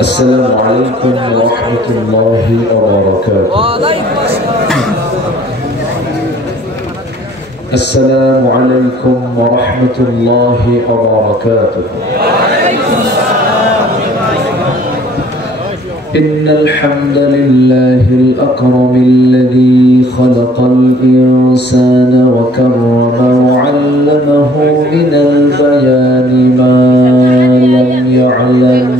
السلام عليكم ورحمة الله وبركاته. السلام عليكم ورحمة الله وبركاته. إن الحمد لله الأكرم الذي خلق الإنسان وكرم وعلمه من البيان ما لم يعلم،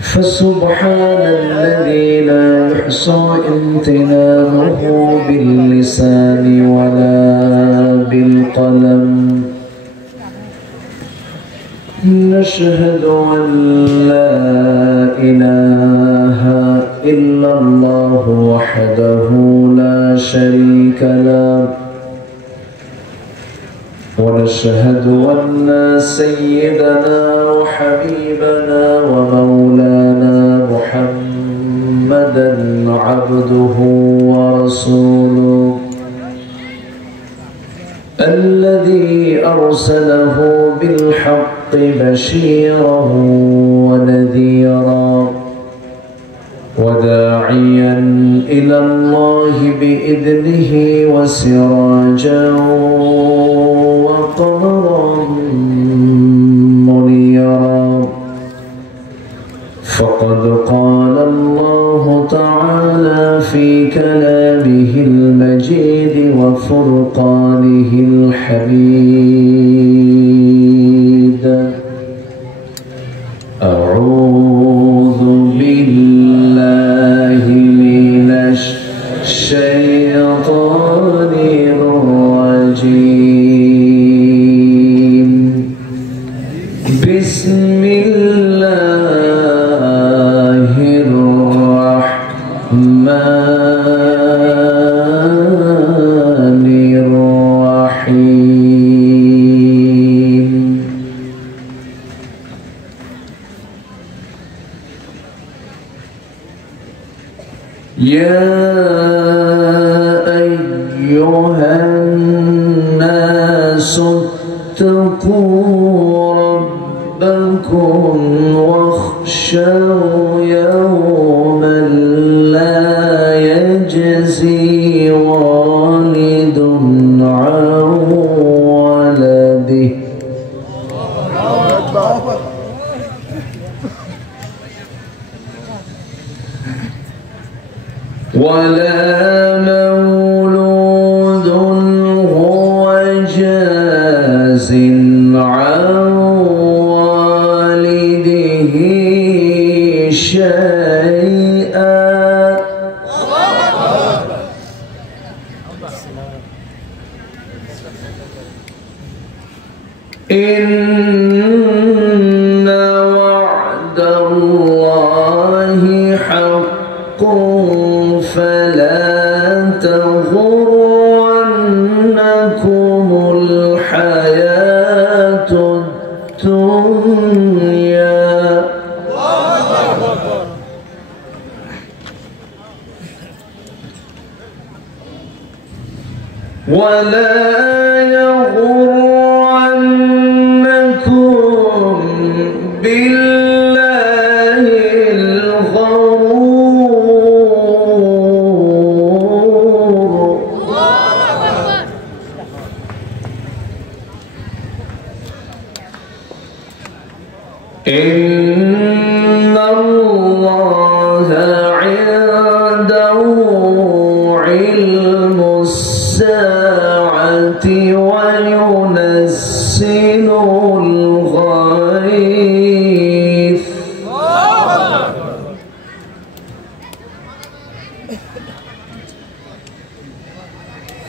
فسبحان الذي لا يحصى امتنانه باللسان ولا بالقلم. نشهد أن لا إله إلا الله وحده لا شريك له، ونشهد أن سيدنا وحبيبنا ومولانا محمدا عبده ورسوله الذي أرسله بالحق بشيرا ونذيرا وداعيا إلى الله بإذنه وسراجا وقمرا منيرا. فقد قال الله تعالى في كلامه المجيد وفرقانه الحميد: أعوذ بالله من الشيطان الرجيم. بسم الله الرحمن الرحيم. يا أيها الناس اتقوا ربكم واخشوا يوما لا يجزي والد عن ولده ولا مولود هو جاز عن والده شيئا. إن وعد الله حق فلا تغرنكم الحياة الدنيا ولا يغرنكم بالله الغرور. إن الله عنده علم الساعة وينزل الغيث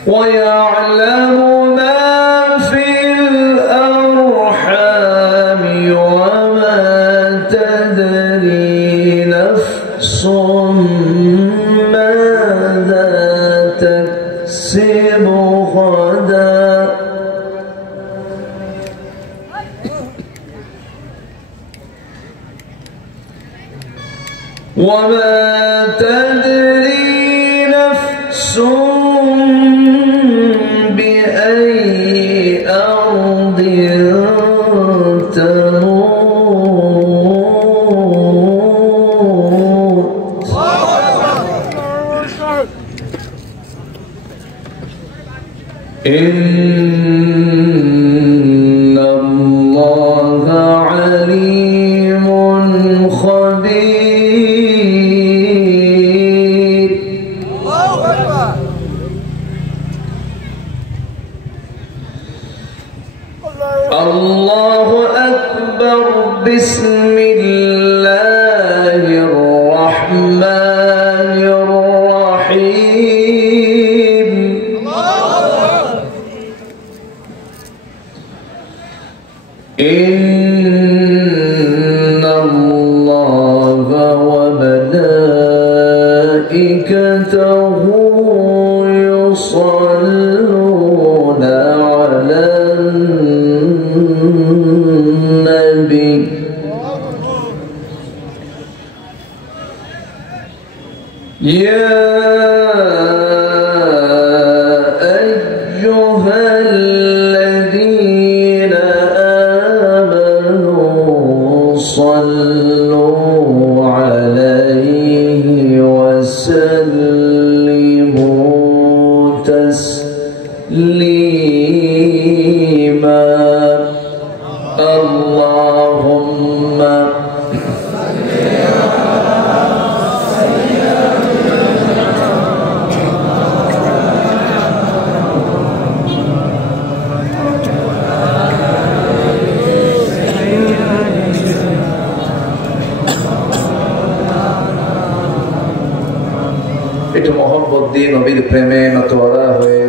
ويعلم ما في الأرحام وما تدري نفس ماذا تكسب غدا وما تدري نفس بأي أرض الله أكبر بسم الله الرحمن الرحيم إن الله وملائكته يصلون على النبي يا أيها الذين آمنوا صلوا عليه وسلموا تسليما اللهم একটু মোহাম্মত দিয়ে নবীর প্রেমে নতওয়ারা হয়ে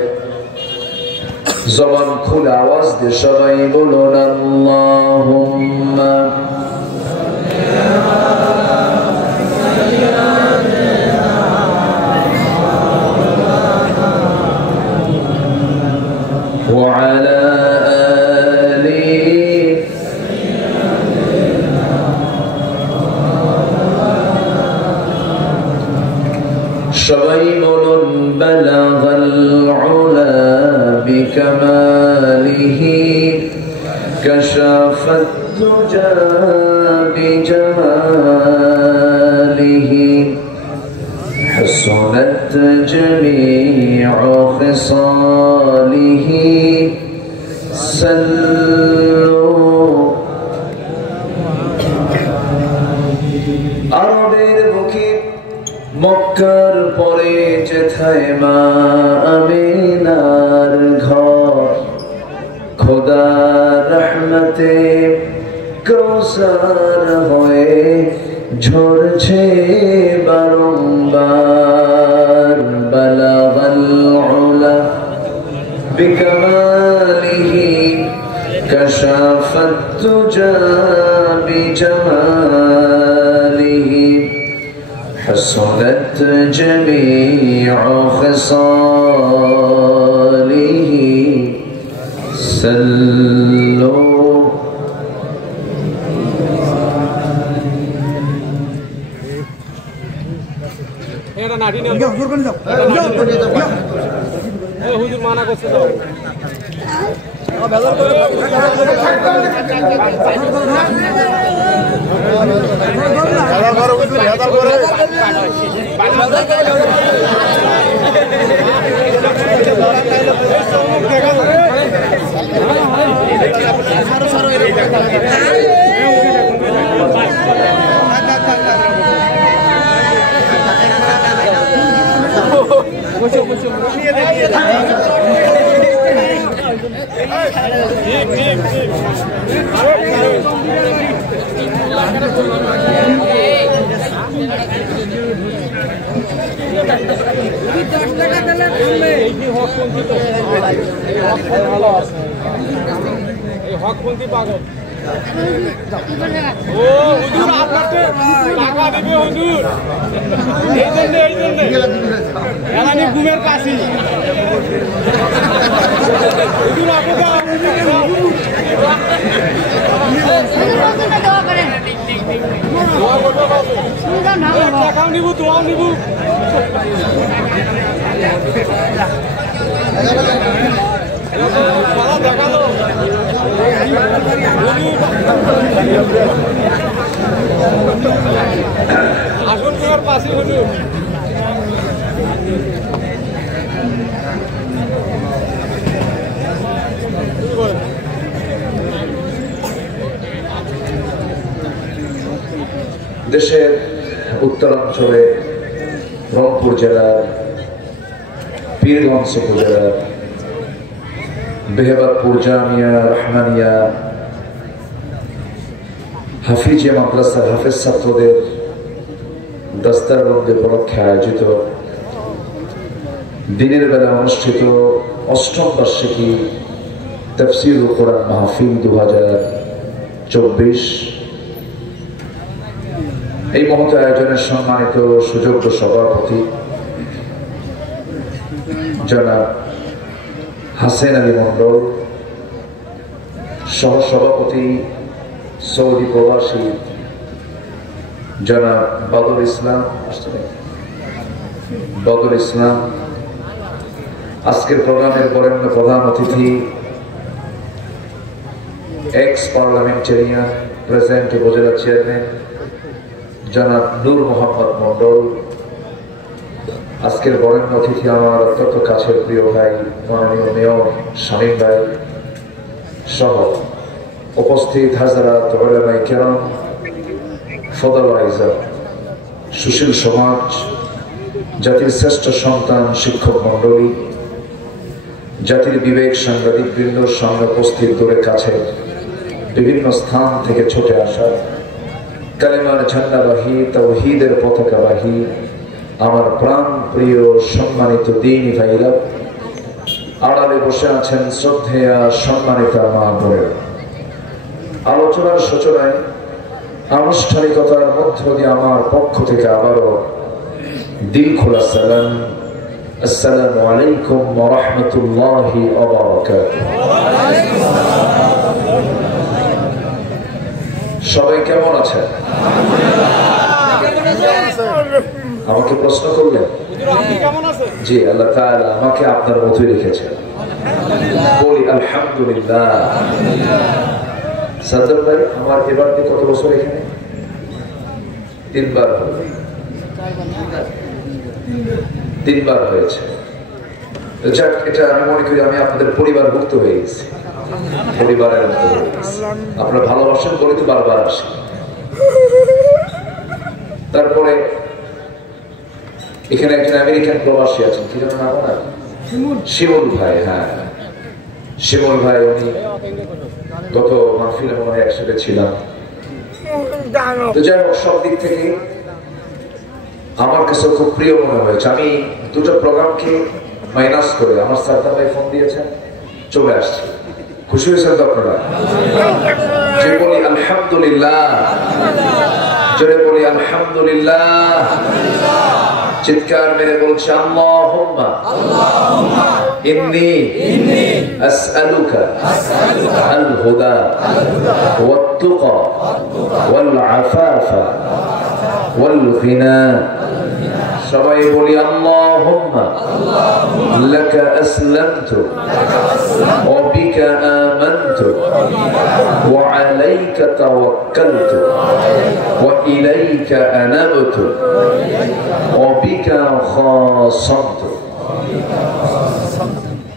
জবান খুলে আওয়াজ দিয়ে সবাই বলুন আল্লাহুম্মা ওয়া আলা আলিহি সবাই বলুন বালাগাল উলা বিকামালিহি কাশাফাত দুজা বিজামালিহি হাসনাত জামিউ খিসালিহি সাল্লু আরবের বুকে মক্কার পরে যেথায় মা আমিনার ঘর খোদার রহমতে কৌসার হয়ে ঝরছে বারংবার বালাগাল উলা বিকামালিহি কাশাফাত দুজা বিজামালিহি حسنت جميع خصاله سلوا এটা নাটি না হুজুর কোন যাও এই হুজুর মানা করছে দাও বেজার করে হকপন্থী পাগল ও হুজুর আপনাকে টাকা দেবে হুজুর এই জন্য এলানি ঘুমের কাশি হুজুর টাকাও নিব তোমাও নিব দেখালো আসুন তোমার পাশে হুজুর দেশের উত্তরাঞ্চলে রংপুর জেলার পীরগঞ্জ উপজেলার বেহবাদপুর জামিয়া রহমানিয়া হাফিজিয়া মাদ্রাসার হাফেজ ছাত্রদের দস্তারবন্দি উপলক্ষে আয়োজিত দিনের বেলা অনুষ্ঠিত ৮ম বার্ষিকী তাফসীরুল কোরআন মাহফিল ২০২৪। এই মহৎ আয়োজনের সম্মানিত সুযোগ্য সভাপতি জনাব হাসেন আলী মন্ডল, সহসভাপতি সৌদি প্রবাসী জনাব বদর ইসলাম, আজকের প্রোগ্রামের বরেণ্য প্রধান অতিথি এক্স পার্লামেন্টারিয়ান প্রেজেন্ট উপজেলা চেয়ারম্যান জনাব নূর মোহাম্মদ মন্ডল, আজকের বরেণ্য অতিথি আমার অত্যন্ত কাছের প্রিয় ভাই মাননীয় মেয়র শামীম ভাই সহ উপস্থিত হাজারাত উলামায়ে কেরাম, ফদল আইজাম, সুশীল সমাজ, জাতির শ্রেষ্ঠ সন্তান শিক্ষক মন্ডলী, জাতির বিবেক সাংবাদিক বৃন্দ, সামনে উপস্থিত দূরে কাছে বিভিন্ন স্থান থেকে ছুটে আসা কালেমার ঝান্ডাবাহী তাওহীদের পতাকাবাহী আমার প্রাণ প্রিয় সম্মানিত দ্বীনী ভাইরা, আড়ালে বসে আছেন শ্রদ্ধেয়া সম্মানিতা মা বোনেরা। আলোচনার সূচনায় আনুষ্ঠানিকতার মধ্য দিয়ে আমার পক্ষ থেকে আবারও দিল খোলা সালাম, আসসালামু আলাইকুম ওয়া রাহমাতুল্লাহি ওয়া বারাকাতুহু। সবাই কেমন আছেন? আমাকে প্রশ্ন করলেন? জি, আল্লাহ তাআলা আমাকে আপনার মতোই রেখেছেন। বলি আলহামদুলিল্লাহ। সাদ্দাম ভাই, আমার এবার কত বছর এখানে? 3 বার হয়েছে। যাক, এটা আমি মনে করি আমি আপনাদের পরিবারভুক্ত হয়ে গেছি, পরিবারের মতো হয়ে গেছি। আপনারা ভালোবাসেন বলে তো বারবার আসি। তারপরে এখানে একজন আমেরিকান প্রবাসী আছেন, কি যেন নাম ওনার? শিমুল ভাই। হ্যাঁ, শিমুল ভাই, উনি গত মাহফিলে মনে হয় একসাথে ছিলাম। তো যাই হোক, সব দিক থেকে আমার কাছে খুব প্রিয় মনে হয়েছে। আমি দুটো প্রোগ্রামকে মাইনাস করে আমার সাদ্দাম ভাই ফোন দিয়েছেন, চলে আসছি। খুশি হয়েছেন তো আপনারা? যে বলি আলহামদুলিল্লাহ, জোরে বলি আলহামদুলিল্লাহ, চিৎকার মেরে বলছে আল্লাহুম্মা ইন্নী আসআলুকা আল হুদা ওয়াত তুকা ওয়াল আফাফা ওয়াল গিনা। সবাই বলি আল্লাহুম্মা লাকা আসলামতু ওয়া বিকা আমানতু ওয়া আলাইকা তাওয়াক্কালতু ওয়া ইলাইকা আনাবতু ওয়া বিকা খাসামতু।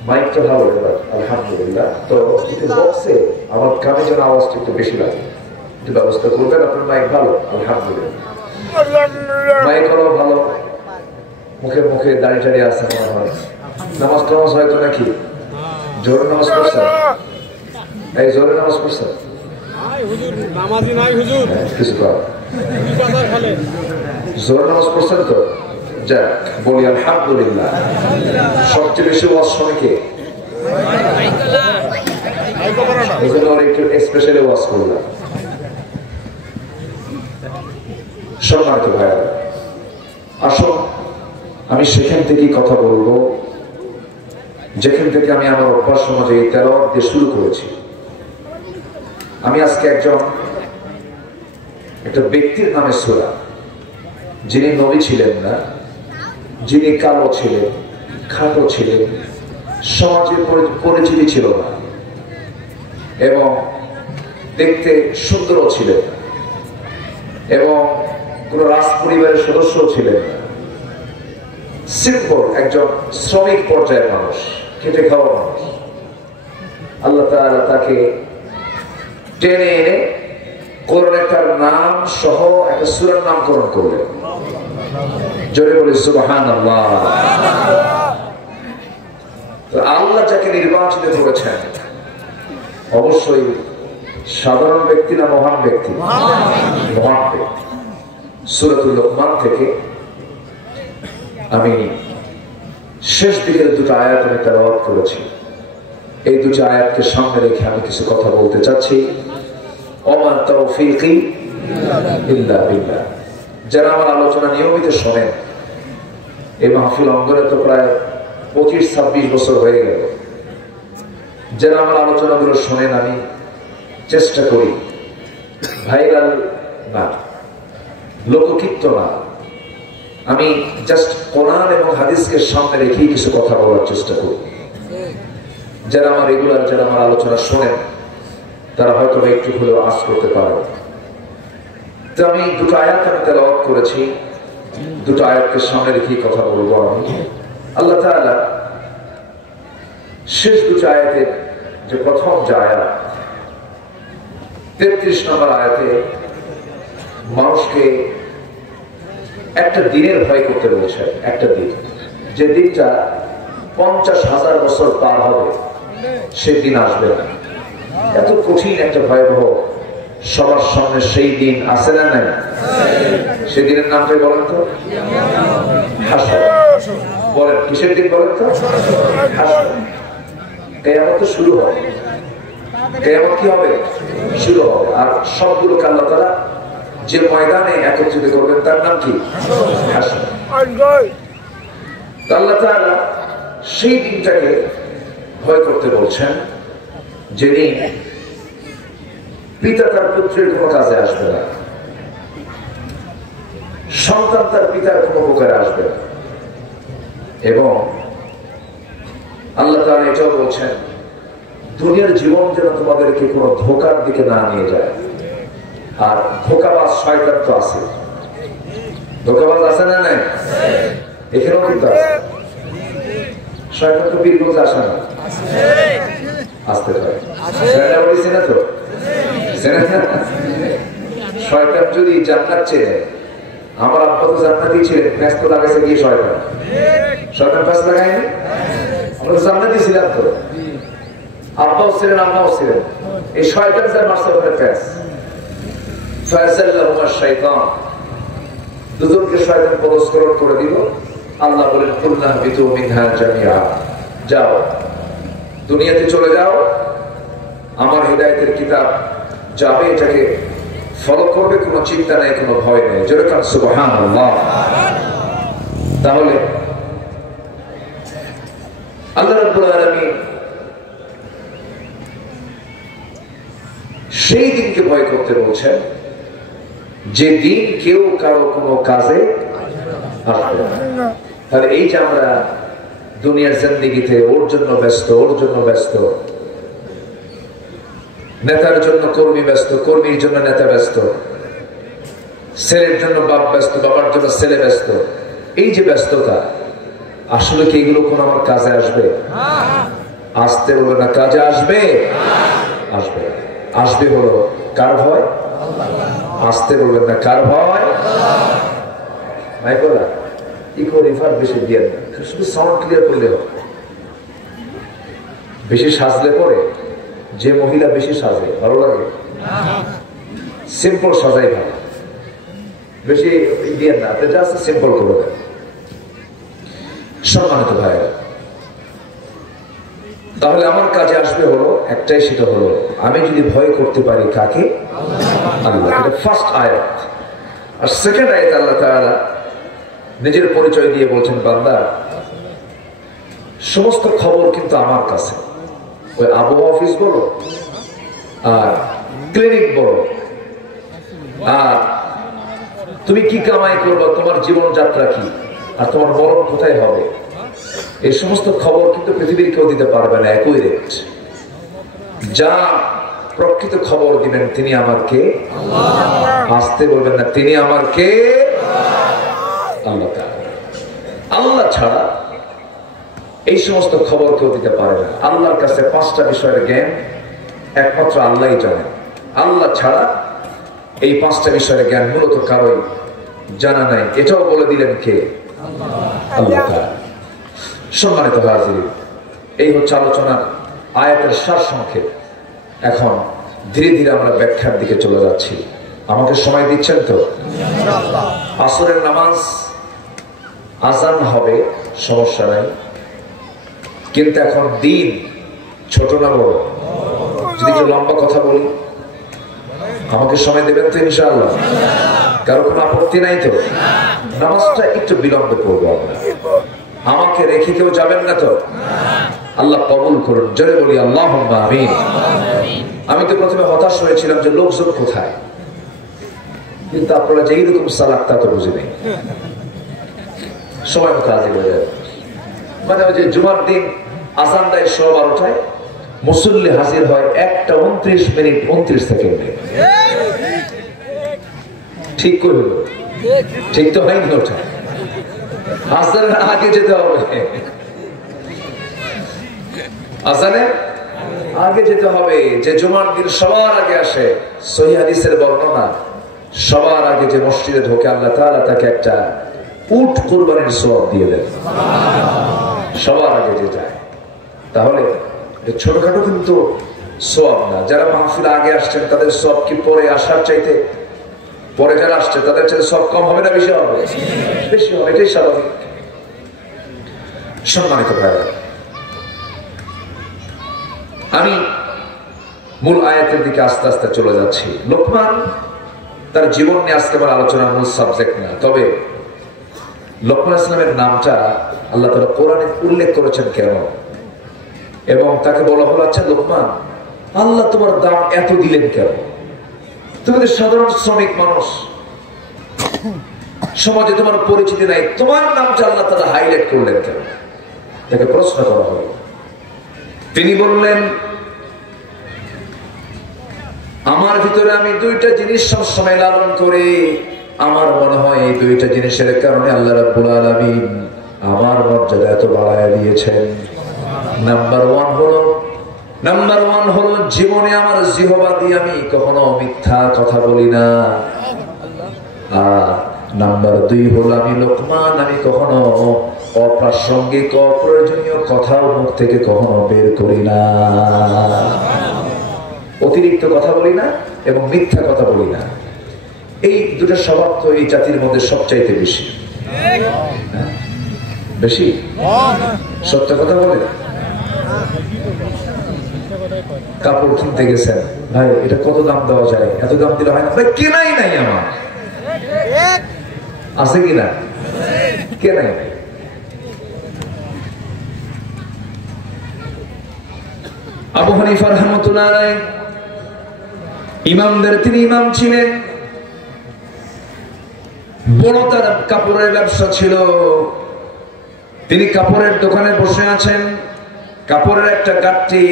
মাইকটা ভালো এবার, আলহামদুলিল্লাহ। তো একটু বক্সে আমার কানে যেন আওয়াজটা একটু বেশি লাগে, একটু ব্যবস্থা করবেন। আপনার মাইক ভালো? আলহামদুলিল্লাহ। মাইক হলো ভালো, মুখে মুখে দাঁড়িয়ে দাঁড়িয়ে আসছে মনে হয়। নামাজ টামাজ হয়তো নাকি? জোরে নামাজ পড়ছেন? এই জোরে নামাজ পড়ছেন? কিছু কর, জোরে নামাজ পড়ছেন তো? যাক, বলি আলহামদুলিল্লাহ। সবচেয়ে বেশি ওয়াজ শোনে কে? এই জন্য একটু স্পেশালি ওয়াজ করলাম। সম্মানিত ভাইরা, আসুন আমি সেখান থেকেই কথা বলবো যেখান থেকে আমি আমার অভ্যাস সমাজে এই তেলাওয়াত দিয়ে শুরু করেছি। আমি আজকে একটা ব্যক্তির নামে সূরা, যিনি নবী ছিলেন না, যিনি কালো ছিলেন, খাটো ছিলেন, সমাজের পরিচিতি ছিল না এবং দেখতে সুন্দরও ছিলেন এবং কোন রাজ পরিবারের সদস্য ছিলেন না। সিম্পল একজন শ্রমিক পর্যায়ের মানুষ, খেটে খাওয়া মানুষ। আল্লাহ তাআলা তাকে টেনে এনে কোরআনে তার নাম সহ একটা সূরার নামকরণ করলেন। জোরে বলি সুবহানাল্লাহ। তো আল্লাহ যাকে নির্বাচিত করেছেন অবশ্যই সাধারণ ব্যক্তি না মহান ব্যক্তি? মহান ব্যক্তি। সূরাতুল লোকমান থেকে আমি শেষ দিকের দুটো আয়াত আমি তেলাওয়াত করেছি। এই দুটো আয়াতকে সামনে রেখে আমি কিছু কথা বলতে চাচ্ছি। ওমা তাওফীকি ইল্লা বিল্লাহ। যারা আমার আলোচনা নিয়মিত শোনেন, এই মাহফিল অঙ্গনে তো প্রায় 25-26 বছর হয়ে গেল। যারা আমার আলোচনাগুলো শোনেন, আমি চেষ্টা করি ভাইরাল না, লোককীর্ত না, আমি জাস্ট কোরআন এবং হাদিসকে সামনে রেখেই কিছু কথা বলার চেষ্টা করি। যারা আমার রেগুলার, যারা আমার আলোচনা শোনেন, তারা হয়তো একটু হলেও আশ করতে পারে। তো আমি দুটো আয়াত আমি তেলাওয়াত করেছি, দুটো আয়াতকে সামনে রেখেই কথা বলবো আমি। আল্লাহ তাআলা শেষ দুটো আয়াতের যে প্রথম যে আয়াত 33 নম্বর আয়াতে মানুষকে একটা দিনের ভয় করতে বলছে। একটা দিন, যে দিনটা 50,000 বছর পার হবে, সেই দিন আসবে না। এত কঠিন একটা ভয়াবহ সবার সামনে সেই দিন আছে না নাই? সেই দিনের নামটাই বলেন তো? হাসর। বলেন কিসের দিন বলেন তো? হাসর। কিয়ামত তো শুরু হবে। কিয়ামত কি হবে? শুরু হবে। আর সবগুলোকে আল্লাহ তাআলা যে ময়দানে একত্রিত করবেন তার নাম কি? হাসর। আল্লাহ তাআলা সেই দিনটাকে ভয় করতে বলছেন, যেদিন পিতা তার পুত্রের কোনো কাজে আসবে না, সন্তান তার পিতার কোনো উপকারে আসবে না। এবং আল্লাহ তাআলা এটাও বলছেন, দুনিয়ার জীবন যেন তোমাদেরকে কোনো ধোঁকার দিকে না নিয়ে যায়। আর ধোঁকাবাজ শয়তান তো আছে। ধোঁকাবাজ আছে না নাই? এখানেও কিন্তু আছে। শয়তান তো বীরগঞ্জে আসে না, আসতে পারে। তো শয়তান যদি জান্নাত চেয়ে, আমার আব্বা তো জান্নাতই ছিলেন, ব্যস্ত লাগাইছে গিয়ে শয়তান। শয়তান ফ্যাস লাগায়নি? আমরা তো জান্নাতই ছিলাম, তো আব্বাও ছিলেন আম্মাও ছিলেন। এই শয়তান যার মারছে ওখানে ফ্যাস। ফাযাল্লাহুমা শাইতান, দুজনকে শয়তান পরস্পরণ করে দিল। আল্লাহ বলেন, কুল্লা বিতু মিনহা জামিআ, যাও দুনিয়াতে চলে যাও, আমার হিদায়াতের কিতাব যাবে, এটাকে ফলো করবে, কোনো চিন্তা নাই, কোনো ভয় নেই। যেরকম সুবহানাল্লাহ। তাহলে আল্লাহ রাব্বুল আলামিন সেই দিনকে ভয় করতে বলছেন, যে দিন কেউ কারো কোনো কাজে আসবে না। তাহলে এই যে আমরা দুনিয়ার জিন্দেগিতে ওর জন্য ব্যস্ত, ওর জন্য ব্যস্ত, নেতার জন্য কর্মী ব্যস্ত, কর্মীর জন্য নেতা ব্যস্ত, ছেলের জন্য বাপ ব্যস্ত, বাবার জন্য ছেলে ব্যস্ত, এই যে ব্যস্ততা, আসলে কি এগুলো কোন আমার কাজে আসবে? আসতে বলবে না, কাজে আসবে? আসবে। আসবে হলো কার ভয়? আসতে বলবেন না, কার ভয়? ভাই বলা ইকো রিফার বেশি দিয়ে না, শুধু সাউন্ড ক্লিয়ার করলে হবে। বেশি সাজলে পরে যে মহিলা বেশি সাজে ভালো লাগে, সিম্পল সাজাই ভালো, বেশি দিয়ে না, আপনি জাস্ট সিম্পল করে দেন। সম্মানিত ভাইরা, তাহলে আমার কাজে আসবে হলো একটাই, সেটা হলো আমি যদি ভয় করতে পারি কাকে? আল্লাহ। এটা ফার্স্ট আয়াত। আর সেকেন্ড আয়াত আল্লাহ তাআলা নিজের পরিচয় দিয়ে বলছেন, বান্দা সমস্ত খবর কিন্তু আমার কাছে। ওই আবহাওয়া অফিস বলো, আর ক্লিনিক বলো, আর তুমি কি কামাই করবে, তোমার জীবনযাত্রা কি, আর তোমার মরণ কোথায় হবে, এই সমস্ত খবর কিন্তু পৃথিবীর কেউ দিতে পারবে না অ্যাকুরেট। যা প্রকৃত খবর দিবেন তিনি আমার কে? আসতে বলবেন না, তিনি আমার কে? আল্লাহ তাআলা। আল্লাহ ছাড়া এই সমস্ত খবর কেউ দিতে পারে না। আল্লাহর কাছে 5টা বিষয়ের জ্ঞান একমাত্র আল্লাহই জানেন। আল্লাহ ছাড়া এই 5টা বিষয়ের জ্ঞান মূলত কারোই জানা নাই। এটাও বলে দিলেন কে? আল্লাহ তাআলা। সম্মানিত হাজির, এই হচ্ছে আলোচনার আয়াতের সারসংক্ষেপ। এখন ধীরে ধীরে আমরা ব্যাখ্যার দিকে চলে যাচ্ছি। আমাকে সময় দিচ্ছেন তো? আসরের নামাজ আজান হবে, সমস্যা নাই, কিন্তু এখন দিন ছোট না বড়? যদি একটু লম্বা কথা বলি, আমাকে সময় দেবেন তো ইনশাআল্লাহ? কারো কোনো আপত্তি নাই তো? নামাজটা একটু বিলম্বে পড়বো আমরা। আমাকে রেখে কেউ যাবেন না তো? আল্লাহ কবুল করুন, জোরে বলি আল্লাহুম্মা আমিন। আমি তো প্রথমে হতাশ হয়েছিলাম যে লোকজন কোথায়, কিন্তু আপনারা যেই রকম সালাত তা তো বুঝে নেই, সময় মতো হাজির হয়ে যাবে। মানে ওই যে জুমার দিন আজান দেয় 12টায়, মুসল্লি হাজির হয় 1টা 29 মিনিট 29 সেকেন্ডে। ঠিক করে হলো? ঠিক তো হয়নি ওটা। আজানের আগে যেতে হবে, আজানের আগে যেতে হবে। যে জুমার দিন সবার আগে আসে, সহিহ হাদিসের বর্ণনা, সবার আগে যে মসজিদে ঢোকে আল্লাহ তাআলা তাকে একটা উট কুরবানির সওয়াব দিয়ে দেন, সবার আগে যে যায়। তাহলে ছোটখাটো কিন্তু সওয়াব না। যারা মাহফিল আগে আসছেন তাদের সওয়াব কি পরে আসার চাইতে, পরে যারা আসছে তাদের চাইতে সওয়াব কম হবে না বেশি হবে? বেশি হবে, এটাই স্বাভাবিক। সম্মানিত ভাইরা, আমি মূল আয়াতের দিকে আস্তে আস্তে চলে যাচ্ছি। লোকমান তার জীবন নিয়ে আজকে আমার আলোচনার মূল সাবজেক্ট না, তবে লোকমান ইসলামের নামটা আল্লাহ তাআলা কোরআনে উল্লেখ করেছেন কেন, এবং তাকে বলা হলো, আচ্ছা লোকমান, আল্লাহ তোমার দাম এত দিলেন কেন? তুমি তো সাধারণ শ্রমিক মানুষ, সমাজে তোমার পরিচিতি নাই, তোমার নামটা আল্লাহ তাআলা হাইলাইট করলেন কেন? তাকে প্রশ্ন করা হলো। তিনি বললেন, আমার ভিতরে আমি 2টা জিনিস সবসময় লালন করি। আমার মনে হয় এই 2টা জিনিসের কারণে আল্লাহ রাব্বুল আলামিন আমার মর্যাদা এত বাড়ায় দিয়েছেন। নাম্বার ওয়ান হলো জীবনে আমার জিহ্বা দিয়ে আমি কখনো মিথ্যা কথা বলি না। আর নাম্বার 2 হলো আমি লোকমান, আমি কখনো অপ্রাসঙ্গিক অপ্রয়োজনীয় কথাও মুখ থেকে কখনো বের করি না, অতিরিক্ত কথা বলি না এবং মিথ্যা কথা বলি না। এই 2টা স্বভাব তো এই জাতির মধ্যে সবচাইতে বেশি। বেশি সত্য কথা বলে। কাপড় কিনতে গেছেন, ভাই এটা কত দাম দেওয়া যায়? এত দাম দিলে হয় না। ভাই কেনাই নাই আমার, আছে কিনা? কেনাই নাই। আবু হানিফা রাহমাতুল্লাহ আলাইহি ইমামদের তিনি ইমাম ছিলেন, বড় তার কাপড়ের ব্যবসা ছিল। তিনি কাপড়ের দোকানে বসে আছেন, কাপড়ের একটা গাঁটটি,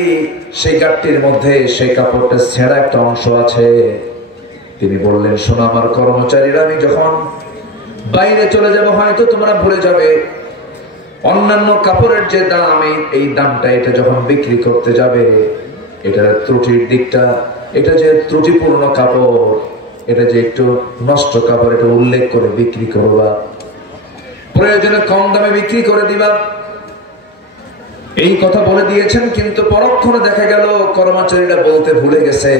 সেই গাঁটটির মধ্যে সেই কাপড়টা ছেঁড়া একটা অংশ আছে। তিনি বললেন, শোনো আমার কর্মচারীরা, আমি যখন বাইরে চলে যাব হয়তো তোমরা ভুলে যাবে অন্যান্য কাপড়ের যে দাম, এই দামটা এটা যখন বিক্রি করতে যাবে, এটার ত্রুটির দিকটা, এটা যে ত্রুটিপূর্ণ কাপড়, এটা যে একটু নষ্ট কাপড়, এটা উল্লেখ করে বিক্রি করবা, প্রয়োজনে কম দামে বিক্রি করে দিবা। এই কথা বলে দিয়েছেন, কিন্তু পরক্ষণে দেখা গেল কর্মচারীরা বলতে ভুলে গেছে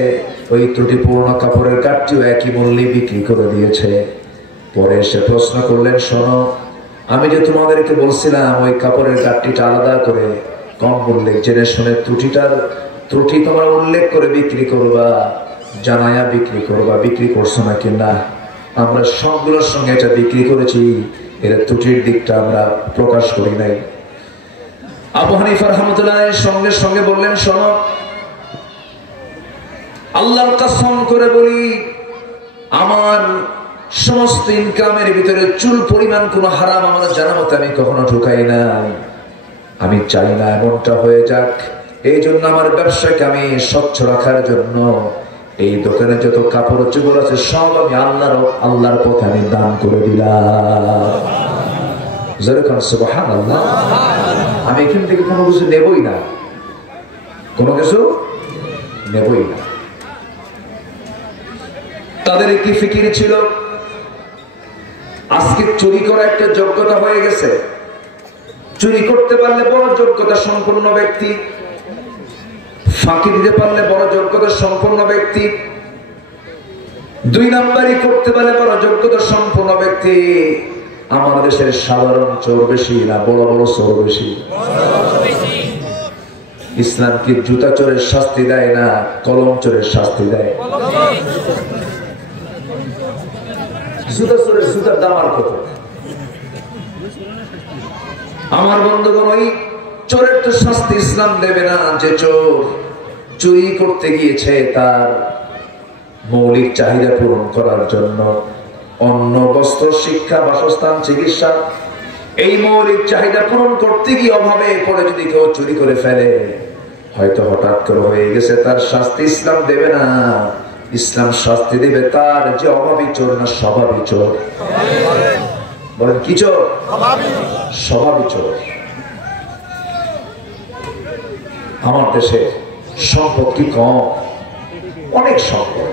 ওই ত্রুটিপূর্ণ কাপড়ের গাঁটটিও একই মূল্যে বিক্রি করে দিয়েছে। পরে এসে প্রশ্ন করলেন, শোনো, আমি যে তোমাদেরকে বলছিলাম ওই কাপড়ের গাঁটটিটা আলাদা করে কম মূল্যে জেনে শুনে ত্রুটি তোমরা উল্লেখ করে বিক্রি করবা, জানায়া বিক্রি করবা, বিক্রি করছো নাকি? না, আমরা সবগুলোর সঙ্গে এটা বিক্রি করেছি, এর ত্রুটির দিকটা আমরা প্রকাশ করি নাই। আবু হানিফা রাহমাতুল্লাহ সঙ্গে সঙ্গে বললেন, শোনো, আল্লাহর কসম করে বলি, আমার সমস্ত ইনকামের ভিতরে চুল পরিমাণ কোন হারাম আমার জানা মতে আমি কখনো ঢুকাই না। আমি চাই না এমনটা হয়ে যাক। এই জন্য আমার ব্যবসাকে আমি স্বচ্ছ রাখার জন্য এই দোকানে যত কাপড় চোপড় আছে সব আমি আল্লাহর পথে আমি দান করে দিলাম। সুবহানাল্লাহ। আমি এখান থেকে কোনো কিছু নেবই না, কোনো কিছু নেবই না। তাদের কি ফিকির ছিল? আজকে চুরি করা একটা যোগ্যতা হয়ে গেছে। চুরি করতে পারলে বড় যোগ্যতা সম্পন্ন ব্যক্তি, ফাঁকি দিতে পারলে বড় যোগ্যতা সম্পন্ন ব্যক্তি, 2 নাম্বারই করতে পারলে বড় যোগ্যতা সম্পন্ন ব্যক্তি। আমাদের দেশের সাধারণ চোর বেশি না বড় বড় চোর বেশি? ইসলাম কি জুতা চোরের শাস্তি দেয় না কলম চোরের শাস্তি দেয়? জুতা চোরের জুতার দাম আর কত? আমার বন্ধুগণ, ওই চোরের তো শাস্তি ইসলাম দেবে না যে চোর চুরি করতে গিয়েছে তার মৌলিক চাহিদা পূরণ করার জন্য অন্ন, বস্ত্র, শিক্ষা, বাসস্থান, চিকিৎসা, এই মৌলিক চাহিদা পূরণ করতে গিয়ে অভাবে পড়ে যদি কেউ চুরি করে ফেলে, হয়তো হঠাৎ করে হয়ে গেছে, তার শাস্তি ইসলাম দেবে না। ইসলাম শাস্তি দেবে তার যে অভাবী চোর না স্বভাবী চোর। বলেন কি চোর? স্বভাবী চোর। আমার দেশে সম্পদ কি কম? অনেক সম্পদ।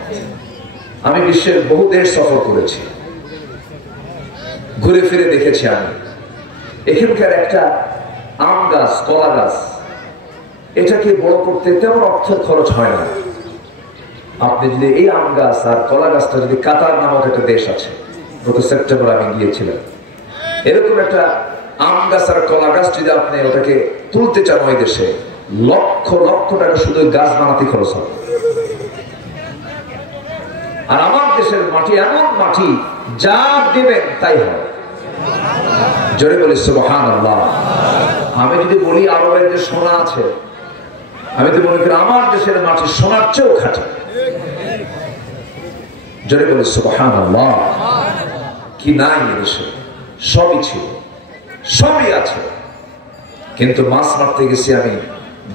আমি বিশ্বের বহু দেশ সফর করেছি, ঘুরে ফিরে দেখেছি। আমি এখানকার একটা আম গাছ, কলা গাছ, এটাকে বড় করতে তেমন অর্থ খরচ হয় না। আপনি যদি এই আম গাছ আর কলা গাছটা যদি কাতার নামক একটা দেশ আছে, গত সেপ্টেম্বর আমি গিয়েছিলাম, এরকম একটা আম গাছ আর কলা গাছ যদি আপনি ওটাকে তুলতে চান ওই দেশে, লক্ষ লক্ষ টাকা শুধু গাছ বানাতে খরচ হবে। আর আমার দেশের মাটি এমন মাটি, যা দেবেন তাই হয়। জোরে বলি সুবহানাল্লাহ। আমি যদি বলি আরবের যে সোনা আছে, আমি তো মনে করি আমার দেশের মাটি সোনার চেয়েও খাঁটি। জোরে বলি সুবহানাল্লাহ। কি নাই এদেশে? সবই ছিল, সবই আছে। কিন্তু মাছ মারতে গেছি আমি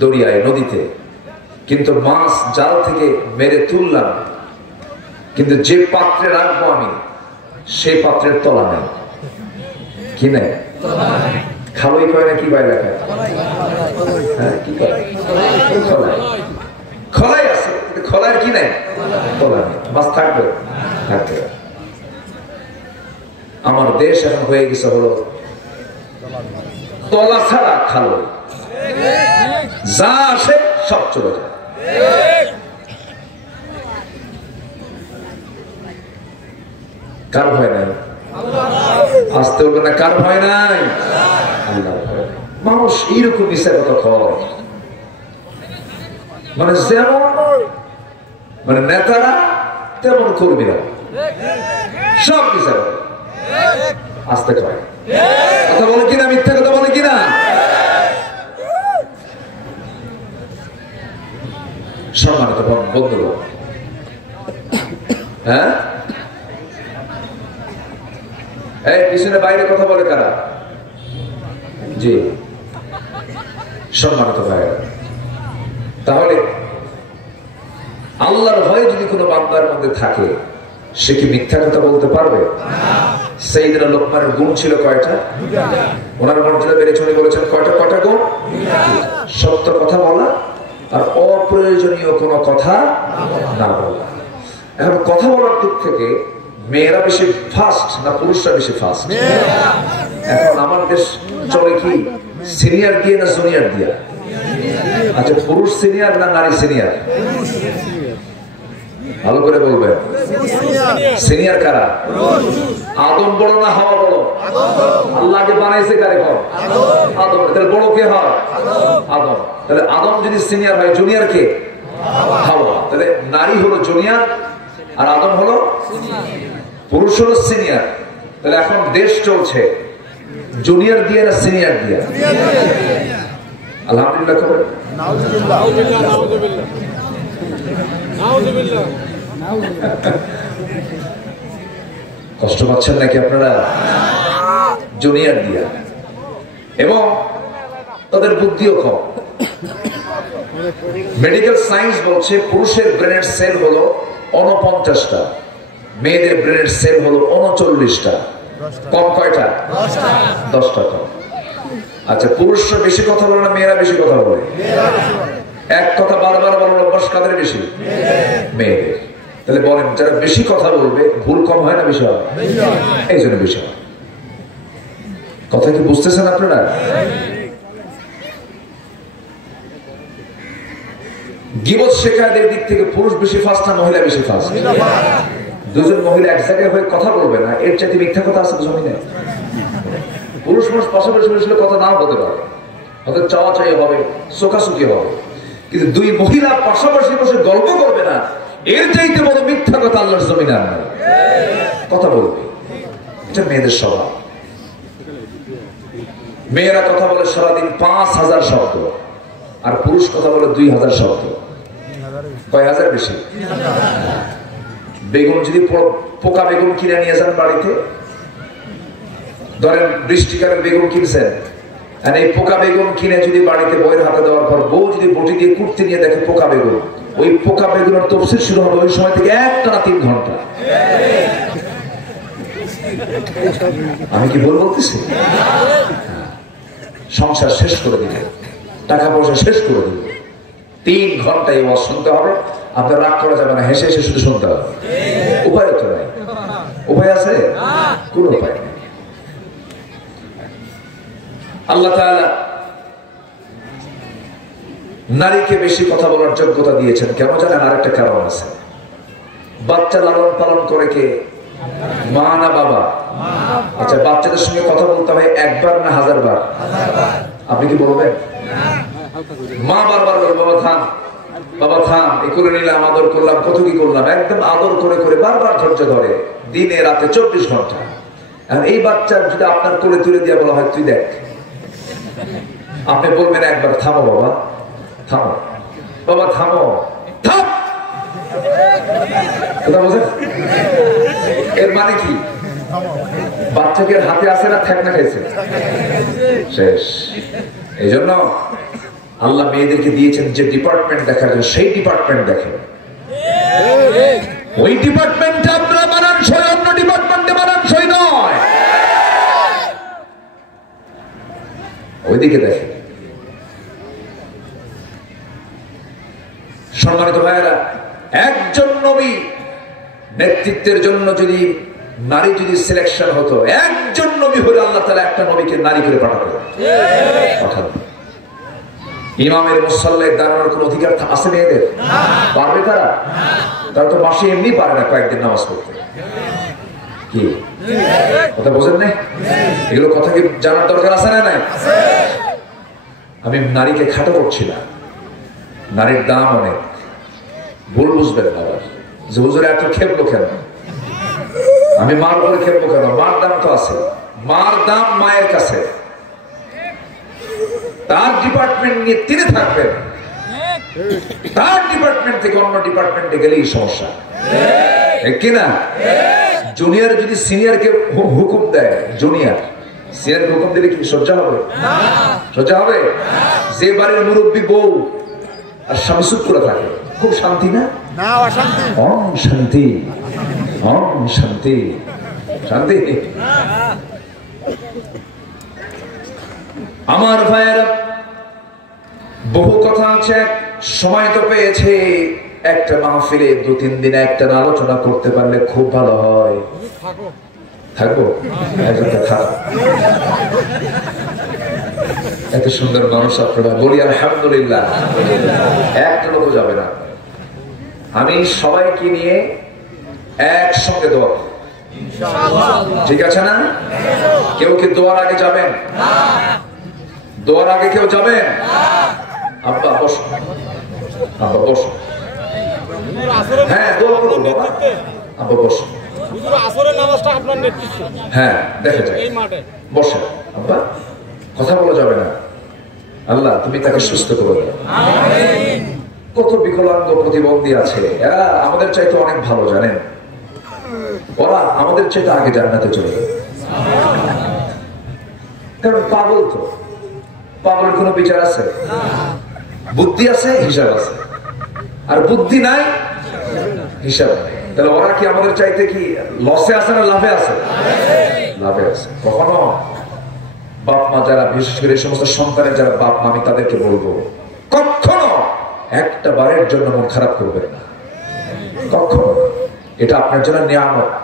দরিয়ায়, নদীতে, কিন্তু মাছ জাল থেকে মেরে তুললাম, কিন্তু যে পাত্রে রাখবো আমি, সেই পাত্রের তলা নেই। কি নেই? খাবই কয় না কি বাইরে রাখায়? হ্যাঁ, কি করে? খলাই আছে, খলার কি নেই? তলা নেই। মাছ থাকবে? থাকবে। আমার দেশ এখন হয়ে গেছে হলো তলা ছাড়া খালো, যা আসে সব চলে যায়। কার ভয় নাই? আসতে হবে না, কার ভয় নাই? আল্লাহ। মানুষ এইরকম মিশা কথা কয়, মানে যেমন মানে নেতারা তেমন কর্মীরা, সব মিশা কথা। আসতে কয় কথা বলে কিনা, মিথ্যা কথা বলে কিনা? সম্মানিত বন্ধুরা, হ্যাঁ, এই পিছনে বাইরে কথা বলে কারা? জি, সম্মানিত ভাইরা। তাহলে আল্লাহর ভয় যদি কোনো বান্দার মধ্যে থাকে, সে কি মিথ্যা কথা বলতে পারবে? সাইয়েদনা লোকমানের গুণ ছিল কয়টা? ওনার মর্যাদা বেড়ে চলে বলেছেন কয়টা কয়টা গুণ? সত্য কথা বলা আর অপ্রয়োজনীয় কোনো কথা না বলা। এখন কথা বলার দিক থেকে মেয়েরা বেশি ফাস্ট না পুরুষরা বেশি ফাস্ট? এখন আমার দেশ চলে কি সিনিয়র দিয়ে না জুনিয়র দিয়া? আচ্ছা, পুরুষ সিনিয়র না নারী সিনিয়র? ভালো করে বলবেন। সিনিয়র কারা? আদম বড় না হাওয়া বড়? আল্লাহকে বানাইছে কারে? কর আদম। তাহলে বড় কে হয়? আদম। তাহলে আদম যদি সিনিয়র হয়, জুনিয়র কে? হাওয়া। তাহলে নারী হলো জুনিয়র আর আদম হলো পুরুষ হলো সিনিয়র। তাহলে এখন দেশ চলছে জুনিয়র দিয়ে না সিনিয়র দিয়ে? আলহামদুলিল্লাহ। খবর কষ্ট পাচ্ছেন নাকি আপনারা? জুনিয়র দিয়া, এবং তাদের বুদ্ধিও কম। মেডিকেল সায়েন্স বলছে পুরুষের ব্রেনের সেল হলো 49টা, মেয়েদের ব্রেনের সেল হলো 39টা। কম কয়টা? 10টা কম। আচ্ছা, পুরুষরা বেশি কথা বলে না মেয়েরা বেশি কথা বলে? এক কথা বারবার বলার অভ্যাস কাদের বেশি? মেয়েদের। তাহলে বলেন, যারা বেশি কথা বলবে ভুল কম হয় না বেশি হয়? এই জন্য বেশি হয়। কথা কি বুঝতেছেন আপনারা? গীবত শেখায়তের দিক থেকে পুরুষ বেশি ফাস্ট না মহিলা বেশি ফাস্ট? দুজন মহিলা এক জায়গায় হয়ে কথা বলবে না, এর চাইতে মিথ্যা কথা আছে জমিনে? পুরুষ মানুষ পাশাপাশি বসলে কথা নাও হতে পারে, হয়তো চাওয়াচাই হবে, চোখাচুকি হবে, কিন্তু দুই মহিলা পাশাপাশি বসে গল্প করবে না, এর চাইতে বড় মিথ্যা কথা আল্লাহর জমিনে আর নাই। কথা বলবে, এটা মেয়েদের স্বভাব। মেয়েরা কথা বলে সারাদিন 5000 শব্দ, আর পুরুষ কথা বলে 2000 শব্দ। কয় হাজার বেশি? বেগুন যদি পোকা বেগুন কিনে নিয়ে যান বাড়িতে, ধরেন বৃষ্টিকালের বেগুন কিনছেন, আর এই পোকা বেগুন কিনে যদি বাড়িতে বইয়ের হাতে দেওয়ার পর বউ যদি বটি দিয়ে কুটতে নিয়ে দেখে পোকা বেগুন, ওই পোকা বেগুনের তফসির শুরু হবে ওই সময় থেকে একটানা 3 ঘন্টা। আমি কি ভুল বলতেছি? সংসার শেষ করে দিলে, টাকা পয়সা শেষ করে দিলে, 3 ঘন্টায় ওয়াজ শুনতে হবে। আপনার রাগ করা যাবে না, হেসে হেসে শুধু শুনতে হবে। উপায় তো নাই। উপায় আছে? কোন উপায় নেই। আল্লাহ তাআলা নারীকে বেশি কথা বলার যোগ্যতা দিয়েছেন কেন জানেন? আরেকটা কারণ আছে। বাচ্চা লালন পালন করে কে? মা না বাবা? আচ্ছা, বাচ্চাদের সঙ্গে কথা বলতে হয় 1 বার না 1000 বার? আপনি কি বলবেন? মা বারবার বলে বাবা থাম, বাবা থাম, এ করে নিলাম, আদর করলাম, কত কি করলাম, একদম আদর করে করে বারবার ধৈর্য ধরে, দিনে রাতে 24 ঘন্টা। আর এই বাচ্চা যদি আপনার কোলে তুলে দিয়ে বলা হয় তুই দেখ, আপনি বলবেন একবার থামো বাবা, থামো বাবা, থামো, থাম। কথা বোঝেন? এর মানে কি? বাচ্চাকে হাতে আসে না ঠেকনা খাইছে, শেষ। এই জন্য আল্লাহ মেয়েদেরকে দিয়েছেন যে ডিপার্টমেন্ট দেখার জন্য, সেই ডিপার্টমেন্ট দেখেন। ওই ডিপার্টমেন্টে আপনারা মানানসই, অন্য ডিপার্টমেন্টে মানানসই নয়, ওইদিকে দেখেন। সম্মানিত ভাইয়েরা, একজন নবী নেতৃত্বের জন্য যদি নারী যদি সিলেকশন হতো, একজন নবী হলে আল্লাহ তাআলা একটা নবীকে নারী করে পাঠাতেন। ইমামের মুসল্লায় দাঁড়ানোর কোন অধিকার আছে মেয়েদের? পারবে তারা? তারা তো মাসে এমনি পারে না কয়েকদিন নামাজ পড়তে। কি কথা বোঝেন নাই? এগুলো কথা কি জানার দরকার আছে না? নাই। আমি নারীকে খাটো করছি না, নারীর দাম অনেক। ভুল বুঝবেন না যে হুজুর এত খেপলো কেন, আমি মার উপরে খেপলো কেন? মার দাম তো আছে, মার দাম মায়ের কাছে। তার ডিপার্টমেন্ট নিয়ে তিনি থাকবেন, তার ডিপার্টমেন্ট থেকে অন্য ডিপার্টমেন্টে গেলেই সমস্যা, কিনা? জুনিয়র যদি সিনিয়রকে হুকুম দেয়, জুনিয়র সিনিয়রকে হুকুম দিলে কি সহ্য হবে? সহ্য হবে? যে বাড়ির মুরব্বী বউ আর স্বামী চুপ করে থাকে, খুব শান্তি না? ওম শান্তি, ওম শান্তি, শান্তি। আমার ভাইয়েরা, বহু কথা আছে, সময় তো পেয়েছে, একটা মাহফিলে 2-3 দিনে একটা আলোচনা করতে পারলে খুব ভালো হয়। থাকবো এত সুন্দর মানুষ আপনারা, বলি আলহামদুলিল্লাহ। একটা লোক যাবে না। আমি সবাইকে নিয়ে একসঙ্গে দোয়া, ঠিক আছে না? কেউ কি দোয়ার আগে যাবেন? দোয়ার আগে কেউ যাবেন? আব্বা বসো, আব্বা বসো। হ্যাঁ, দোয়া করবো বাবা, আব্বা বসো। হ্যাঁ, দেখে যাক, বসে আব্বা, কথা বলা যাবে না। আল্লাহ তুমি তাকে সুস্থ করে দাও। কত বিকলাঙ্গ প্রতিবন্ধী আছে, এরা আমাদের চাইতে অনেক ভালো, জানেন? ওরা আমাদের চাইতে আগে জান্নাতে চলে যাবে। কারণ পাগল তো, পাগলের কোনো বিচার আছে? বুদ্ধি আছে, হিসাব আছে। আর বুদ্ধি নাই, হিসাব নাই। তাহলে ওরা কি আমাদের চাইতে কি লসে আছে না লাভে আছে? লাভে আছে। কখনো বাপ মা যারা, বিশেষ করে এই সমস্ত সন্তানের যারা বাপ মা, আমি তাদেরকে বলবো, কখনো একটা বারের জন্য মন খারাপ করবেন না, কখনো। এটা আপনার জন্য নিয়ামত।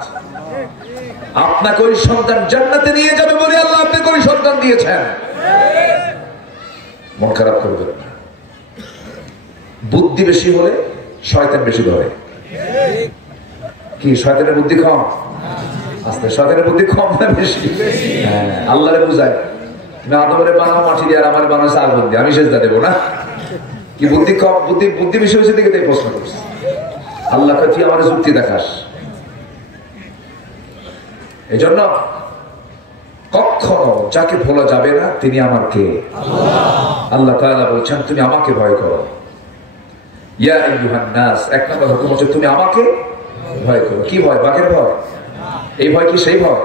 আপনাকে ওই সন্তান জান্নাতে নিয়ে যাবে বলে আল্লাহ আপনি কই সন্তান দিয়েছেন। মন খারাপ করবেন না। বুদ্ধি বেশি হলে শয়তান বেশি ধরে। কি শয়তানের বুদ্ধি কম? আস্তে শয়তানের বুদ্ধি কম না বেশি? হ্যাঁ, আল্লাহরে বুঝায় না, আদমরে বানাও মাটি দিয়ে আর আমার বানাচ্ছে আগুন দিয়ে, আমি সেজদা দেবো না। কি বুদ্ধি কম? বুদ্ধি বেশি হয়েছে দেখে তাই প্রশ্ন করছে। আল্লাহকে তুই আমার যুক্তি দেখাস। এই জন্য কখনো যাকে ভোলা যাবে না তিনি আমার কে? আল্লাহ তাআলা বলছেন তুমি আমাকে ভয় করো। ইয়া আইয়ুহান নাস, এক নম্বর হুকুম হচ্ছে তুমি আমাকে ভয় করো। কি ভয়? বাঘের ভয়? এই ভয় কি সেই ভয়?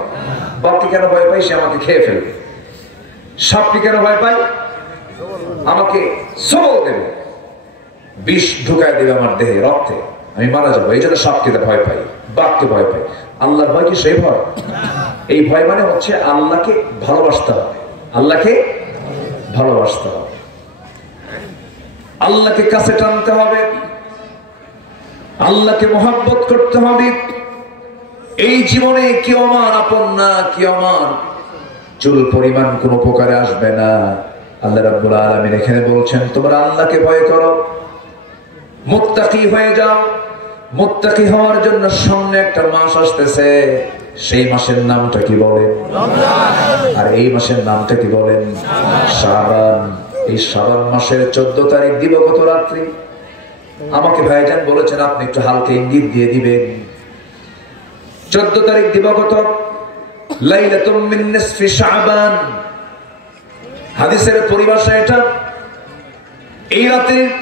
বাঘকে কেন ভয় পাই? সে আমাকে খেয়ে ফেলবে। সাপকে কেন ভয় পাই? আমাকে সবল দেবে, বিষ ঢুকায় দেবে আমার দেহে, রক্তে, আমি মারা যাবো। এই জন্য সাপকে ভয় পাই, বাঘকে ভয় পাই। আল্লাহর ভয় কি সেই ভয়? এই ভয় মানে হচ্ছে আল্লাহকে ভালোবাসতে হবে, আল্লাহকে ভালোবাসতে হবে, আল্লাহকে কাছে টানতে হবে, আল্লাহকে মহব্বত করতে হবে। এই জীবনে কেউ আমার আপন না, কেউ আমার চুল পরিমাণ কোনো উপকারে আসবে না। আল্লাহ রাব্বুল আলামিন এখানে বলছেন তোমরা আল্লাহকে ভয় করো, মুত্তাকি হয়ে যাও। মুত্তাকি হওয়ার জন্য সামনে একটা মাস আসতেছে, সেই মাসের নামটা কি বলেন? আর এই মাসের নামটা কি বলেন? শাবান। এই শাবান মাসের 14 তারিখ দিবগত রাত্রি আমাকে ভাইজান বলেছেন আপনি একটু হালকা ইঙ্গিত দিয়ে দিবেন। 14 তারিখ দিবগত লাইলাতুম মিন নিসফি শাবান। হাদিসের পরিভাষা এটা।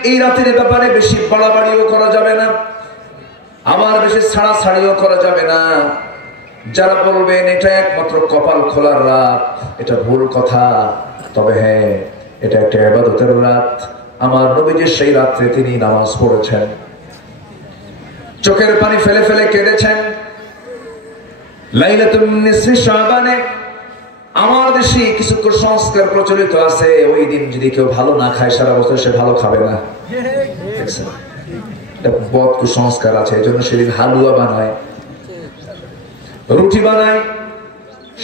এই রাতের ব্যাপারে বেশি বাড়াবাড়িও করা যাবে না, আবার বেশি ছাড়াছাড়িও করা যাবে না। যারা বলবেন এটা একমাত্র কপাল খোলার রাত, এটা ভুল কথা। তবে হ্যাঁ, এটা একটা ইবাদতের রাত। আমার নবীজি সেই রাত্রে তিনি নামাজ পড়েছেন, চোখের পানি ফেলে ফেলে কেঁদেছেন। লাইলাতুন নিসফি শাবানে আমার দেশে কিছু কুসংস্কার প্রচলিত আছে, ওই দিন যদি কেউ ভালো না খায় সারা বছর সে ভালো খাবে না। দেখছেন, এটা বদ কুসংস্কার আছে। এই জন্য সেদিন হালুয়া বানায়, রুটি বানায়,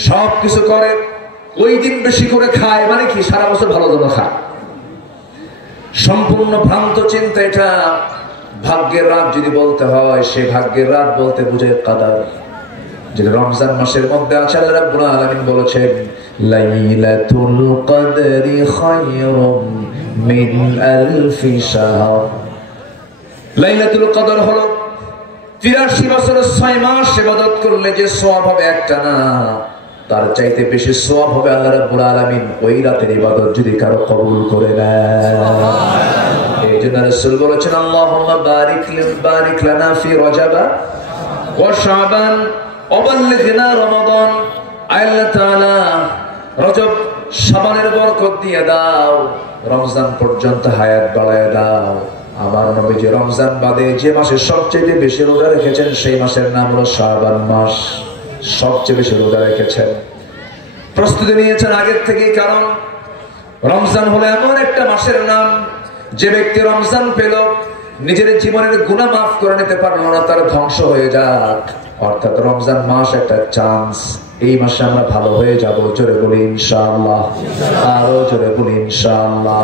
সব কিছু করে, ওই দিন বেশি করে খায়। মানে কি সারা বছর ভালো জন্য খায়। সম্পূর্ণ ভ্রান্ত চিন্তা এটা। ভাগ্যের রাত যদি বলতে হয়, সে ভাগ্যের রাত বলতে বুঝে কাদার, যেটা রমজান মাসের মধ্যে আছে। আল্লাহ রাব্বুল আলামিন বলেছেন লাইলাতুল কদরি খায়রুম মিন আলফি শাহর। লাইলাতুল কদর হলো 83 বছরের 6 মাস ইবাদত করলে যে সওয়াব হবে একটা না, তার চাইতে বেশি সওয়াব হবে আল্লাহ রাব্বুল আলামিন ওই রাতের ইবাদত যদি কারো কবুল করে নেয়। এই জন্য রাসূল বলেছেন আল্লাহুম্মা বারিক লানা ফি রজব ওয়া শাবান ওয়াবাল্লিগনা রমাদান। আল্লাহ তাআলা রজব শাবানের বরকত দিয়ে দাও, রমজান পর্যন্ত হায়াত বাড়ায় দাও। আমার নবীজি রমজান বাদে যে মাসে সবচেয়ে বেশি রোজা রেখেছেন সেই মাসের নাম হলো শাবান মাস। সবচেয়ে বেশি রোজা রেখেছেন, প্রস্তুতি নিয়েছেন আগের থেকে। কারণ রমজান হলো এমন একটা মাসের নাম, যে ব্যক্তি রমজান পেল নিজের জীবনের গুনাহ মাফ করে নিতে পারলো না, তার ধ্বংস হয়ে যাক। অর্থাৎ রমজান মাস একটা চান্স। এই মাসে আমরা ভালো হয়ে যাব। জোরে বলি ইনশাআল্লাহ, আরো জোরে বলি ইনশাআল্লাহ।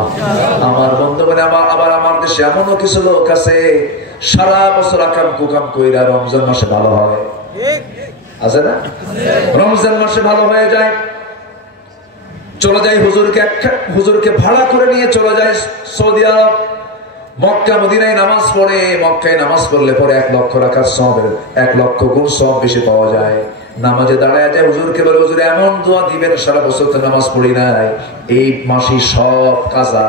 আমার বন্ধুগণ, আবার আমার দেশে এমনও কিছু লোক আছে সারা বছর আকাম কুকাম কইরা রমজান মাসে ভালো হয়, আছে না? রমজান মাসে ভালো হয়ে যায়, চলে যায় হুজুরকে ভাড়া করে নিয়ে চলে যায় সৌদি আরব, মক্কা মদিনায় নামাজ পড়ে। মক্কায় নামাজ পড়লে পরে 1 লক্ষ রাকাত সওয়াবের 1 লক্ষ গুণ সওয়াব বেশি পাওয়া যায়। নামাজে দাঁড়ায় যায়, হুজুরকে বলে হুজুর এমন দোয়া দিবেন সারা বছর তো নামাজ পড়ি নাই, এই মাসে সব কাজা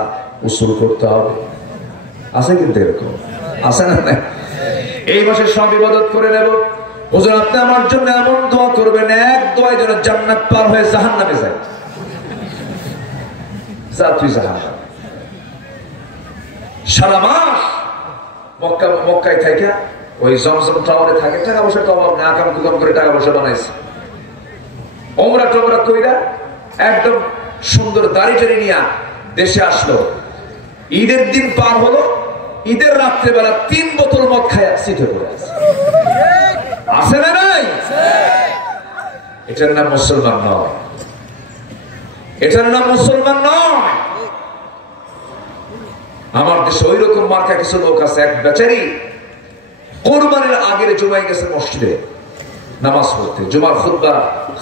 উসুল করতে হবে। আছে কিন্তু এরকম, আছে না? এই মাসে সব ইবাদত করে নেব। হুজুর আপনি আমার জন্য এমন দোয়া করবেন, এক দোয়ায় যেন জান্নাত পার হয়ে জাহান্নামে যায়। যা তুই জাহান্নামে। সারা মাস মক্কায় থাকে, ওই জমজম টাওয়ারে থাকে, টাকা পয়সা কমাব না, আকাম কুকাম করে টাকা পয়সা বানাইছে। ওমরা টোমরা কইরা একদম সুন্দর দাড়ি টাড়ি নিয়ে দেশে আসলো। ঈদের দিন পার হলো, ঈদের রাত্রেবেলা 3 বোতল মদ খায় সিটে পড়ে আছে। আছে না নাই? এটার নাম মুসলমান নয়। এটার নাম মুসলমান নয়। আমার দেশে ওই রকম মার্কা কিছু লোক আছে, এক বেচারি কোরবানির আগের জুমায় গেছে মসজিদে নামাজ পড়তে, জুমার খুতবা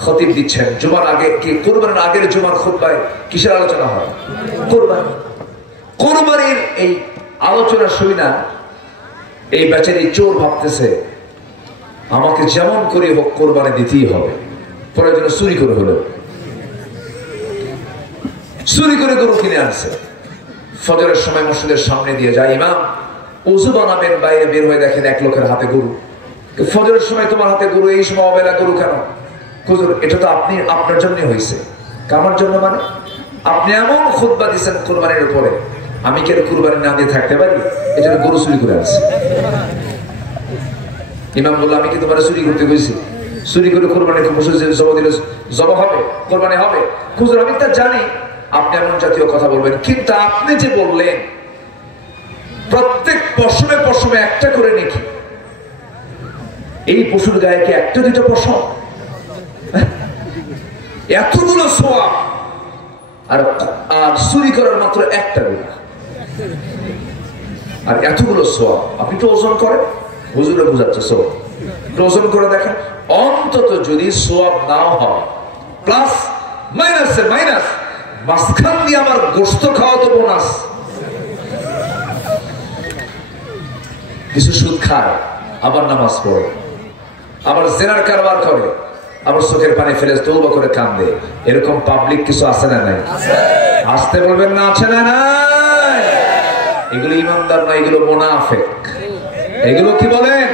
খতিব দিচ্ছেন। জুমার আগে কি কোরবানির আগের জুমার খুতবায় কিসের আলোচনা হয়? কোরবানি। কোরবানির এই আলোচনা শুনি না, এই বেচারি চোর ভাবতেছে আমাকে যেমন করে হোক কোরবানি দিতেই হবে, প্রয়োজনে চুরি করে হলো, চুরি করে গরু কিনে আনছে। ফজরের সময় মসজিদের সামনে দিয়ে যায়, ইমাম ওযু বানাবেন, বাইরে বের হয়ে দেখেন এক লোকের হাতে গরু। ফজরের সময় তোমার হাতে গরু, এই সময় অবেলা গরু কেন? হুজুর এটা তো আপনি আপনার জন্য হয়েছে। কামার জন্য মানে? আপনি এমন খুতবা দিচ্ছেন কুরবানির উপরে, আমি কি কুরবানি না দিয়ে থাকতে পারি? এটা গরু চুরি করে আনছে। ইমাম বলল আমি কি তোমার চুরি করতে গেছি? চুরি করে কোরবানি জবাব দিলে জবাব হবে, কোরবানি হবে? হুজুর আমি তা জানি আপনি এমন জাতীয় কথা বলবেন, কিন্তু আপনি যে বললেন প্রত্যেক পশমে পশমে একটা করে নাকি, এই পশুর গায়ে কি একটা দুটো পশম? এতগুলো সোয়াব, আর চুরি করার মাত্র একটা গুনাহ, আর এতগুলো সোয়াব। আপনি একটু ওজন করেন, হুজুরে বুঝাচ্ছে সোয়াব ওজন করে দেখেন। অন্তত যদি সোয়াব নাও হয়, প্লাস মাইনাসে মাইনাস, মাঝখান দিয়ে আমার গোস্ত খাওয়া তো বোনাস। কিছু সুদ খায়, আবার নামাজ পড়ে, আবার জেনার কারবার করে, আবার চোখের পানি ফেলে তওবা করে কান্দে। এরকম পাবলিক কিছু আছে না নাই? আসতে বলবেন না, আছে না নাই? এগুলো ইমানদার না, এগুলো মুনাফিক। এগুলো কি বলেন?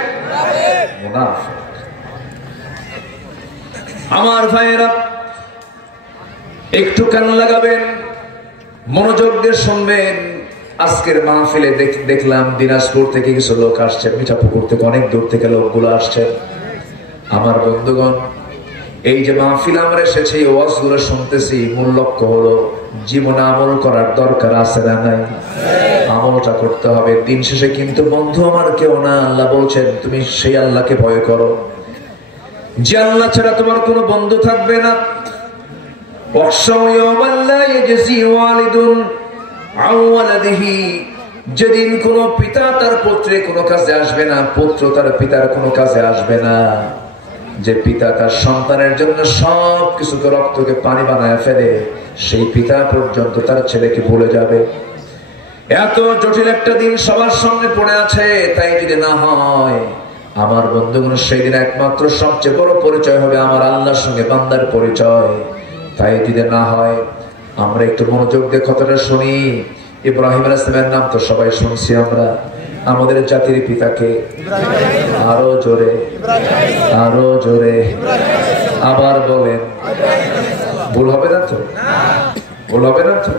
মুনাফিক। আমার ভাইয়েরা একটু কান লাগাবেন, মনোযোগ দিয়ে শুনবেন। আজকের মাহফিলে দেখলাম দিনাজপুর থেকে কিছু লোক আসছে, মিঠাপুকুর থেকে অনেক দূর থেকে লোকগুলো আসছে। আমার বন্ধুগণ, এই যে মাহফিল আমরা এসেছি, ওয়াজগুলো শুনতেছি, মূল লক্ষ্য হলো জীবনে আমল করার দরকার আছে না নাই? আমলটা করতে হবে। দিন শেষে কিন্তু বন্ধু আমার কেউ না, আল্লাহ বলছেন তুমি সেই আল্লাহকে ভয় করো যে আল্লাহ ছাড়া তোমার কোনো বন্ধু থাকবে না। যেদিন কোন পিতা তার পুত্রে কোনো কাজে আসবে না, পুত্র তার পিতার কোনো কাজে আসবে না। যে পিতা তার সন্তানের জন্য সব কিছুকে রক্তকে পানি বানায় ফেলে, সেই পিতা পর্যন্ত তার ছেলেকে ভুলে যাবে। এত জটিল একটা দিন সবার সামনে পড়ে আছে। তাই যদি না হয় আমার বন্ধুগণ, সেই দিন একমাত্র সবচেয়ে বড় পরিচয় হবে আমার আল্লাহর সঙ্গে বান্দার পরিচয়। তাই যদি না হয়, আমরা একটু মনোযোগ দিয়ে কথাটা শুনি। ইব্রাহিম আলাইহিস সালামের নাম তো সবাই শুনছি আমরা। আমাদের জাতির পিতাকে আরো জোরে, আরো জোরে আবার বলেন। ভুল হবে না তো? ভুল হবে না তো?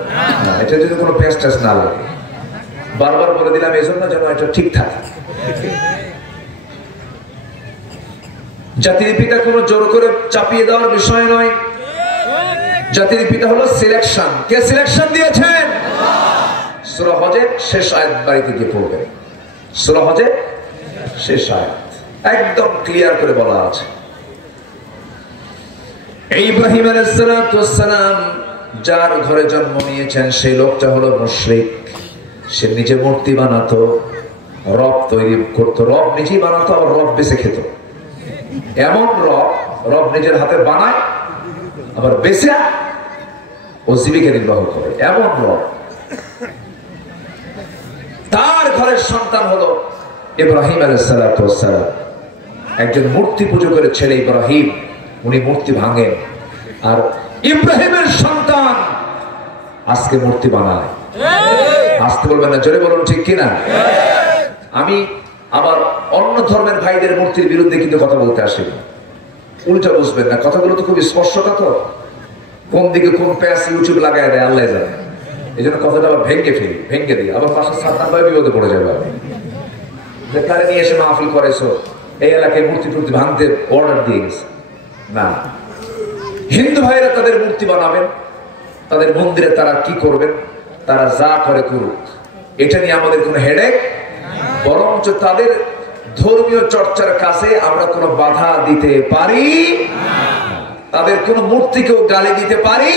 এটা যদি কোনো পেস্ট না লাগে, বারবার বলে দিলাম এই জন্য যেন এটা ঠিক থাকে। জাতির পিতা কোনো জোর করে চাপিয়ে দেওয়ার বিষয় নয়। জাতির পিতা হলো সিলেকশন। কে সিলেকশন দিয়েছেন? সূরা হজের শেষ আয়াত বাড়িতে গিয়ে পড়বেন। সূরা হজের শেষ আয়াত একদম ক্লিয়ার করে বলা আছে। ইব্রাহিম আলাইহিস সালাম যার ঘরে জন্ম নিয়েছেন, সেই লোকটা হলো মুশরিক। সে নিজে মূর্তি বানাতো, রব তৈরি করতো, রব নিজেই বানাতো, আর রব বেঁচে খেত। এমন রব নিজের হাতে বানায়, আবার বেঁচে ও জীবিকা নির্বাহ করে, এমন রব। তার ঘরের সন্তান হলো ইব্রাহিম আলাইহিস সালাম। একজন মূর্তি পুজো করে ছেলে ইব্রাহিম, উনি মূর্তি ভাঙেন। আর ইব্রাহিমের সন্তান আজকে মূর্তি বানায়। আসতে বলবেন না, জোরে বলুন ঠিক কিনা? আমি আবার অন্য ধর্মের ভাইদের মূর্তির বিরুদ্ধে কিন্তু কথা বলতে আসি না, উল্টা বুঝবেন না। কথাগুলো তো খুব স্পষ্টতা, কোন দিকে কোন প্যাস ইউটিউব লাগায় দেয় আল্লাহ জানে। এই জন্য কথাটা আবার ভেঙে দিই, আবার পাশে সাবধান ভাবে বিপদে পড়ে যাবে। যে কারে নিয়ে এসে মাহফিল করেছো, এই এলাকায় মূর্তি টুর্তি ভাঙতে অর্ডার দিয়ে গেছে না। হিন্দু ভাইরা তাদের মূর্তি বানাবেন, তাদের মন্দিরে তারা কি করবেন, তারা যা করে করুক, এটা নিয়ে আমাদের কোনো হেডেক। বরঞ্চ তাদের ধর্মীয় চর্চার কাছে আমরা কোনো বাধা দিতে পারি, তাদের কোনো মূর্তিকেও গালি দিতে পারি।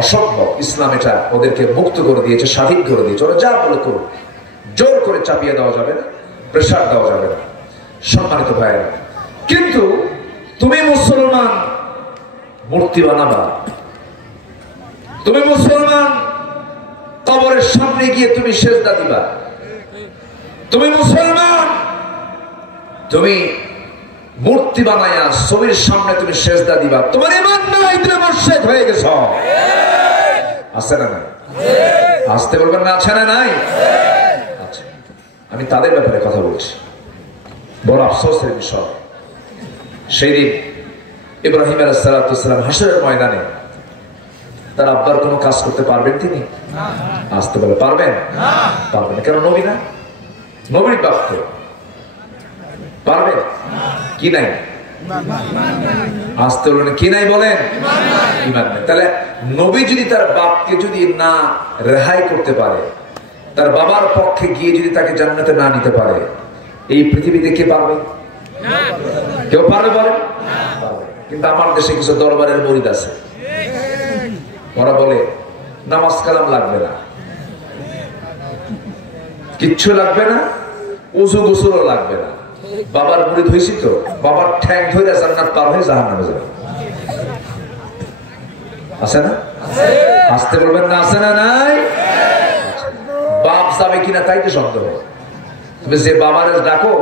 অসম্ভব। ইসলাম এটা ওদেরকে মুক্ত করে দিয়েছে, স্বাধীন করে দিয়েছে। ওরা যা বলে করুক, জোর করে চাপিয়ে দেওয়া যাবে না, প্রেশার দেওয়া যাবে না। সম্মানিত ভাইয়েরা, কিন্তু তুমি মুসলমান মূর্তি বানাবা, তুমি মুসলমান কবরের সামনে গিয়ে তুমি সেজদা দিবা, তুমি মুসলমান তুমি মূর্তি বানায়া ছবির সামনে তুমি সেজদা দিবা, তোমার ঈমান নাই, তুমি মুশরিক হয়ে গেছো। আছে না নাই? আসতে বলবেন না, আছে না নাই? আচ্ছা, আমি তাদের ব্যাপারে কথা বলছি। বড় আফসোসের বিষয়, সেই দিন ইব্রাহিম আলাইহিস সালাম হাসরের ময়দানে তার আব্বার কোনো কাজ করতে পারবেন তিনি? আসতে বলে পারবেন? পারবেন। কেন? নবী না, নবীর বাপ তো পারবেন কি নাই? আসতে বলেন কি নাই বলেন? ঈমান নাই। তাহলে নবী যদি তার বাপকে যদি না রেহাই করতে পারে, তার বাবার পক্ষে গিয়ে যদি তাকে জান্নাতে না নিতে পারে, এই পৃথিবীতে কে পারবে? কেউ পারবে বলেন? কিন্তু আমার দেশে কিছু দরবারের মুরিদ আছে, ওরা বলে নামাজ কালাম লাগবে না, কিচ্ছু লাগবে না, উজু গোসলও লাগবে না। বাবার মুরিদ হয়েছি তো, বাবার ঠ্যাং ধরে জান্নাত পার হয়ে জাহান্নামে যাবে। আছে না? আসতে বলবেন না, আছে না নাই? বাপ যাবে কিনা তাই তো সন্দেহ। তুমি যে বাবার ডাকো,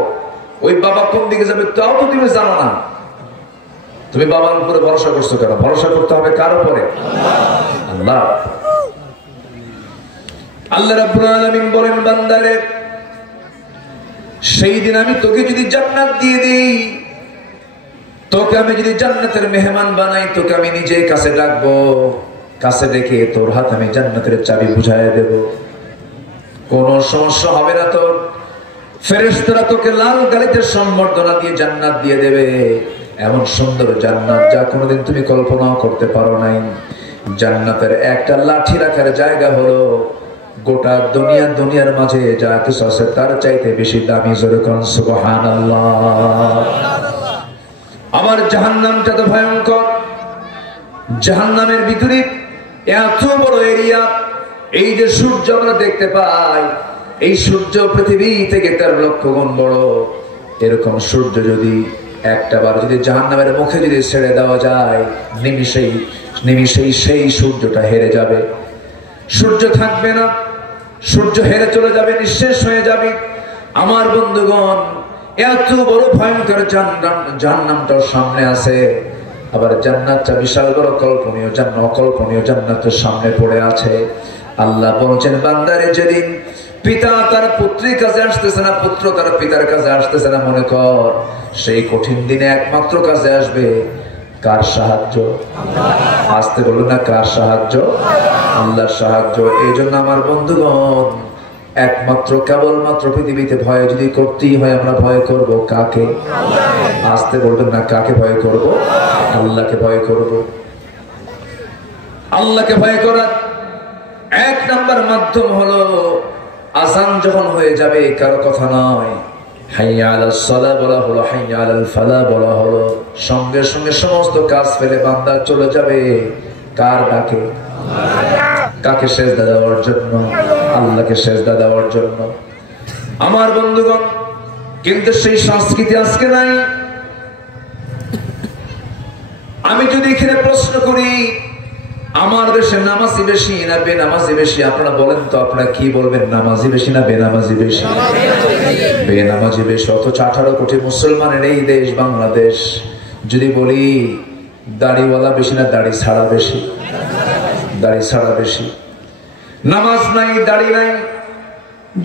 ওই বাবা কোন দিকে যাবে তাও তো তুমি জানো না। তুমি বাবার উপরে ভরসা করছো কেন? ভরসা করতে হবে কার উপরে? আল্লাহ। আল্লাহ রাব্বুল আলামিন বলেন, বান্দারে সেই দিন আমি তোকে যদি জান্নাত দিয়ে দিই, তোকে আমি যদি জান্নাতের মেহমান বানাই, তোকে আমি নিজের কাছে ডাকবো, কাছে ডেকে তোর হাত আমি জান্নাতের চাবি বুঝাইয়া দেব, কোনো সমস্যা হবে না তোর। ফেরেশতারা তোকে লাল গালিতে সম্বর্ধনা দিয়ে জান্নাত দিয়ে দেবে, এমন সুন্দর জান্নাত যা কোনোদিন তুমি কল্পনাও করতে পারো নাই। জান্নাতের একটা লাঠি রাখার জায়গা হলো গোটা দুনিয়ার মাঝে যা কিছু আছে তার চাইতে বেশি দামি। জোরে কোন সুবহানাল্লাহ। আবার জাহান্নামটা তো ভয়ঙ্কর। জাহান্নামের ভিতরে এত বড় এরিয়া, এই যে সূর্য আমরা দেখতে পাই, এই সূর্য পৃথিবী থেকে 13 লক্ষ গুণ বড়। এরকম সূর্য যদি একটা বার যদি জাহান্নামের মুখে যদি ছেড়ে দেওয়া যায়, নিমিষেই সেই সূর্যটা হেরে যাবে, সূর্য থাকবে না, সূর্য হেরে চলে যাবে, নিঃশেষ হয়ে যাবে। আমার বন্ধুগণ, এত বড় ভয়ঙ্কর জাহান্নামটার সামনে আছে, আবার জান্নাতটা বিশাল বড় কল্পনীয় অকল্পনীয় জান্নাতের সামনে পড়ে আছে। আল্লাহ বলছেন, বান্দারে যেদিন পিতা তার পুত্রের কাছে আসতেছে না, পুত্র তার পিতার কাছে আসতেছে না, মনে কর সেই কঠিন দিনে একমাত্র কাছে আসবে কার সাহায্য? আসতে বলুন না, কার সাহায্য? আল্লাহর সাহায্য। এই জন্য আমার বন্ধুগণ, একমাত্র কেবলমাত্র পৃথিবীতে ভয় যদি করতেই হয়, আমরা ভয় করব কাকে? আসতে বলবেন না, কাকে ভয় করব? আল্লাহকে ভয় করব। আল্লাহকে ভয় করার এক নাম্বার মাধ্যম হলো আযান যখন হয়ে যাবে, কারো কথা নয়, হাইয়া আলাস সালাহ বলা হলো, হাইয়া আলাল ফালাহ বলা হলো, সঙ্গে সঙ্গে সমস্ত কাজ ফেলে বান্দা চলে যাবে কার ডাকে? কাকে সেজদা দেওয়ার জন্য? আল্লাহকে সেজদা দেওয়ার জন্য। আমার বন্ধুগণ, কিন্তু সেই সংস্কৃতি আজকে নাই। আমি যদি এখানে প্রশ্ন করি, আমার দেশে নামাজি বেশি না বেনামাজি বেশি? আপনারা বলেন তো, আপনারা কি বলবেন? নামাজি বেশি না বেনামাজি বেশি? বেনামাজি বেশি। অথচ 18 কোটি মুসলমানের এই দেশ বাংলাদেশ। যদি বলি দাড়িওয়ালা বেশি না দাড়ি ছাড়া বেশি? দাড়ি ছাড়া বেশি। নামাজ নাই, দাড়ি নাই।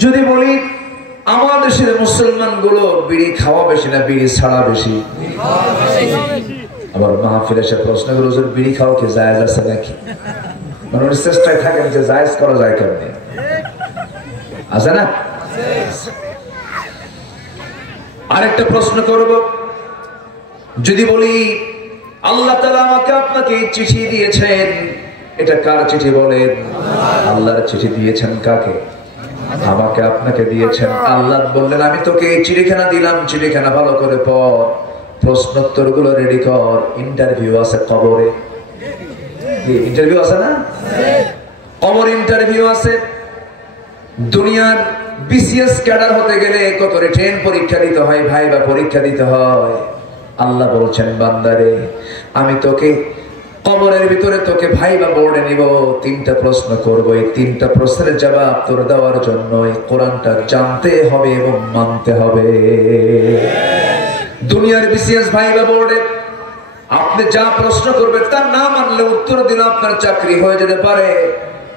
যদি বলি আমার দেশের মুসলমান গুলো বিড়ি খাওয়া বেশি না বিড়ি ছাড়া বেশি? আবার মাহফিলে এসে প্রশ্ন করলো, বিড়ি খাওয়া কি জায়েজ আছে নাকি? মানে চেষ্টায় থাকেন যে জায়েজ করা যায় কেমনে? আছে না? আরেকটা প্রশ্ন করব, যদি বলি আল্লাহ তাআলা আমাকে আপনাকে চিঠি দিয়েছেন, এটা কার চিঠি বলেন? আল্লাহর চিঠি দিয়েছেন। কাকে? আমাকে আপনাকে দিয়েছেন। আল্লাহ বললেন, আমি তোকে এই চিঠিখানা দিলাম, চিঠিখানা ভালো করে পড়, প্রশ্নোত্তর গুলো রেডি কর, ইন্টারভিউ আছে কবরে। ইন্টারভিউ আছে না? কবর ইন্টারভিউ আছে। দুনিয়ার বিসিএস ক্যাডার হতে গেলে কত রিটেন পরীক্ষা দিতে হয়, ভাইবা পরীক্ষা দিতে হয়। আল্লাহ বলছেন বান্দারে আমি তোকে কবরের ভিতরে তোকে ভাইবা বোর্ডে নিব, 3টা প্রশ্ন করবো। এই 3টা প্রশ্নের জবাব তোর দেওয়ার জন্য এই কোরআনটা জানতে হবে এবং মানতে হবে। দুনিয়ার বিসিএস ভাইবা বোর্ডে আপনি যা প্রশ্ন করবেন তা না মানলে উত্তর দিলে আপনার চাকরি হয়ে যেতে পারে।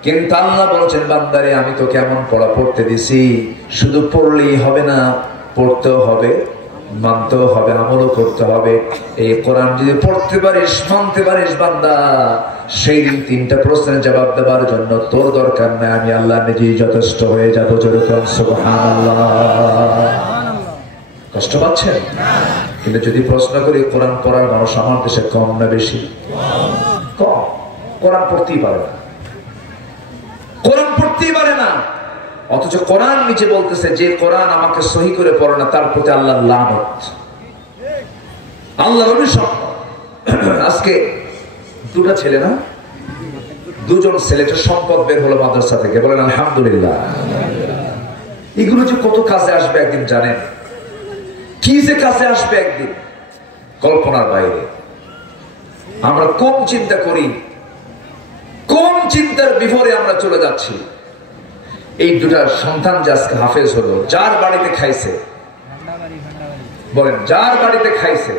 কিন্তু আল্লাহ বলছেন বান্দারে আমি তোকে এমন পড়া পড়তে দিছি, শুধু পড়লেই হবে না, পড়তেও হবে, মানতেও হবে, আমলও করতে হবে। এই কোরআন যদি পড়তে পারিস, মানতে পারিস বান্দা, সেই দিন 3টা প্রশ্নের জবাব দেওয়ার জন্য তোর দরকার নাই, আমি আল্লাহ নিজেই যথেষ্ট হয়ে যাবো। যেরকম সুবহানাল্লাহ। কষ্ট পাচ্ছেন? কিন্তু যদি প্রশ্ন করি কোরআন পড়ার মানুষ আমার দেশে কম না বেশি? কম। কোরআন পড়তেই পারে না, কোরআন পড়তেই পারে না। অথচ কোরআন নিচে বলতেছে যে কোরআন আমাকে সহি করে পড়ে না তার প্রতি আল্লাহর লানত, আল্লাহর অভিশাপ। আজকে 2টা ছেলে না, 2জন ছেলেটার সম্পদ বের হলো মাদ্রাসা থেকে, বলেন আলহামদুলিল্লাহ। এগুলো যে কত কাজে আসবে একদিন জানেন? কি যে কাজে আসবে একদিন কল্পনার বাইরে। আমরা কম চিন্তা করি, কম চিন্তার বিভরে আমরা চলে যাচ্ছি। এই 2টা সন্তান যে আজকে হাফেজ হলো, যার বাড়িতে খাইছে, বলেন যার বাড়িতে খাইছে,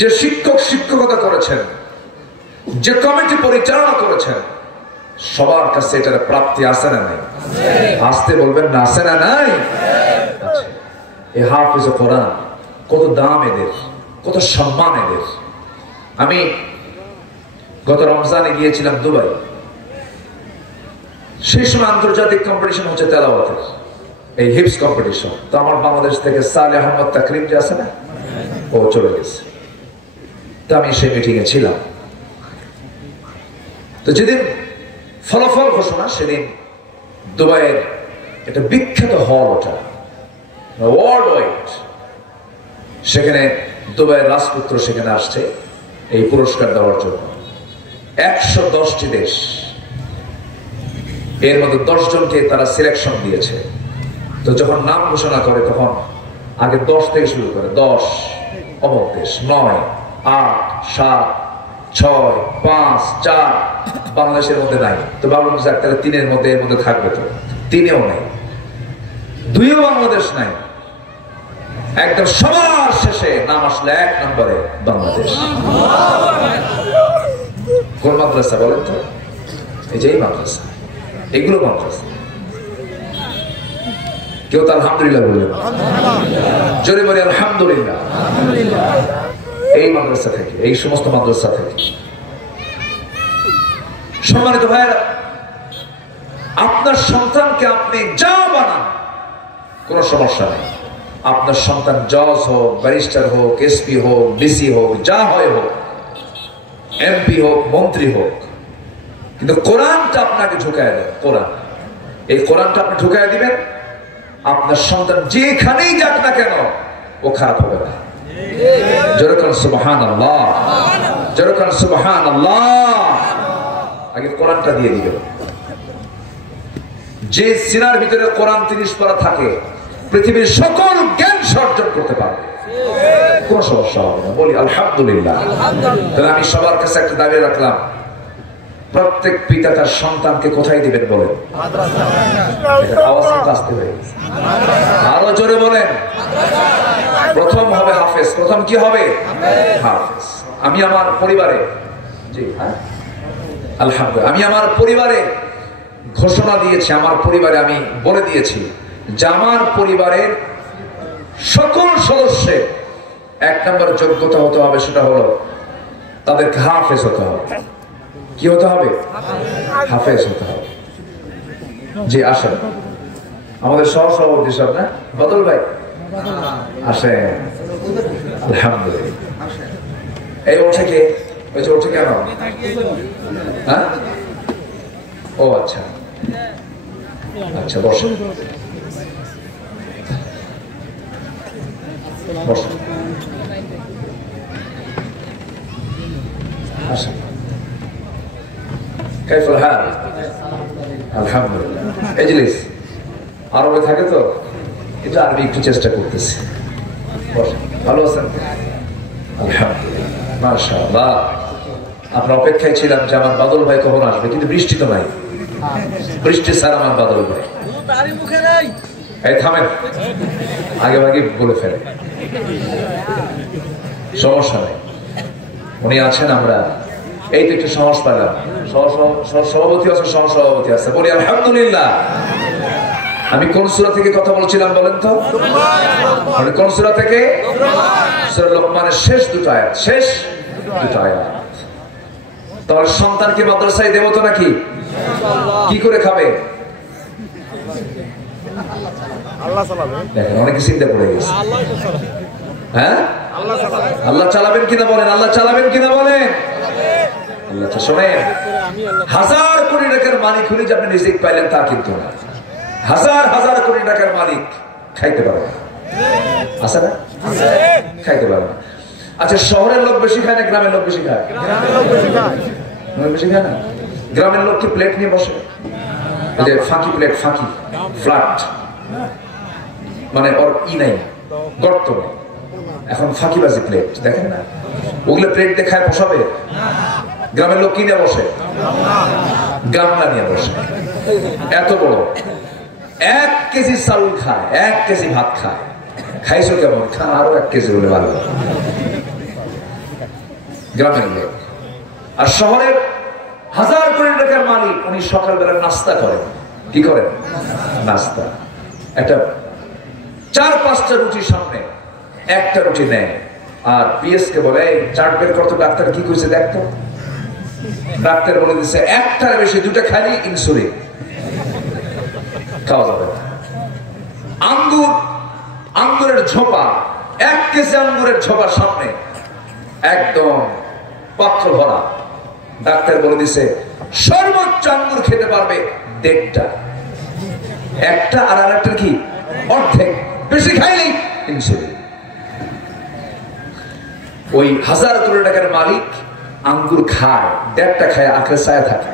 যে শিক্ষক শিক্ষকতা করেছেন, যে কমিটি পরিচালনা করেছেন, সবার কাছে এটার প্রাপ্তি আছে না নাই? আসতে বলবেন না, আছে না নাই? আচ্ছা, এই হাফেজ কোরআন কত দাম এদের, কত সম্মান এদের। আমি গত রমজানে গিয়েছিলাম দুবাই। সেই সময় আন্তর্জাতিক কম্পিটিশন হচ্ছে তেলাওয়াতের, এই হিপস কম্পিটিশন। তো আমার বাংলাদেশ থেকে সালে আহমদ তাকরিম যে আছে না, ও চলে গেছে। তো আমি সেই মিটিং এ ছিলাম। তো যেদিন ফলাফল ঘোষণা, সেদিন দুবাইয়ের একটা বিখ্যাত হল, ওটা ওয়ার্ল্ড ওয়াইড, সেখানে দুবাইয়ের রাজপুত্র সেখানে আসছে এই পুরস্কার দেওয়ার জন্য। 110টি দেশ, এর মধ্যে 10 জনকে তারা সিলেকশন দিয়েছে। তো যখন নাম ঘোষণা করে তখন আগে 10 থেকে শুরু করে, 10 অমুক দেশ, 9, 8, 7, 6, 5, 4, বাংলাদেশের মধ্যে নাই। তো ভাবলাম যাক তাহলে 3-এর মধ্যে, এর মধ্যে থাকবে। তো 3-এও নেই, 2-এও বাংলাদেশ নাই। একদম সবার শেষে নাম আসলে 1 নম্বরে বাংলাদেশ। কোন মাদ্রাসা বলেন তো? এই যে এই মাদ্রাসা, এগুলো মাদ্রাসা। কেউ তো আলহামদুলিল্লাহ বললেন? জোরে বলি আলহামদুলিল্লাহ। এই মাদ্রাসা থেকে, এই সমস্ত মাদ্রাসা থেকে। সম্মানিত ভাইয়েরা, আপনার সন্তানকে আপনি যা বানান কোন সমস্যা নেই। আপনার সন্তান জজ হোক, ব্যারিস্টার হোক, এসপি হোক, ডিসি হোক, যা হয় হোক, এমপি হোক, মন্ত্রী হোক, কিন্তু কোরআনটা আপনাকে ঢুকায় দেন। কোরআন, এই কোরআনটা আপনি ঢুকায় দিবেন, আপনার সন্তান যেখানেই যাক না কেন ও খারাপ হবে না। যেরকম সুবহানাল্লাহ, যেরকম সুবহানাল্লাহ। আগে কোরআনটা দিয়ে দিবেন। যে সিনার ভিতরে কোরআন 30 পারা থাকে, পৃথিবীর সকল জ্ঞান অর্জন করতে পারবে, কোন সমস্যা হবে না। বলি আলহামদুলিল্লাহ। তাহলে আমি সবার কাছে একটা দাবি রাখলাম, প্রত্যেক পিতা তার সন্তানকে কোথায় দিবেন বলেন? আওয়াজ আসতে হয়ে গেছে, আরো জোরে বলেন। প্রথম হবে হাফেজ। প্রথম কি হবে? হাফেজ। আমি আমার পরিবারে, জি হ্যাঁ আলহামদুলিল্লাহ, আমি আমার পরিবারে ঘোষণা দিয়েছি, আমার পরিবারে আমি বলে দিয়েছি যে আমার পরিবারের সকল সদস্যের 1 নম্বর যোগ্যতা হতে হবে, সেটা হলো তাদেরকে হাফেজ হতে হবে। কি হতে হবে? হাফেজ হতে হবে। জি আসেন, আমাদের সহসভাপতি সব না, বদল ভাই আসেন। আলহামদুলিল্লাহ। এই ওঠে কে? ওই যে ওঠে কেন? হ্যাঁ, ও আচ্ছা আচ্ছা, বসে বসে। আসেন কাইফুল হাল? আলহামদুলিল্লাহ। এজলিস আরবে থাকে তো এটা আরবি একটু চেষ্টা করতেছি। ভালো আছেন? আলহামদুলিল্লাহ, মাশাআল্লাহ। আমরা অপেক্ষায় ছিলাম যে আমার বাদল ভাই কখন আসবে, কিন্তু বৃষ্টি তো নাই। বৃষ্টি স্যার আমার বাদল ভাই এই থামেন, আগে ভাগে বলে ফেলে, সমস্যা নেই, উনি আছেন। আমরা এই তো একটু সাহস পেলাম। সভাপতি আছে, সহসভাপতি আছে, বলি আলহামদুলিল্লাহ। আমি কোন সূরা থেকে কথা বলছিলাম বলেন তো? কোন সূরা থেকে? সূরা লোকমানের শেষ দুটো আয়াত, শেষ দুটো আয়াত। তাহলে সন্তানকে মাদ্রাসায় দেব তো নাকি? কি করে খাবে? দেখেন অনেকে চিন্তা করে গেছে। হ্যাঁ, আল্লাহ চালাবেন কিনা বলেন? আল্লাহ চালাবেন কিনা বলেন? আল্লাহ শোনেন, 1000 কোটি টাকার মালিক হলে যে আপনি রিজিক পাইলেন তা কিন্তু না। 1000 কোটি টাকার মালিক খাইতে পারে না, আছে না? খাইতে পারে না। আচ্ছা, শহরের লোক বেশি খায় না গ্রামের লোক বেশি খায়? বেশি খায় না। গ্রামের লোক কি প্লেট নিয়ে বসে? ফাঁকি প্লেট, ফাঁকি ফ্ল্যাট, মানে ওর ই নাই, গর্ত নেই, এখন ফাঁকিবাজি প্লেট, দেখেন না? ওগুলো প্লেট দেখায় বসাবে? গ্রামের লোক কি নিয়ে বসে? গামলা নিয়ে বসে। এত বড় 1 কেজি চাউল খায়, 1 কেজি ভাত খায়। খাইছো কেমন? খা আরো 1 কেজি হলে ভালো। গ্রামের লোক। আর শহরের 1000 কোটি টাকার মালিক, উনি সকালবেলা নাস্তা করেন। কি করেন? নাস্তা। একটা 4-5টা রুটির সামনে একটা রুটি নেয়, আর পিএস কে বলে চার্ট বের করতো, ডাক্তার কি কইছে দেখতো। ডাক্তার বলে দিচ্ছে একটার বেশি 2টা খাইলে ইনসুলিন খাওয়া যাবে না। আঙ্গুরের ঝোপা, 1 কেজি আঙ্গুরের ঝোপার সামনে একদম পাত্র ভরা। ডাক্তার বলে দিছে সর্বোচ্চ আঙ্গুর খেতে পারবে 1.5টা, একটা আর আরেকটা কি অর্ধেক, বেশি খাইলেই ইনসুলিন। ওই 1000 কোটি টাকার মালিক আঙ্গুর খায়, 1.5টা খায়, আখের ছায়া থাকে।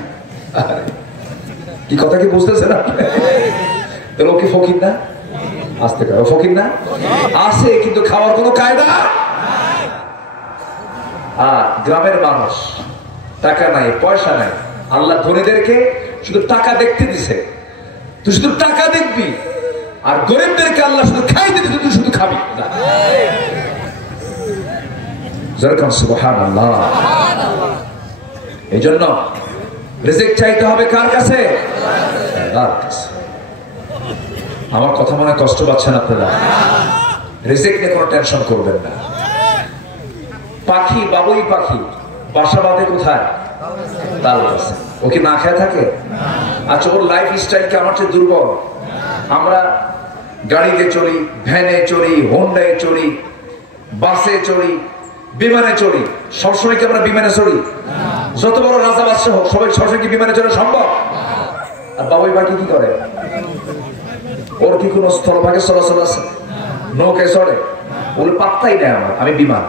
কি কথা কি বুঝতেছেন আপনি? ও কি ফকির না? আসতে পারে ফকির না? আছে, কিন্তু খাওয়ার কোনো কায়দা। আর গ্রামের মানুষ টাকা নাই, পয়সা নাই, আল্লাহ ধনীদেরকে শুধু টাকা দেখতে দিছে, তুই শুধু টাকা দেখবি, আর গরিবদেরকে আল্লাহ শুধু খাইতে দিতে, তুই শুধু খাবি। সুবহানাল্লাহ। এই জন্য রিজিক চাইতে হবে কার কাছে? আল্লাহর কাছে। আমার কথা মনে কষ্ট পাচ্ছেন আপনারা? রিজিক নিয়ে কোনো টেনশন করবেন না। পাখি, বাবুই পাখি বাসা বাঁধে কোথায়? তাল গাছে। ও কি না খেয়ে থাকে? আচ্ছা, ওর লাইফ স্টাইল কি আমার চেয়ে দুর্বল? আমরা গাড়িতে চড়ি, ভ্যানে চড়ি, হোন্ডায় চড়ি, বাসে চড়ি, বিমানে চড়ি। সবসময় কি আমরা বিমানে চড়ি? যত বড় রাজা বাদশাহ হোক, সবাই সবসময় কি বিমানে চড়া সম্ভব? আর বাবুই পাখি কি করে? ওর কি কোনো স্থলভাগে চলাচল আছে? নৌকায় চড়ে? ওর পাত্তাই নেই আমার। আমি বিমান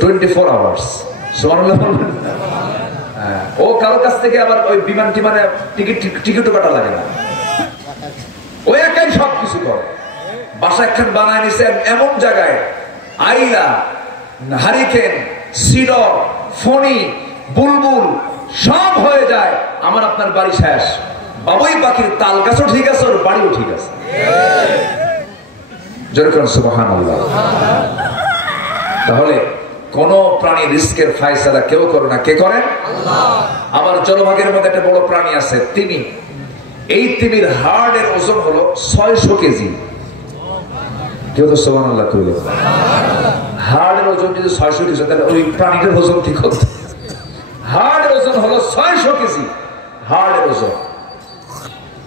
24 আওয়ার্স। ও কারোর কাছ থেকে আবার ওই বিমান টিমানে টিকিটও কাটা লাগে না, ও একাই সবকিছু করে। বাসা একখান বানায় নিছে এমন জায়গায়, আইলা, হারিকেন, সিডর, ফণি, বুলবুল সব হয়ে যায়, আমার আপনার বাড়ি শেষ। বাবুই পাখির তাল গাছও ঠিক আছে, ওর বাড়িও ঠিক আছে। যেরকম সুবহানাল্লাহ। তাহলে কোন প্রাণী রিস্কের ফায়সালা কেউ করে না, কে করেন? আল্লাহ। আবার জলভাগের মধ্যে একটা বড় প্রাণী আছে, তিমি। এই তিমির হাড়ের ওজন হলো 600 কেজি। কেউ তো সুবহানাল্লাহ কইল। হাড়ের ওজন যদি 600 কেজি, তাহলে ওই প্রাণীটার ওজন কি কত? হাড়ের ওজন হলো 600 কেজি। হাড়ের ওজন।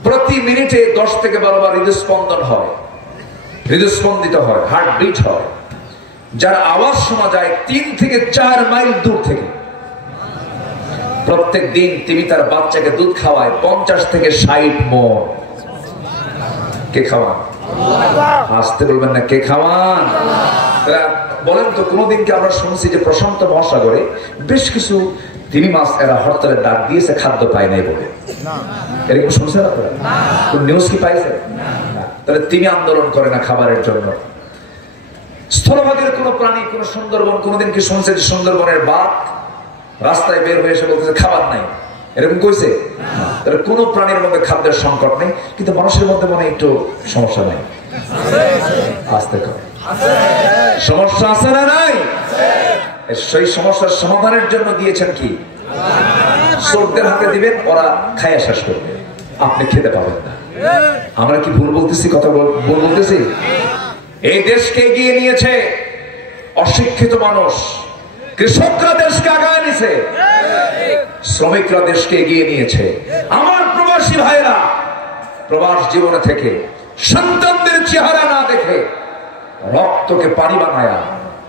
প্রতি মিনিটে 10 থেকে 12 বার হৃদস্পন্দন হয়, হৃদস্পন্দিত হয়, হার্ট বিট হয়, যার আওয়াজ শোনা যায় 3 থেকে 4 মাইল দূর থেকে। প্রত্যেক দিন তিনি তার বাচ্চাকে দুধ খাওয়ায় 50 থেকে 60 মণ। কে খাওয়ান? আসতে বলবেন না, কে খাওয়ান? বলেন তো কোনোদিন কি আমরা শুনছি যে প্রশান্ত মহাসাগরে বেশ কিছু তিমি মাছ এরা হরতালের ডাক দিয়েছে খাদ্য পায় নাই বলে? এরকম শুনছেন আপনারা? কোন নিউজ কি পাইছে? তাহলে তিনি আন্দোলন করে না খাবারের জন্য। স্থলভাগের কোন প্রাণী, কোন সুন্দরবন কোনোদিন কি শুনছে যে সুন্দরবনের বাঘ রাস্তায় বের হয়ে এসে বলতেছে খাবার নাই? এরকম কইছে? তাহলে কোন প্রাণীর মধ্যে খাদ্যের সংকট নেই, কিন্তু মানুষের মধ্যে মনে একটু সমস্যা নাই? আসতে কর সমস্যা আছে না নাই? সেই সমস্যার সমাধানের জন্য দিয়েছেন কি? চোরদের হাতে দিবেন, ওরা খাইয়া শেষ করবে, আপনি খেতে পাবেন না। আমরা কি ভুল বলতেছি? কথা ভুল বলতেছি? এই দেশকে এগিয়ে নিয়েছে অশিক্ষিত মানুষ, কৃষকরা দেশকে আগায় নিয়েছে, শ্রমিকরা দেশকে এগিয়ে নিয়েছে। আমার প্রবাসী ভাইরা প্রবাস জীবনে থেকে সন্তানদের চেহারা না দেখে রক্তকে পানি বানায়া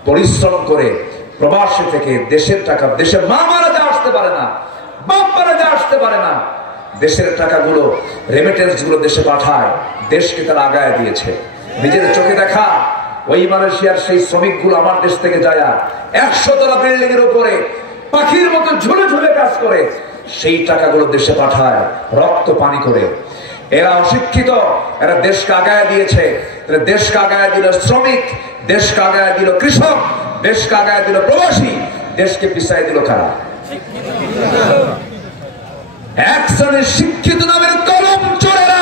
পরিশ্রম করে প্রবাসী থেকে দেশের টাকা, দেশের মা মারা যা আসতে পারে না, বাপ মারা যা আসতে পারে না, দেশের টাকাগুলো রেমিটেন্স গুলো দেশে পাঠায়, দেশকে তারা আগায় দিয়েছে। নিজের চোখে দেখা ওই মালয়েশিয়ার সেই শ্রমিকগুলো আমার দেশ থেকে যায় 100 তলা বিল্ডিং এর উপরে পাখির মতো ঝুলে ঝুলে কাজ করে, সেই টাকাগুলো দেশে পাঠায় রক্ত পানি করে। এরা অশিক্ষিত, এরা দেশকে আগায় দিয়েছে। দেশকে আগায় দিল শ্রমিক, দেশকে আগায় দিল কৃষক, দেশকে আগায় দিল প্রবাসী, দেশকে পিছায় দিল কারা? এক শ্রেণীর শিক্ষিত নামের কলম চোরেরা,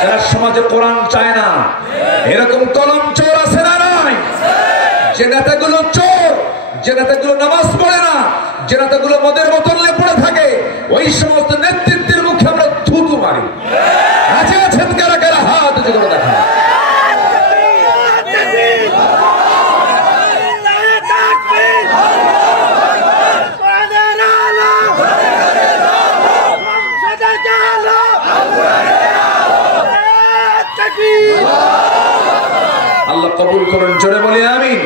যারা সমাজে কোরআন চায় না। এরকম কলম চোর আছে না নাই? যে নেতাগুলো চোর, যে নেতাগুলো নামাজ পড়ে না, যে নেতাগুলো মদের বোতল নিয়ে পড়ে থাকে, ওই সমস্ত নেতৃত্বের মুখে আমরা থুতু মারি। আছে আছেন কারা কারা? হাত উঁচু করে দেখা। আল্লাহ কবুল করুন, জোরে বলি আমিন,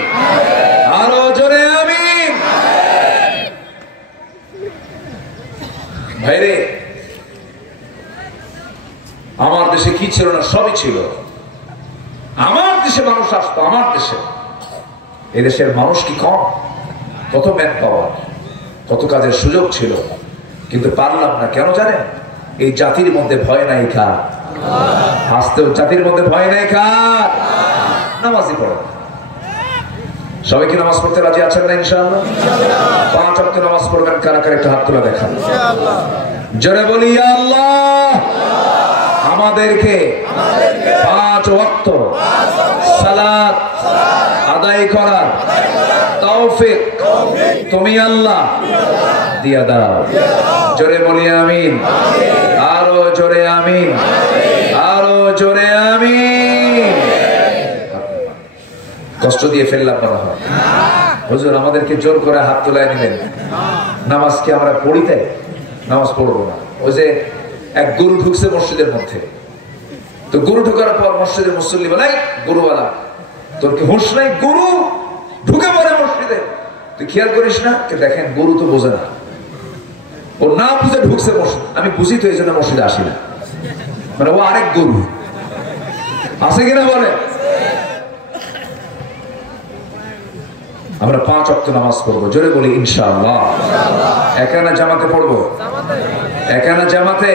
আরো জোরে আমিন। ভাইরে, আমার দেশে কি ছিল না? সবই ছিল। আমার দেশে মানুষ আসতো, আমার দেশে। এদেশের মানুষ কি কম? কত ম্যান পাওয়ার, কত কাজের সুযোগ ছিল, কিন্তু পারলাম না। কেন জানেন? এই জাতির মধ্যে ভয় নাই কার? আসতেও জাতির মধ্যে ভয় নাই কার? নামাজই পড়ে। সবাই কি নামাজ পড়তে রাজি আছেন না? ইনশাআল্লাহ 5 ওয়াক্ত নামাজ পড়বেন। কারা কারা একটু হাত তুলে দেখান। জোরে বলি ইয়া আল্লাহ। আমাদেরকে 5 ওয়াক্ত সালাত আদায় করার তৌফিক তুমি আল্লাহ দিয়া দাও। জোরে বলি আমিন, আরো জোরে আমিন, আরো জোরে আমিন। কষ্ট দিয়ে ফেললাম না হয়? হুজুর আমাদেরকে জোর করে হাত তোলায় নিলেন। নামাজ কি আমরা পড়িতে? নামাজ পড়বো না। ওই যে এক গুরু ঢুকছে মসজিদের মধ্যে, তো গুরু ঢুকার পর মসজিদের মুসল্লি বলে, গুরুওয়ালা তোর কি হুঁশ নাই? গুরু ঢুকে পড়ে মসজিদে, তুই খেয়াল করিস না? দেখেন গুরু তো বোঝে না, ও না বুঝে ঢুকছে মসজিদ। আমি বুঝি তো এই জন্য মসজিদে আসি না, মানে ও আরেক গুরু আছে কিনা বলে। আমরা 5 ওয়াক্ত নামাজ পড়বো। জোরে বলি ইনশাআল্লাহ। একানা জামাতে পড়বো, একানা জামাতে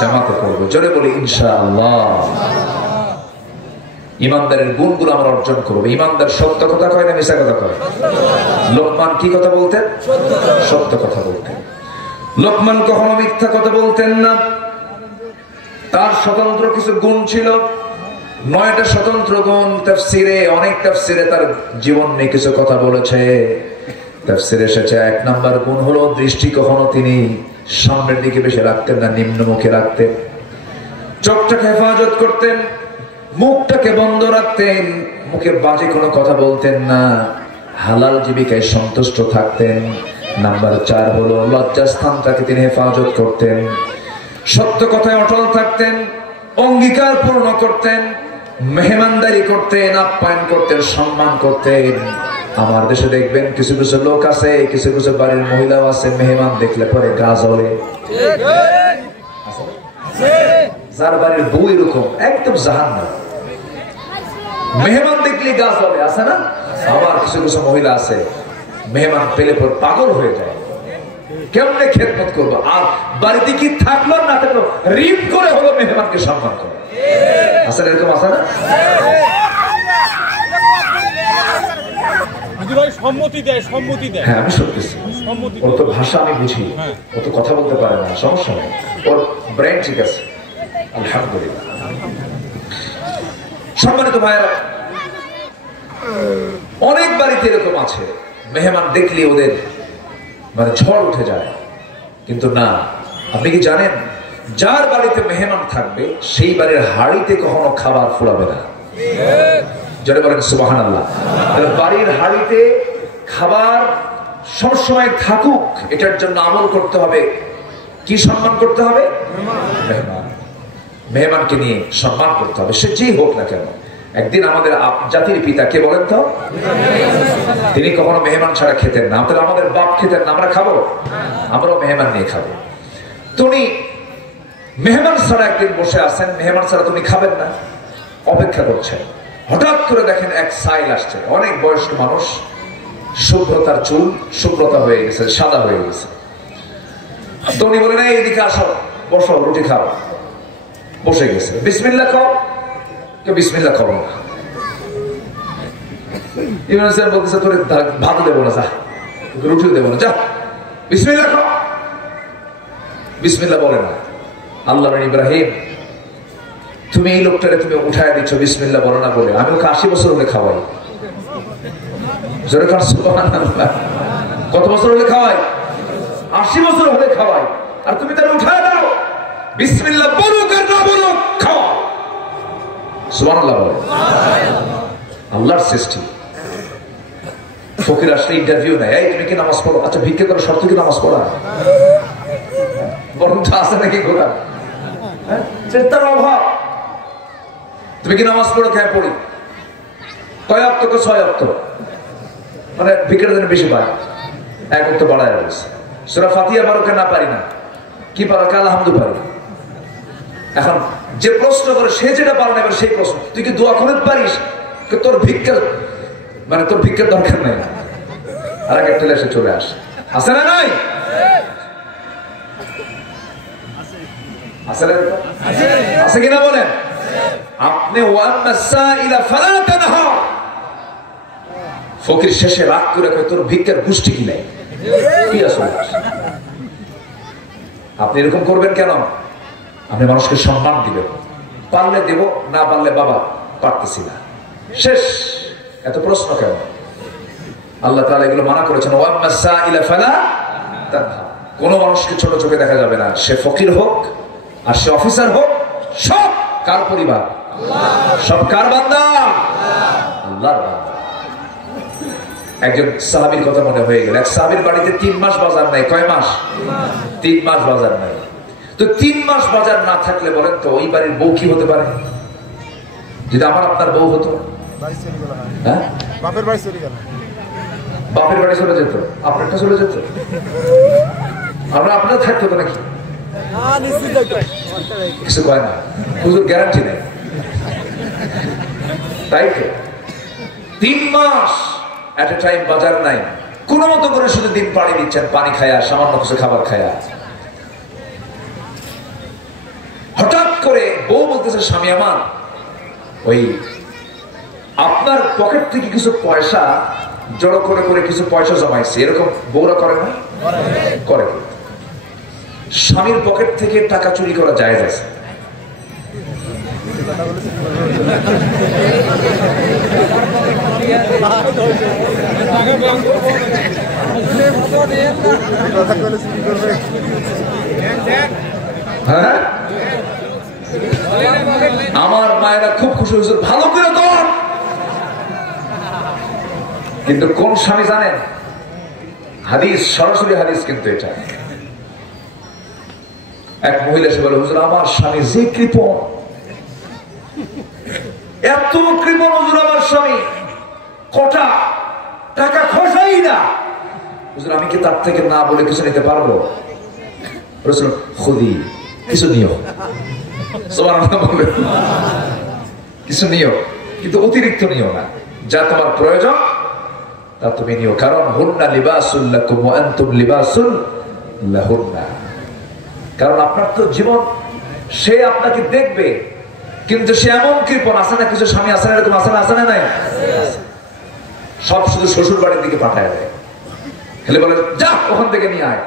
জামাতে পড়বো। জোরে বলি ইনশাআল্লাহ। ইমানদারের গুণগুলো আমরা অর্জন করবো। ইমানদার সত্য কথা কয় না মিথ্যা কথা কয়? লোকমান কি কথা বলতেন? সত্য কথা বলতেন। লোকমান কখনো মিথ্যা কথা বলতেন না। তার স্বতন্ত্র কিছু গুণ ছিল, 9টা স্বতন্ত্র গুণ। তাফসিরে, অনেক তাফসিরে তার জীবন নিয়ে কিছু কথা বলেছে। তাফসিরে এসেছে 1 নাম্বার গুণ হলো দৃষ্টি কখনো তিনি সামনের দিকে বেশি রাখতেন না, নিম্নমুখে রাখতেন। চোখটাকে হেফাজত করতেন, মুখটাকে বন্ধ রাখতেন, মুখে বাজে কোনো কথা বলতেন না, হালাল জীবিকায় সন্তুষ্ট থাকতেন। নাম্বার 4 হলো লজ্জাস্থানটাকে তিনি হেফাজত করতেন, সত্য কথায় অটল থাকতেন, অঙ্গীকার পূর্ণ করতেন, মেহমানদারি করতেন, আপ্যায়ন করতেন, সম্মান করতেন। আমার দেশে দেখবেন কিছু কিছু লোক আছে, কিছু কিছু বাড়ির মহিলাও আছে, মেহমান দেখলে পরে গা জ্বলে। যার বাড়ির বউ এরকম একদম জাহান্নাম, মেহমান দেখলে গা জ্বলে, আছে না? আবার কিছু কিছু মহিলা আছে মেহমান পেলে পর পাগল হয়ে যায়, কেমনে খেদমত করবো, আর বাড়িতে কি থাকলো না থাকলো রিপ করে হলো মেহমানকে সম্মান করে। আছে এরকম, আছে না? সম্মতি দেয়, সম্মতি দেয়। হ্যাঁ আমি শুনতেছি, ওর তো ভাষা আমি বুঝি, ও তো কথা বলতে পারে না, সমস্যা নেই, ওর ব্রেন ঠিক আছে, আলহামদুলিল্লাহ। সম্মানিত ভাইয়েরা, অনেক বাড়িতে এরকম আছে মেহমান দেখলে ওদের মানে ঝড় উঠে যায়, কিন্তু না, আপনি কি জানেন যার বাড়িতে মেহমান থাকবে সেই বাড়ির হাড়িতে কখনো খাবার ফুরাবে না? যারা বলেন সুবহানাল্লাহ। বাড়ির হাড়িতে খাবার সবসময় থাকুক, এটার জন্য আমল করতে হবে, কি সম্মান করতে হবে? মেহমান, মেহমানকে নিয়ে সম্মান করতে হবে, সে যেই হোক না কেন। একদিন আমাদের জাতির পিতা কে বলেন তো? তিনি কখনো মেহমান ছাড়া খেতেন না। আমাদের বাপ খেতেন না, আমরা খাবো? আমরাও মেহমান নিয়ে খাবো। তুমি মেহমান ছাড়া একদিন বসে আছেন, মেহমান ছাড়া তুমি খাবেন না, অপেক্ষা করছেন। হঠাৎ করে দেখেন এক সাইল আসছে, অনেক বয়স্ক মানুষ, শুভ্রতার চুল শুভ্রতা হয়ে গেছে, সাদা হয়ে গেছে। তো উনি বলেন এইদিকে আসো, বসো, রুটি খাও। বসে গেছে, বিসমিল্লাহ খাও। কেউ বিসমিল্লাহ খাবো না। ইমাম সাহেব বলতেছে তোরে ভাত দেবো না, যা, রুটিও দেবো না, যা, বিসমিল্লাহ খাও। বিসমিল্লাহ বলে না। আল্লাহ ইব্রাহিম, তুমি এই লোকটারে তুমি উঠায় দিচ্ছ বিসমিল্লাহ বলো না বলে, আমি ওকে 80 বছর হলে খাওয়াই। কত বছর হলে খাওয়াই? 80 বছর হলে খাওয়াই, আর তুমি তাহলে উঠায় দাও, বিসমিল্লাহ বলুক আর না বলুক খাওয়া। সুবহানাল্লাহ বলো। আল্লাহর সৃষ্টি। ফকির আসলে ইন্টারভিউ নেয়, এই তুমি কি নামাজ পড়ো? আচ্ছা ভিক্ষা করো, শর্ত কি নামাজ পড়া? বরংটা আছে নাকি ঘোরা? চেষ্টার অভাব। তুমি কি নামাজ পড়ো? খেয়ে পড়ি। কয় অক্ত? 6 অক্ত। মানে ভিক্ষার জন্য বেশি পায়, 1 অক্ত বাড়ায় রয়েছে। সূরা ফাতিহা পারোকে না পারি না, কি পারো? আলহামদু পারি। এখন যে প্রশ্ন করে সে যেটা পারে না, এবার সেই প্রশ্ন, তুই কি দোয়া করে পারিস? তোর ভিক্ষার মানে তোর ভিক্ষার দরকার নেই, আর এক একটা এসে চলে আসে। আছে না নাই? আছে কিনা বলেন? আপনি ফকির শেষে রাগ করে তোর ভিক্ষার গোষ্ঠী কি নাই, আপনি এরকম করবেন কেন? আপনি মানুষকে সম্মান দিবেন, পারলে দেব, না পারলে বাবা পারতেছি না, শেষ। এত প্রশ্ন কেন? আল্লাহ তাআলা এগুলো মানা করেছেন। কোন মানুষকে ছোট চোখে দেখা যাবে না, সে ফকির হোক আর সে অফিসার হোক, সব কার পরিবার? সব কার বান্দা? আল্লাহর বান্দা। একজন সাহাবীর কথা মনে হয়ে গেল। এক সাহাবীর বাড়িতে 3 মাস বাজার নাই। কয় মাস? 3 মাস বাজার নাই। তো 3 মাস বাজার না থাকলে বলেন তো ওই বাড়ির বউ কি হতে পারে? যদি আমার আপনার বউ হতো, হ্যাঁ, বাপের বাড়ি চলে গেল, বাপের বাড়ি চলে যেত, আপনারটা চলে যেত, আমরা আপনার থাকতো তো নাকি? কিছু কয় না, হুজুর গ্যারান্টি নেই। তাই তো 3 মাস এট এ টাইম বাজার নাই, কোন মতো করে শুধু দিন পাড়ি দিচ্ছেন, পানি খায়া, সামান্য কিছু খাবার খায়া। হঠাৎ করে বউ বলতেছে, স্বামী আমার, ওই আপনার পকেট থেকে কিছু পয়সা জড়ো করে করে কিছু পয়সা জমাইছে। এরকম বউরা করে না? করে। স্বামীর পকেট থেকে টাকা চুরি করা জায়েজ আছে? হ্যাঁ, আমার মায়েরা খুব খুশি হয়েছে, ভালো করে কর। কিন্তু কোন স্বামী জানেন? হাদিস, সরাসরি হাদিস কিন্তু এটা। এক মহিলা এসে বলে, হুজুর আমার স্বামী যে কৃপণ, এত কৃপণ হুজুর, আমার স্বামী কটা টাকা খসাই না। হুজুর আমি কি তার থেকে না বলে কিছু নিতে পারবো? রাসূল খুদি, কিছু নিও। সুবহানাল্লাহ বলে, কিছু নিও। কিন্তু অতিরিক্ত নিও না। যা তোমার প্রয়োজন তা তুমি নিও, কারণ হুন্না লিবাসুল লাকুম ওয়া আনতুম লিবাসুল লাহুন্না। কারণ আপনার তো জীবন, সে আপনাকে দেখবে, কিন্তু সে এমন কৃপণ আছে না, কিছু স্বামী আছে না, এরকম আছে না, আছে না নাই? সব শুধু শ্বশুর বাড়ির দিকে পাঠায় দেয়, হেলে বলে যা ওখান থেকে নিয়ে আয়।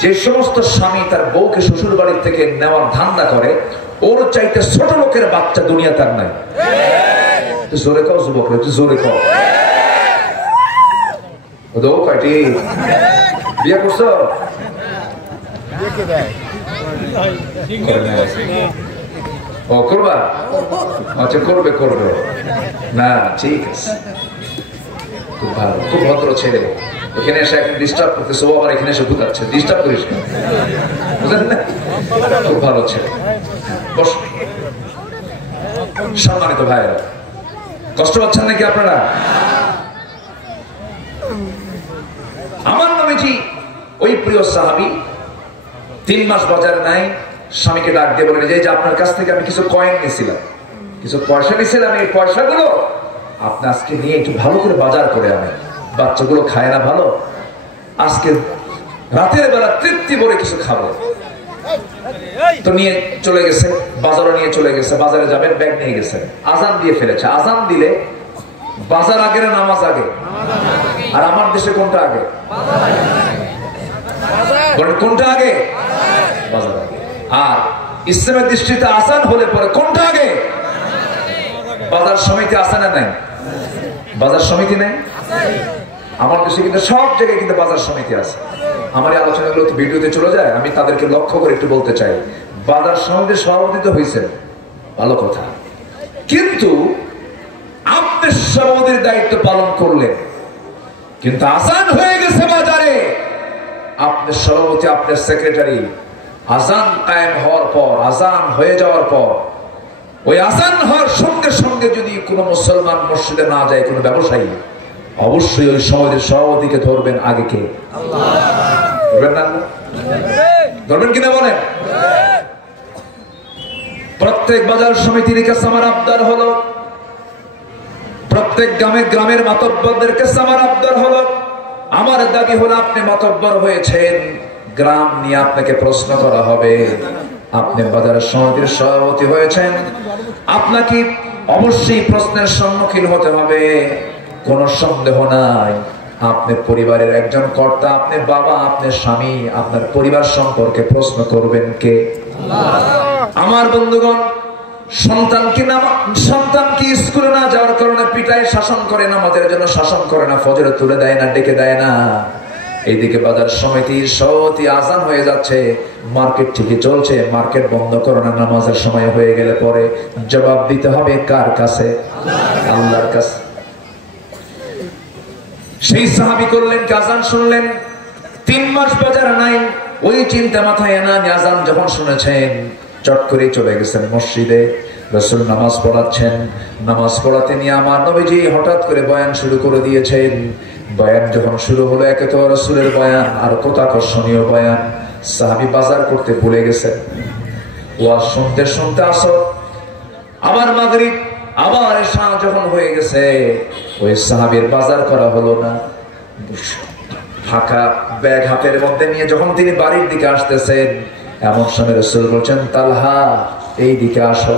যে সমস্ত স্বামী তার বউকে শ্বশুর বাড়ির থেকে নেওয়ার ধান্দা করে, ওর চাইতে ছোট লোকের বাচ্চা দুনিয়া তার নাই। জোরে কও যুবক, তুই জোরে কও। কয়টি বিয়ে করছো? ও করবা? আচ্ছা করবে করবে না, ঠিক আছে, খুব ভালো, খুব ভদ্র ছেলে। এখানে এসে এখন ডিস্টার্ব করতেছে, ও আবার এখানে এসে বুঝাচ্ছে, ডিস্টার্ব করিস না, বুঝলেন না? খুব ভালো ছেলে। বস। সম্মানিত ভাইয়েরা, কষ্ট পাচ্ছেন নাকি আপনারা? আমার নবীজি ওই প্রিয় সাহাবী 3 মাস বাজারে নাই, স্বামীকে ডাক দিয়ে বলেন যে আপনার কাছ থেকে আমি কিছু কয়েন নিয়েছিলাম, কিছু পয়সা নিয়েছিলাম, এই পয়সাগুলো আপনি আজকে নিয়ে একটু ভালো করে বাজার করে আনেন, বাচ্চাগুলো খায় না ভালো, আজকে রাতের বেলা তৃপ্তি ভরে কিছু খাবো। তো নিয়ে চলে গেছে, বাজারে নিয়ে চলে গেছে, বাজারে যাবেন, ব্যাগ নিয়ে গেছে, আজান দিয়ে ফেলেছে। আজান দিলে বাজার আগে না নামাজ আগে? আর আমার দেশে কোনটা আগে? কোনটা আগে? বাজার আগে। আর ইসলামের দৃষ্টিতে আজান হলে পরে কোনটা আগে? বাজার সমিতি আছে না নাই? বাজার সমিতি নেই? আমার দেশে কিন্তু সব জায়গায় কিন্তু বাজার সমিতি আছে। আমার এই আলোচনাগুলো তো ভিডিওতে চলে যায়, আমি তাদেরকে লক্ষ্য করে একটু বলতে চাই, বাজার সমিতির সভাপতি তো হয়েছে, ভালো কথা, কিন্তু আপনি সভাপতির দায়িত্ব পালন করলেন, কিন্তু আজান হয়ে গেছে বাজারে, আপনার সভাপতি, আপনার সেক্রেটারি, আজান কায়েম হওয়ার পর, আজান হয়ে যাওয়ার পর, ওই আজান হওয়ার সঙ্গে সঙ্গে যদি কোনো মুসলমান মসজিদে না যায়, কোনো ব্যবসায়ী, অবশ্যই ওই সমাজের সভাপতিকে ধরবেন আগে কে? ধরবেন না? ধরবেন কিনা বলেন? প্রত্যেক বাজার সমিতির কাছে আমার আবদার হলো, প্রত্যেক গ্রামের মাতব্বরদের কাছে আমার আবদার হলো, আমার দাবি হলো, আপনি মাতব্বর হয়েছেন, গ্রাম নিয়ে আপনাকে প্রশ্ন করা হবে। আপনি বাজার সমিতির সভাপতি হয়েছেন, আপনাকে অবশ্যই প্রশ্নের সম্মুখীন হতে হবে, কোনো সন্দেহ নাই। আপনি পরিবারের একজন কর্তা, আপনি বাবা, আপনি স্বামী, আপনার পরিবার সম্পর্কে প্রশ্ন করবেন কে? আমার বন্ধুগণ, সন্তানকে স্কুলে না যাওয়ার কারণে পিটায় শাসন করে, নামাজের জন্য শাসন করে না, ফজরে তুলে দেয় না, ডেকে দেয় না। এইদিকে বাজার সমিতির সভাপতি, আজান হয়ে যাচ্ছে, মার্কেট ঠিকই চলছে, মার্কেট বন্ধ করো না, নামাজের সময় হয়ে গেলে পরে জবাব দিতে হবে কার কাছে? আল্লাহর কাছে। সেই সাহাবী করলেন কি, আজান শুনলেন, 3 মাস বাজার নাই, ওই চিন্তা মাথায় না, আজান যখন শুনেছেন চট করে চলে গেছেন মসজিদে। রাসূল নামাজ পড়াচ্ছেন, নামাজ পড়াতে নিয়ে আমার নবীজি হঠাৎ করে বয়ান শুরু করে দিয়েছেন। বয়ান যখন শুরু হলো, একে তো রাসূলের বয়ান, আর কত আকর্ষণীয় বয়ান, সাহাবী বাজার করতে ভুলে গেছেন। ওয়াজ শুনতে শুনতে আসর, আবার মাগরিব, আবার এশা যখন হয়ে গেছে, ওই সাহাবীর বাজার করা হলো না। ফাঁকা ব্যাগ হাতের মধ্যে নিয়ে যখন তিনি বাড়ির দিকে আসতেছেন, এমন সময় রাসূল বলছেন, তালহা এই দিকে আসো,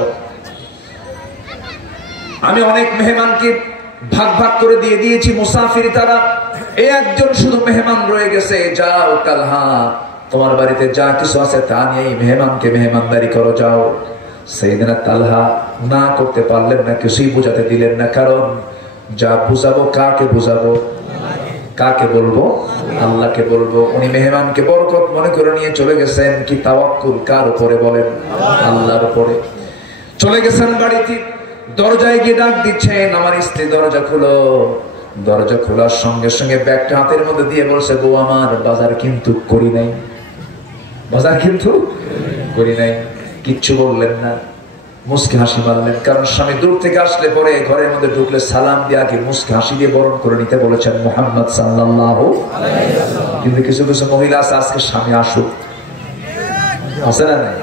আমি অনেক মেহমানকে ভাগ ভাগ করে দিয়ে দিয়েছি, মুসাফির তারা, এই একজন শুধু মেহমান রয়ে গেছে, যাও তালহা, তোমার বাড়িতে যা কিছু আছে তা নিয়ে মেহমানকে মেহমানদারি করো, যাও। সাইয়েদনা তালহা না করতে পারলেন না, কিছুই বুঝাতে দিলেন না, কারণ যা বুঝাবো কাকে বুঝাবো? কাকে বলবো? আল্লাহকে বলবো। উনি মেহমানকে বরকত মনে করে নিয়ে চলে গেছেন, কি তাওয়াক্কুল কার উপরে বলেন? আল্লাহর উপরে। চলে গেছেন বাড়িতে, দরজায় গিয়ে ডাক দিচ্ছেন, আমার স্ত্রী দরজা খুলো। দরজা খোলার সঙ্গে সঙ্গে ব্যাগটা হাতের মধ্যে দিয়ে বলছে, বউ আমার, বাজার কিন্তু করি নাই, বাজার কিন্তু করি নাই। কিচ্ছু বললেন না, মুস্কি হাসি মারলেন, কারণ স্বামী দূর থেকে আসলে পরে ঘরের মধ্যে ঢুকলে সালাম দিয়ে আগে মুস্কি হাসি দিয়ে বরণ করে নিতে বলেছেন মুহাম্মদ সাল্লাল্লাহু আলাইহি ওয়াসাল্লাম। কিন্তু কিছু কিছু মহিলা আছে, আজকে স্বামী আসুক, আছে না নাই?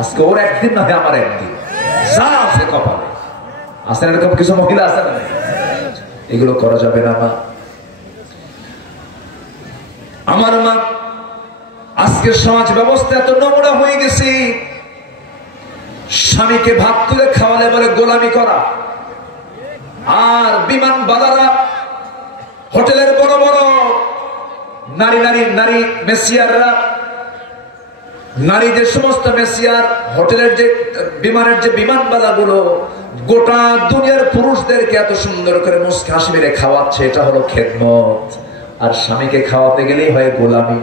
আজকে ওর একদিন না, আমার একদিন, যা আছে কপালে আছেন এরকম কিছু মহিলা আছে না? এগুলো করা যাবে না মা। আমার মা, আজকের সমাজ ব্যবস্থা এত নোংরা হয়ে গেছে, স্বামীকে ভাত তুলে খাওয়ালে বলে গোলামি করা। আর বিমান বালারা, হোটেলের বড় বড় নারী মেসিয়াররা, নারী যে সমস্ত মেসিয়ার, হোটেলের যে বিমানের যে বিমানবালা গুলো গোটা দুনিয়ার পুরুষদেরকে এত সুন্দর করে মুস্কি হাসি মেরে খাওয়াচ্ছে, এটা হলো খেদমত। আর স্বামীকে খাওয়াতে গেলেই হয় গোলামি।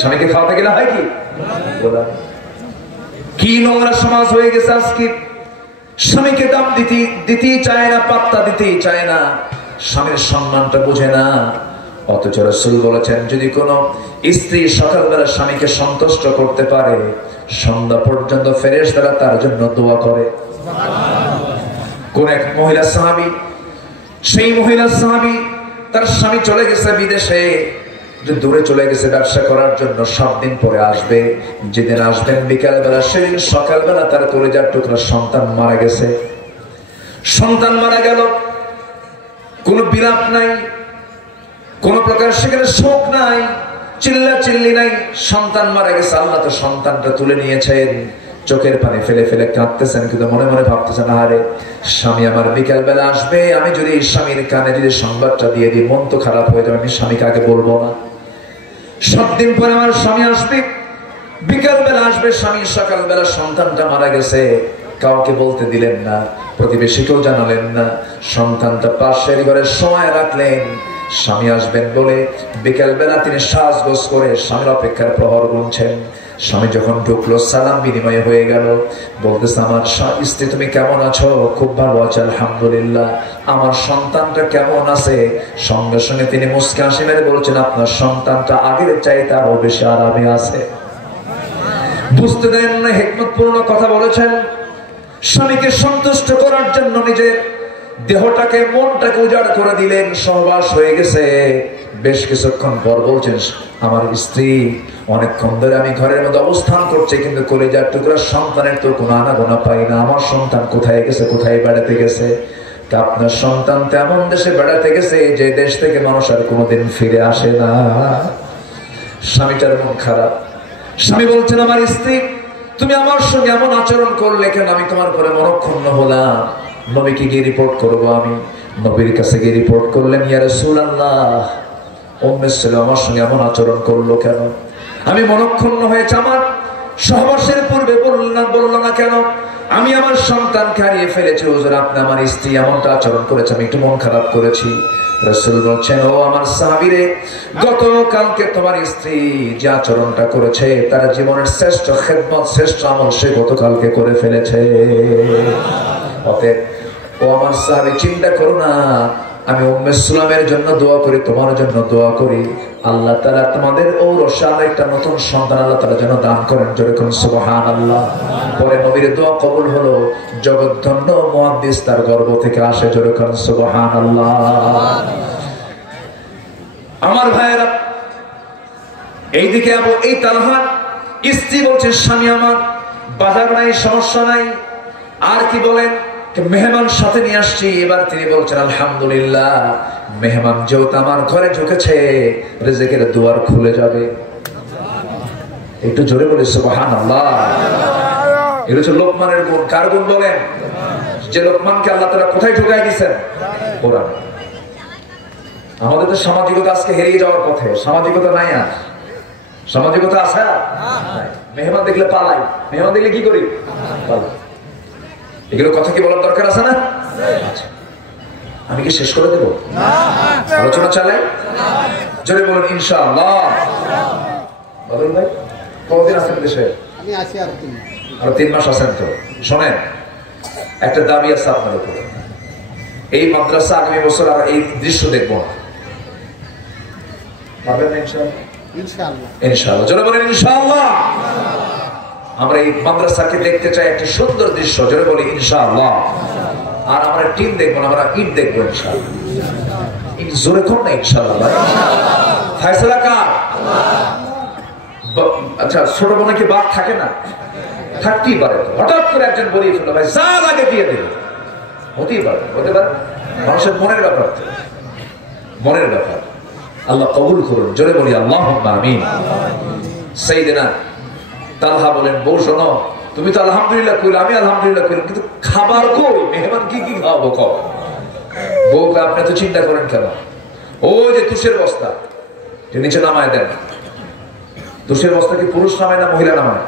স্বামীকে খাওয়াতে গেলে হয় কি? গোলামি। কি নোংরা সমাজ হয়ে গেছে আজকে। স্বামীকে দাম দিতেই চায় না, পাত্তা দিতেই চায় না, স্বামীর সম্মানটা বোঝে না। অথচ রাসূল বলেছেন, যদি কোনো স্ত্রী সকালবেলা স্বামীকে সন্তুষ্ট করতে পারে, সন্ধ্যা পর্যন্ত ফেরেশতারা তার জন্য দোয়া করে। কোন এক মহিলা সাহাবী, সেই মহিলা সাহাবী তার স্বামী চলে গেছে বিদেশে, দূরে চলে গেছে ব্যবসা করার জন্য, 7 দিন পরে আসবে। যেদিন আসবেন বিকালবেলা, সেদিন সকালবেলা তার কলিজার টুকরা সন্তান মারা গেছে। সন্তান মারা গেল, কোনো বিলাপ নাই, কোন প্রকার সেখানে শোক নাই, চিল্লা চিল্লি নাই। সন্তান মারা গেছে, আল্লাহ তো সন্তানটা তুলে নিয়েছেন। চোখের পানি ফেলে ফেলে কাঁদতেছেন, কিন্তু মনে মনে ভাবতেছেন, আরে স্বামী আমার বিকাল বেলা আসবে, আমি যদি স্বামীর কানে যদি সংবাদটা দিয়ে দিই, মন তো খারাপ হয়ে যাবে, আমি স্বামীকে আগে বলবো না। 7 দিন পরে আমার স্বামী আসবে, বিকাল বেলা আসবে, স্বামী সকাল বেলা সন্তানটা মারা গেছে, কাউকে বলতে দিলেন না, প্রতিবেশীকেও জানালেন না। সন্তানটা পাশের ঘরে সময় রাখলেন, স্বামী আসবেন বলে বিকেল বেলা তিনি সাজগোজ করে স্বামীর অপেক্ষার প্রহর গুনছেন। স্বামী যখন ঢুকলো, সালাম বিনিময় হয়ে গেল, বলতেছে, আমার স্ত্রী তুমি কেমন আছো? খুব ভালো আছে আলহামদুলিল্লাহ। আমার সন্তানটা কেমন আছে? সঙ্গে সঙ্গে তিনি মুস্কি হাসি মেরে বলছেন, আপনার সন্তানটা আগের চাইতে আরো বেশি আরামে আছে। বুঝতে দেন না, হিকমতপূর্ণ কথা বলেছেন। স্বামীকে সন্তুষ্ট করার জন্য নিজের দেহটাকে মনটাকে উজাড় করে দিলেন, সহবাস হয়ে গেছে। বেশ কিছুক্ষণ পর বলছেন, আমার স্ত্রী অনেকক্ষণ ধরে আমি ঘরের মধ্যে অবস্থান করছি, কিন্তু কলিজার টুকরা সন্তানের তো কোনো আনাগোনা পাই না। আমার সন্তান কোথায় গেছে, কোথায় বেড়াতে গেছে? আপনার সন্তান তেমন দেশে বেড়াতে গেছে যে দেশ থেকে মানুষ আর কোনোদিন ফিরে আসে না। স্বামীটার মন খারাপ। স্বামী বলছেন, আমার স্ত্রী তুমি আমার সঙ্গে এমন আচরণ করলে কেন? আমি তোমার ঘরে মনক্ষুণ্ণ হলাম, নবীকে গিয়ে রিপোর্ট করবো। আমি নবীর কাছে গিয়ে রিপোর্ট করলেন, ইয়া রাসূলুল্লাহ, উম্মে সালামা আমার সঙ্গে এমন আচরণ করলো কেন? আমি মনক্ষুণ্ণ হয়েছে। আমার সহবাসের পূর্বে বললো না কেন? আমি আমার সন্তানকে হারিয়ে ফেলেছি হুজুর, আপনি আমার স্ত্রী এমনটা আচরণ করেছে, আমি একটু মন খারাপ করেছি। রাসূল বলছেন, ও আমার সাহাবীরে, গতকালকে তোমার স্ত্রী যে আচরণটা করেছে, তার জীবনের শ্রেষ্ঠ খেদমত, শ্রেষ্ঠ আমল সে গতকালকে করে ফেলেছে। অতএব ও আমার সাহাবী, চিন্তা করো না, আমি উম্মে সুলামের জন্য দোয়া করি, তোমার জন্য দোয়া করি, আল্লাহ তাআলা তোমাদের ঔরসে একটা নতুন সন্তান আল্লাহ তাআলা যেন দান করেন। জোরে করুন সুবহানাল্লাহ। পরে নবীর দোয়া কবুল হলো, জগৎধন্য মুহাদ্দিস তার গর্ভ থেকে আসে। জোরে করুন সুবহানাল্লাহ। আমার ভাইয়েরা, এইদিকে এই তালহা স্ত্রী বলছে, স্বামী আমার বাজার নাই, সমস্যা নাই। আর কি বলেন, মেহমান সাথে নিয়ে আসছি। এবার তিনি বলছেন, আলহামদুলিল্লাহ, মেহমান যেহেতু আমার ঘরে ঢুকেছে, রিজিকের দুয়ার খুলে যাবে। একটু জোরে বলি সুবহানাল্লাহ। এটা হচ্ছে লোকমানের গুণ। কার গুণ বলেন? যে লোকমানকে আল্লাহ তাআলা কোথায় ঢুকায় দিয়েছেন? কোরআন। আমাদের তো সামাজিকতা আজকে হারিয়ে যাওয়ার পথে। সামাজিকতা নাই আর। সামাজিকতা আছে? মেহমান দেখলে পালাই। মেহমান দেখলে কি করি? পালাই। এগুলো কথা কি বলার দরকার আছে না? আমি কি শেষ করে দেব? আলোচনা চালাই? জোরে বলুন ইনশাআল্লাহ। বদল ভাই, কতদিন আছেন দেশে? আমি আছি আর 3 মাস আছেন তো। শোনেন, একটা দাবি আছে আপনার উপর। এই মাদ্রাসা আগামী বছর আর এই দৃশ্য দেখবো না। পারবেন না ইনশাআল্লাহ? ইনশাআল্লাহ। ইনশাআল্লাহ। জোরে বলেন ইনশাআল্লাহ। আমরা এই মাদ্রাসাকে দেখতে চাই একটা সুন্দর দৃশ্য। জোরে বলি ইনশাআল্লাহ। আর আমরা টিম দেখবো না, আমরা ঈদ দেখবো ইনশাআল্লাহ। জোরে কোন না ইনশাআল্লাহ। ফয়সালা কার? আচ্ছা, ছোট বোনে কি বাপ থাকে না? থাকতেই পারে। হঠাৎ করে একজন বলিয়ে ফেললো, ভাই যা লাগে দিয়ে দেবে। হতেই পারে, হতে পারে, মানুষের মনের ব্যাপার তো, মনের ব্যাপার। আল্লাহ কবুল করুন, জোরে বলি আল্লাহুম্মা আমিন। সাইয়েদনা তালহা বলেন, বউ শোনো, তুমি তো আলহামদুলিল্লাহ কইলে, আমি আলহামদুলিল্লাহ কইলাম, কিন্তু খাবার কই, মেহমান কি কি খাওয়াবো কও? বউকে আপনি তো চিন্তা করেন কেন? ও যে তুষের বস্তা, যে নিচে নামায় দেন, তুষের বস্তা কি পুরুষ নামায় না মহিলা নামায়?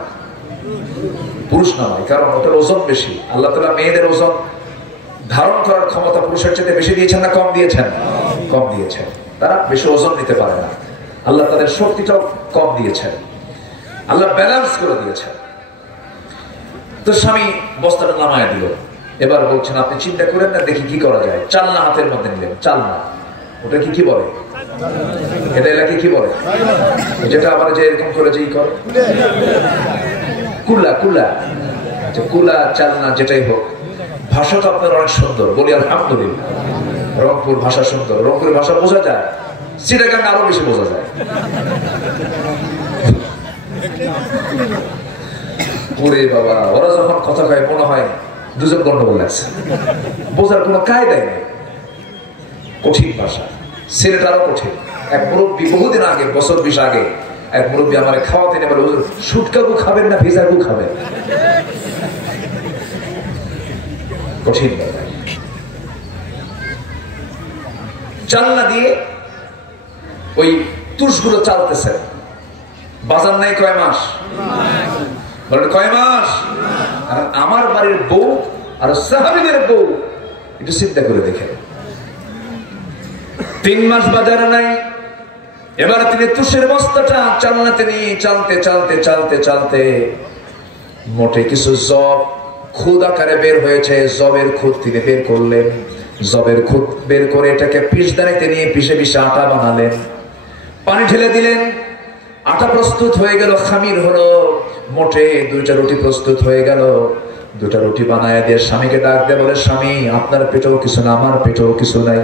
পুরুষ নামায়, কারণ ওটার ওজন বেশি। আল্লাহ তাআলা মেয়েদের ওজন ধারণ করার ক্ষমতা পুরুষের চেয়ে বেশি দিয়েছেন না কম দিয়েছেন? কম দিয়েছেন। তারা বেশি ওজন নিতে পারে না, আল্লাহ তাদের শক্তিটাও কম দিয়েছেন, আল্লাহ ব্যালেন্স করে দিয়েছেন। তো স্বামী বস্তাটা নামায় দিল, এবার বলছেন আপনি চিন্তা করেন না, দেখি কি করা যায়। চালনা হাতের মধ্যে নিলেন, চালনা, ওটা কি বলে? এটা এলাকায় কি বলে? যেটা আবার যে এরকম করে যেই করে কুলা, কুলা, আচ্ছা কুলা, চালনা, যেটাই হোক, ভাষা তো আপনার অনেক সুন্দর, বলি আলহামদুলিল্লাহ। রংপুর ভাষা সুন্দর, রংপুরের ভাষা বোঝা যায়, চিটাগাং আরো বেশি বোঝা যায়। ওরে বাবা, ওরা যখন কথা কয় মনে হয় দুজন গন্ডগোল লাগছে, বোঝার কোনো কায়দাই নেই, কঠিন ভাষা। সিলেট আরো কঠিন। এক মুরব্বী বহুদিন আগে, বছর 20 আগে, এক মুরব্বী আমার খাওয়াতে নেই, বলে হুজুর শুটকাগু খাবেন না ভিজাগু খাবেন? কঠিন ব্যাপার। চালনা দিয়ে ওই তুষগুলো চালতেছেন, বাজার নাই কয় মাস? বলেন কয় মাস? আর আমার বাড়ির বউ আর সাহাবীদের বউ, একটু চিন্তা করে দেখেন, 3 মাস বাজারে নাই। এবার তিনি তুষের বস্তাটা চালনাতে নিয়ে চালতে চালতে চালতে চালতে মোটে কিছু জব খুদ আকারে বের হয়েছে, জবের খুদ তিনি বের করলেন। জবের খুদ বের করে এটাকে পিষদানিতে নিয়ে পিষে পিষে আটা বানালেন, পানি ঢেলে দিলেন, আটা প্রস্তুত হয়ে গেল, খামির হলো, মোটে 2টা রুটি প্রস্তুত হয়ে গেল। 2টা রুটি বানায় দিয়ে স্বামীকে ডাক দিয়ে বলে, স্বামী আপনার পেটেও কিছু না, আমার পেটেও কিছু নাই,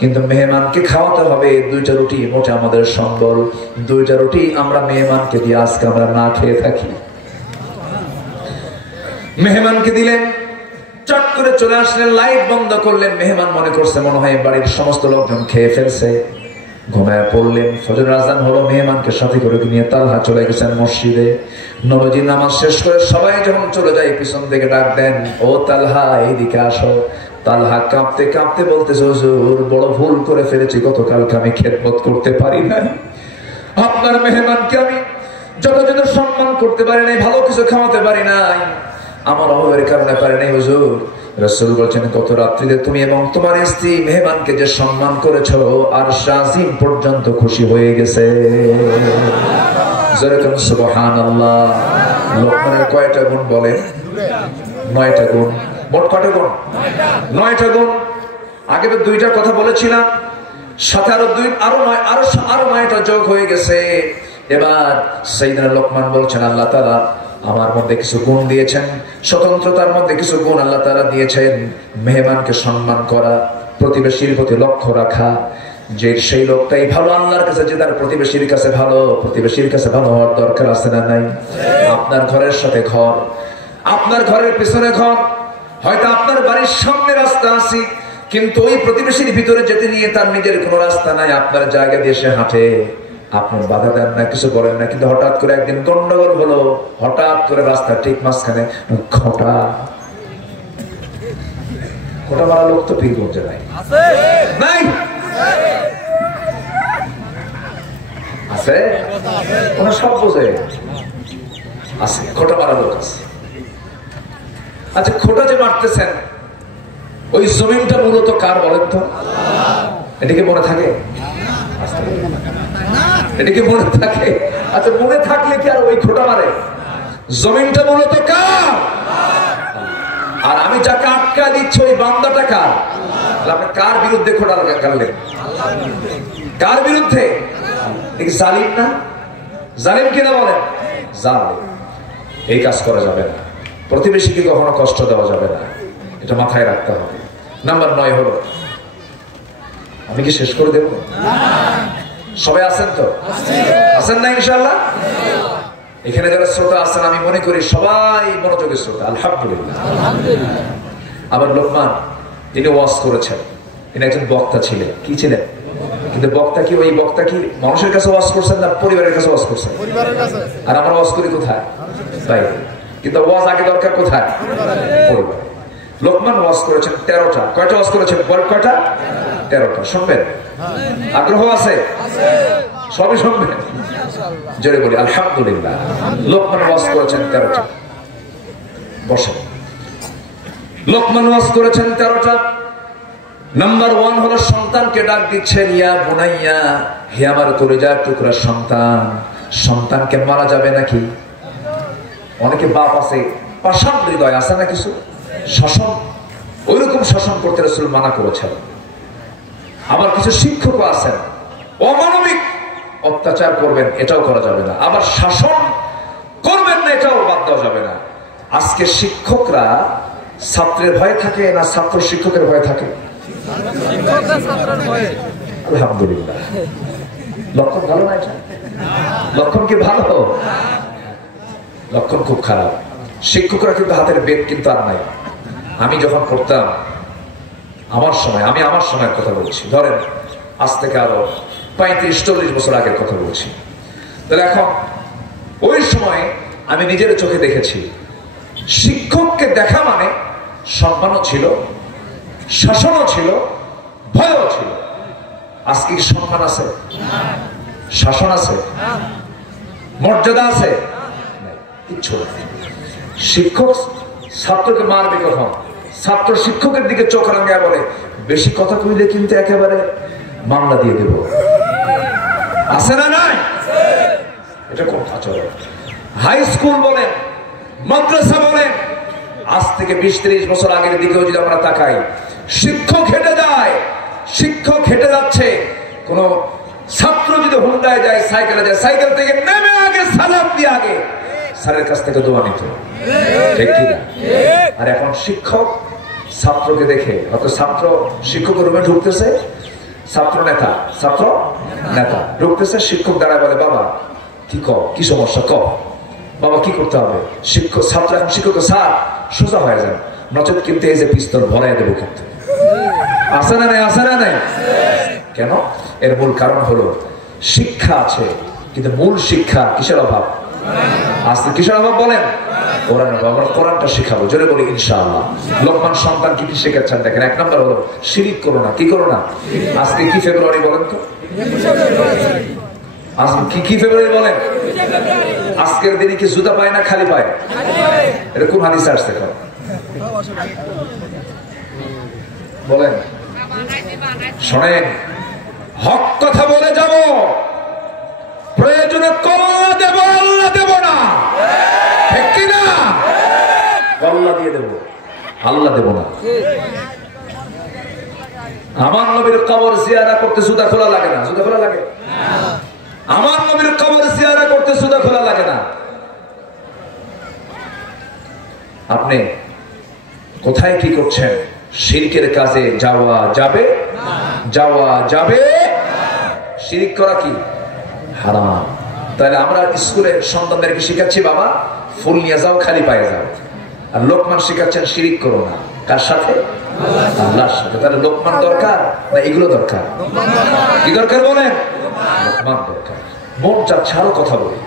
কিন্তু মেহমানকে খাওয়াতে হবে। 2টা রুটি মোটে আমাদের সম্বল, 2টা রুটি আমরা মেহমানকে দিয়ে আজকে আমরা না খেয়ে থাকি। মেহমানকে দিলেন, চট করে চলে আসলেন, লাইট বন্ধ করলেন। মেহমান মনে করছে মনে হয় বাড়ির সমস্ত লোকজন খেয়ে ফেলছে, ঘুমায় পড়লেন। ফজর আজান হলো, মেহমানকে সাথে করে নিয়ে তালহা চলে গেছেন মসজিদে। নবীজি নামাজ শেষ করে সবাই যখন চলে যায়, পিছন থেকে ডাক দেন, ও তালহা এইদিকে আসো। তালহা কাঁপতে কাঁপতে বলতেছে, হুজুর বড় ভুল করে ফেলেছি, গতকালকে আমি খেদমত করতে পারি নাই, আপনার মেহমানকে আমি যথাযথ সম্মান করতে পারি নাই, ভালো কিছু খাওয়াতে পারি নাই, আমার অভাবের কারণে পারি নাই হুজুর। রাসূল বলছেন, গত রাত্রিতে তুমি এবং তোমার স্ত্রী মেহমানকে যে সম্মান করেছো, আর শাজিম পর্যন্ত খুশি হয়ে গেছে। যেরকম সুবহানাল্লাহ। লোকমানের কয়টা গুণ বলে? 9টা গুণ। মোট কয়টা গুণ? 9টা গুণ। আগে তো 2টার কথা বলেছিলাম, সাথে আরো 9টা যোগ হয়ে গেছে। এবার সাইয়েদনা লোকমান বলছেন, আল্লাহ তাআলা আমার মধ্যে কিছু গুণ দিয়েছেন, স্বতন্ত্রতার মধ্যে কিছু গুণ আল্লাহ তাআলা দিয়েছেন। মেহমানকে সম্মান করা, প্রতিবেশীর প্রতি লক্ষ্য রাখা, যে সেই লোকটাই ভালো আল্লাহর কাছে, যে তার প্রতিবেশীর কাছে ভালো। প্রতিবেশীর কাছে ভালো হওয়ার দরকার আছে না নাই? আপনার ঘরের সাথে ঘর, আপনার ঘরের পিছনে ঘর, হয়তো আপনার বাড়ির সামনে রাস্তা আছে, কিন্তু ওই প্রতিবেশীর ভিতরে যেতে নিয়ে তার নিজের কোনো রাস্তা নাই, আপনার জায়গা দিয়ে সে হাঁটে, আপনি বাধা দেন না, কিছু বলেন না, কিন্তু হঠাৎ করে একদিন গন্ডগোল হলো, হঠাৎ করে রাস্তা ঠিক মাঝখানে খোঁটা মারা লোক তো পীরগঞ্জে নাই, নাই আছে, ওরা সব বোঝে আছে, খোঁটা মারা লোক আছে। আচ্ছা, খোঁটা যে মারতেছেন, ওই জমিনটা মূলত কার বলেন তো? এটাকে মনে থাকে? এটাকে মনে থাকে? আচ্ছা, মনে থাকলে কি আর ওই খোঁটা মারে? জমিনটা মূলত কার? আর আমি যাকে আটকা দিচ্ছি ওই বান্দাটা কার? আপনি কার বিরুদ্ধে খোঁটা লাগালেন? কার বিরুদ্ধে? জালিম না? জালিম কিনা বলেন? জালিম। এই কাজ করা যাবে না, প্রতিবেশীকে কখনো কষ্ট দেওয়া যাবে না, এটা মাথায় রাখতে হবে। নাম্বার 9 হলো, আমি কি শেষ করে দেব? সবাই আছেন তো? আছেন না ইনশাআল্লাহ? এখানে যারা শ্রোতা আছেন, আমি মনে করি সবাই মনোযোগের শ্রোতা, আলহামদুলিল্লাহ। আবার লোকমান তিনি ওয়াজ করেছেন, তিনি একজন বক্তা ছিলেন। কি ছিলেন? কিন্তু বক্তা কি ওই বক্তা কি মানুষের কাছে ওয়াজ করছেন না পরিবারের কাছে ওয়াজ করছেন? আর আমরা ওয়াজ করি কোথায়? বাইরে। কিন্তু ওয়াজ আগে দরকার কোথায়? পরিবারে। লোকমান ওয়াজ করেছেন 13টা। কয়টা ওয়াজ করেছেন? কয়টা? 13টা। শুনবেন? আগ্রহ আছে? সবই শুনবেন? জোরে বলি আলহামদুলিল্লাহ। লোকমান ওয়াজ করেছেন 13টা। বসেন। লোকমান ওয়াজ করেছেন 13টা। নাম্বার 1 হলো সন্তানকে ডাক দিচ্ছেন, ইয়া বুনাইয়া, হে আমার কলিজার টুকরা সন্তান। সন্তানকে মারা যাবে নাকি? অনেকে বাপ আছে পাষাণ হৃদয় আছে না, কিছু শাসন, ওইরকম শাসন করতে রাসূল মানা করেছেন। আবার কিছু শিক্ষকও আছেন অমানবিক অত্যাচার করবেন, এটাও করা যাবে না। আবার শাসন করবেন না, এটাও বাদ দেওয়া যাবে না। আজকে শিক্ষকরা ছাত্রের ভয়ে থাকে না ছাত্র শিক্ষকের ভয়ে থাকে? আলহামদুলিল্লাহ। লক্ষণ ভালো না এটা? লক্ষণ কি ভালো? লক্ষণ খুব খারাপ। শিক্ষকরা কিন্তু হাতের বেদ কিন্তু আর নাই। আমি যখন পড়তাম আমার সময়, আমি আমার সময়ের কথা বলছি, ধরেন আজ থেকে আরো 35-40 বছর আগের কথা বলছি। তাহলে এখন ওই সময় আমি নিজের চোখে দেখেছি, শিক্ষককে দেখা মানে সম্মানও ছিল, শাসনও ছিল, ভয়ও ছিল। আজকে কি সম্মান আছে? শাসন আছে? মর্যাদা আছে? কিচ্ছু না। শিক্ষক ছাত্রকে মারবে কখন? ছাত্র শিক্ষকের দিকে চোখ রাঙায় বলে, বেশি কথা কইলে কিন্তু একেবারে মামলা দিয়ে দেব। আছে না নাই? এটা কোন আচরণ? হাই স্কুল বলেন, মাদ্রাসা বলেন, আজ থেকে 20-30 বছর আগের দিকেও যদি আমরা তাকাই, শিক্ষক হেঁটে যায়, শিক্ষক হেঁটে যাচ্ছে, কোন ছাত্র যদি হুন্ডায় যায়, সাইকেলে যায়, সাইকেল থেকে নেমে আগে সালাম দিয়ে আগে স্যারের কাছ থেকে দোয়া নিত, ঠিক কি না? আর এখন শিক্ষক ছাত্রকে দেখে, হয়তো ছাত্র শিক্ষকের রুমে ঢুকতেছে, ছাত্র নেতা ঢুকতেছে, শিক্ষক দাঁড়ায় বলে, বাবা কি কও, কি সমস্যা কও, বাবা কি করতে হবে? শিক্ষক ছাত্র এখন শিক্ষক, স্যার সোজা হয়ে যান, নচেত কিন্তু এই যে পিস্তল ভরাই দেবো কিন্তু। আসে না নাই? আসে না নাই? কেন? এর মূল কারণ হলো শিক্ষা আছে, কিন্তু মূল শিক্ষা কিসের অভাব? আজকে কিসের অভাব বলেন? কোরআনের অভাব। আমরা কোরআনটা শিখাবো, জোরে বলি ইনশাআল্লাহ। লোকমান সন্তান কি কি শেখাচ্ছেন দেখেন। 1 নম্বর হলো শিরিক করো না। কি করো না? আজকে কি ফেব্রুয়ারি বলেন তো? আজকে কি ফেব্রুয়ারি বলেন? আজকের দিনে কি জুতা পায় না খালি পায়? এটা কোন হাদিসে আসছে? বলেন, শোনেন, হক কথা বলে যাব, প্রয়োজনে কল্লা দেব, আল্লাহ দেব না, ঠিক কি না? কল্লা দিয়ে দেব, আল্লাহ দেব না। আমার নবীর কবর জিয়ারা করতে জুতা খোলা লাগে না? জুতা খোলা লাগে? আমার নবীর কবর জিয়ারা করতে জুতা খোলা লাগে না। আপনি কোথায় কি করছেন? শিরকের কাজে যাওয়া যাবে, যাওয়া যাবে। শিরিক করা কি? হারাম। তাহলে আমরা স্কুলে সন্তানদেরকে শিখাচ্ছি, বাবা ফুল নিয়ে যাও, খালি পায়ে যাও। আর লোকমান শিখাচ্ছেন শিরিক করো না। কার সাথে? আল্লাহর সাথে। তাহলে লোকমান দরকার না এগুলো দরকার? কি দরকার বলেন? লোকমান দরকার। মন চাচ্ছে আরো কথা বলি।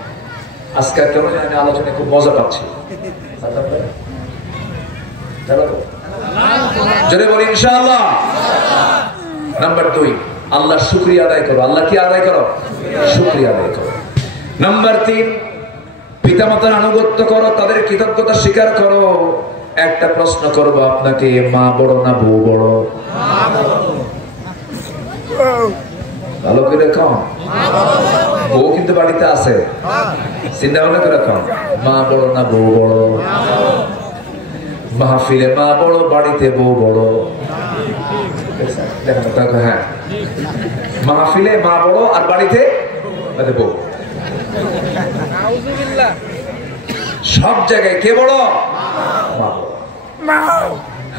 আজকে কেন আমি আলোচনায় খুব মজা পাচ্ছি। জোরে বলি ইনশাআল্লাহ। নাম্বার 2, আল্লাহর শুকরিয়া আদায় করো। আল্লাহ কি আদায় করো? শুকরিয়া আদায় করো। নাম্বার 3, পিতামাতার আনুগত্য করো, তাদের কৃতজ্ঞতা স্বীকার করো। একটা প্রশ্ন করবো আপনাকে, মা বড় না বউ বড়? ভালো করে কম। বউ কিন্তু বাড়িতে আছে, চিন্তা ভাবনা করে কম। মা বড় না বউ বড়? মাহফিলে মা বড়, বাড়িতে বউ বড়। হ্যাঁ, মাহফিলে মা বড় আর বাড়িতে বউ। সব জায়গায় কে বড়? মা বড়।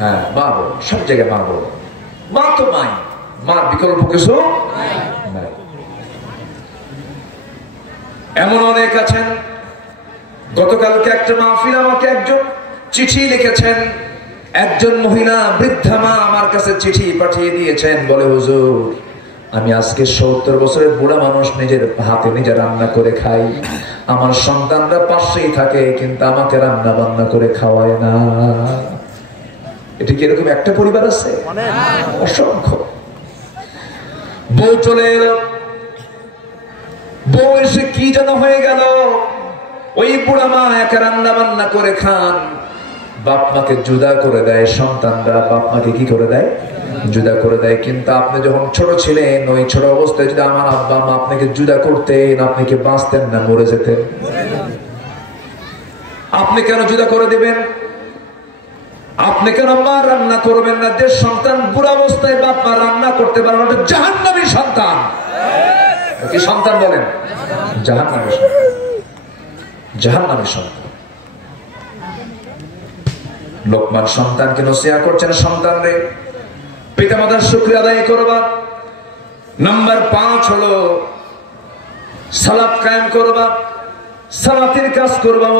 হ্যাঁ, মা বড়, সব জায়গায় মা বড়। মা তো মাই, মার বিকল্প কিছু নাই। এমন অনেক আছেন, গতকালকে একটা মাহফিল আমাকে একজন চিঠি লিখেছেন, একজন মহিলা বৃদ্ধা মা আমার কাছে চিঠি পাঠিয়ে দিয়েছেন, বলে হুজুর আমি আজকে 70 বছরের বুড়া মানুষ, নিজের হাতে নিজে রান্না করে খাই, আমার সন্তানরা পাশেই থাকে কিন্তু আমাকে রান্না বান্না করে খাওয়ায় না। এটা কি এরকম একটা পরিবার আছে? অসংখ্য। বউ চলে এলো, বউ এসে কি যেন হয়ে গেল, ওই বুড়া মা একা রান্না বান্না করে খান, বাপ মাকে জুদা করে দেয়, সন্তানরা বাপ মাকে কি করে দেয়? জুদা করে দেয়। কিন্তু আপনি যখন ছোট ছিলেন, ওই ছোট অবস্থায় যদি আমার আব্বা মা আপনাকে জুদা করতেন, আপনি কি বাঁচতেন না মরে যেতেন? আপনি কেন জুদা করে দিবেন? আপনি কেন মা রান্না করবেন না? যে সন্তান বুড়া অবস্থায় বাপ মা রান্না করতে পারে না, জাহান্নামী সন্তান। কি সন্তান বলেন? জাহান্নামী সন্তান, জাহান্নামী সন্তান। লোকমান সন্তানকে নসিহত করছেন, সন্তান রে পিতামাতার শুকরিয়া আদায় করবা। নাম্বার 5 হলো সালাত কায়েম করবা, সালাতের কাজ করবা।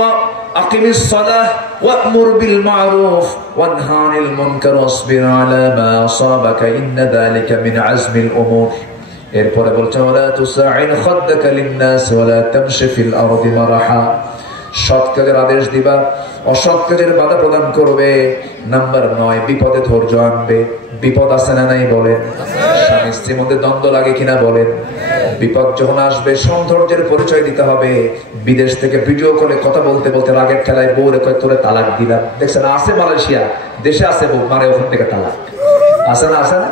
আকিমিস সালাহ ওয়া'মুর বিল মা'রুফ ওয়ানহা আনিল মুনকার ওয়াসবির আলা মা আসাবাকা ইন্না যালিকা মিন আজমিল উমুর। এরপরে বলছে ওয়ালা তুসাইন খাদ্দাকা লিন-নাস ওয়ালা তামশি ফিল আরদি মারহা। সৎ কাজের আদেশ দিবা, অসৎ কাজের বাধা প্রদান করবে। নাম্বার 9 বিপদে ধৈর্য আনবে। বিপদ আছে না নাই বলেন? স্বামী স্ত্রীর মধ্যে দ্বন্দ্ব লাগে কিনা বলেন? বিপদ যখন আসবে সৌন্দর্যের পরিচয় দিতে হবে। বিদেশ থেকে ভিডিও করে কথা বলতে বলতে রাগের ঠেলায় বউরে কয় তোরে তালাক দিলাম। দেখছেন আছে মালয়েশিয়া, দেশে আছে বউ মারে ওখান থেকে তালাক। আছে না? আছে না?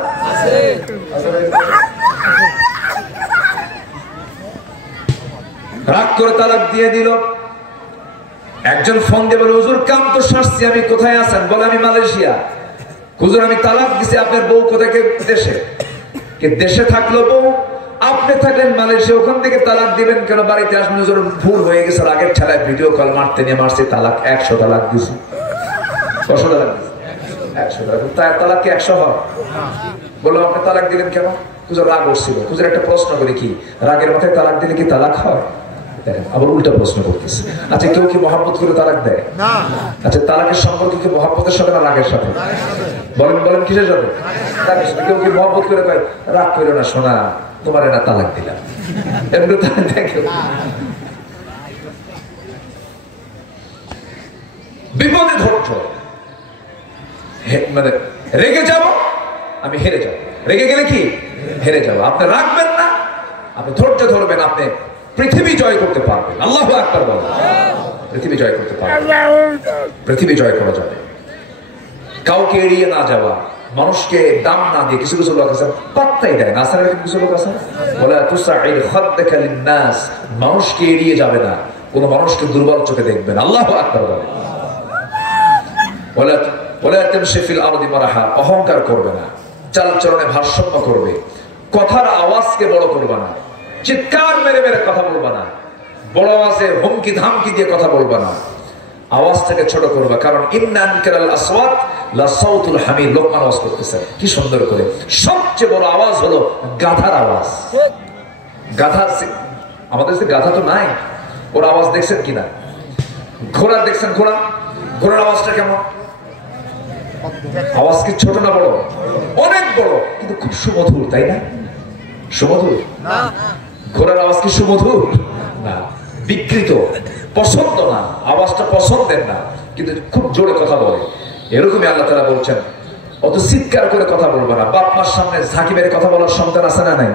রাগ করে তালাক দিয়ে দিল। একজন ফোন দিয়ে বলে হুজুর কাম তো শাস্তি, আমি কোথায় আছেন? বলে আমি মালয়েশিয়া। হুজুর আমি তালাক দিছি, আপনার বউ কোথায়? দেশে। দেশে থাকলো বউ, আপনি থাকলেন মালয়েশিয়া, ওখান থেকে তালাক দিবেন কেন? বাড়িতে আসবেন। হুজুর ভুল হয়ে গেছে, আগের ছেলায় ভিডিও কল মারতে নিয়ে মারছি, তালাক 100 তালাক দিছি। 100 তালাক দিছি, 100 তালাক। তাই তালাক কি 100 হয়? বললো আপনি তালাক দিলেন কেন? হুজুর রাগ করছিল। হুজুর একটা প্রশ্ন করি, কি রাগের মাথায় তালাক দিলে কি তালাক হয়? আবার উল্টা প্রশ্ন করতেছে। আচ্ছা কেউ কি মহব্বত করে তালাক দেয়? আচ্ছা তালাকের সম্পর্ক কি মহব্বতের সাথে না রাগের সাথে? বলেন বলেন কিসের সাথে? রাগের সাথে। কেউ কি মহব্বত করে কয় রাগ করো না সোনা, তোমার না তালাক দিলাম, এমনি তালাক দেয় কেউ? বিপদে ধৈর্য, মানে রেগে যাব আমি হেরে যাব, রেগে গেলে কি হেরে যাব। আপনি রাখবেন না, আপনি ধৈর্য ধরবেন, আপনি পৃথিবী জয় করতে পারবেন। আল্লাহু আকবার বলেন। পৃথিবী জয় করতে পারবেন, পৃথিবী জয় করা যাবে। কাউকে এড়িয়ে না যাওয়া, মানুষকে দাম না দিয়ে। কিছু কিছু লোক আছে পাত্তাই দেয় না, আসলে কিছু লোক আছে বলে তুসাইল খাদ্দাকা লিন-নাস, মানুষকে এড়িয়ে যাবে না, কোন মানুষকে দুর্বল চোখে দেখবে না। আল্লাহু আকবার বলেন। ওয়ালা তামশি ফিল আরদি মারহা, অহংকার করবে না, চালচলনে ভারসাম্য করবে, কথার আওয়াজকে বড় করবে না, চিৎকার মেরে মেরে কথা বলবা না, বড় আওয়াজে হুমকি ধামকি দিয়ে কথা বলবা না, আওয়াজটাকে ছোট করবা। কারণ ইন্না আনকারাল আসওয়াত লা সাউতুল হামির। লোকমান আওয়াজ করতেছে কি সুন্দর করে। সবচেয়ে বড় আওয়াজ হলো গাধার আওয়াজ। গাধা, আমাদের যে গাধা তো নাই, ওর আওয়াজ দেখছেন কিনা? ঘোড়া দেখছেন? ঘোড়া, ঘোড়ার আওয়াজটা কেমন? আওয়াজ কি ছোট না বড়? অনেক বড়, কিন্তু খুব সুমধুর, তাই না? সুমধুর না। ঘোড়ার আওয়াজ কি সুমধুর? না, বিকৃত, পছন্দ না, আওয়াজটা পছন্দের না, কিন্তু খুব জোরে কথা বলে। এরকমই আল্লাহ তাআলা বলছেন অত চিৎকার করে কথা বলবো না। বাপ মার সামনে ঝাঁকি মেরে কথা বলার সন্তান আছে না নাই?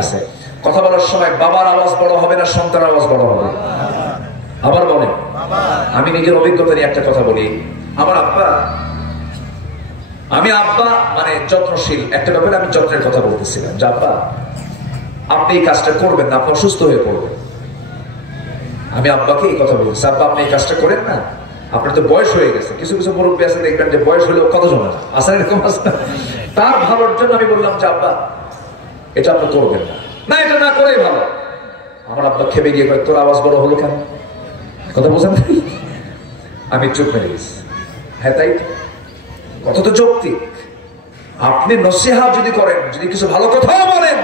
আছে। কথা বলার সময় বাবার আওয়াজ বড় হবে না সন্তানের আওয়াজ বড় হবে? আবার বলেন। আমি নিজের অভিজ্ঞতা নিয়ে একটা কথা বলি। আমার আব্বা, আমি আব্বা মানে যত্নশীল, একটা ব্যাপারে আমি যত্নের কথা বলতেছিলাম যে আব্বা আপনি এই কাজটা করবেন না, আপনি অসুস্থ হয়ে পড়বেন। আমি আব্বাকে এই কথা বলতেছি, আব্বা আপনি এই কাজটা করেন না, আপনার তো বয়স হয়ে গেছে। কিছু কিছু মুরব্বী আছে দেখবেন যে বয়স হলেও কত জমা আসেন, এরকম আছে। তার ভালোর জন্য আমি বললাম যে আব্বা এটা আপনি করবেন না, না এটা না করেই ভালো। আমার আব্বা খেপে গিয়ে কয় তোর আওয়াজ বড় হলো কেন? কথা বোঝেন? আমি চুপ মেরে গেছি। হ্যাঁ তাই কত তো যৌক্তিক। আপনি নসিহত যদি করেন, যদি কিছু ভালো কথাও বলেন,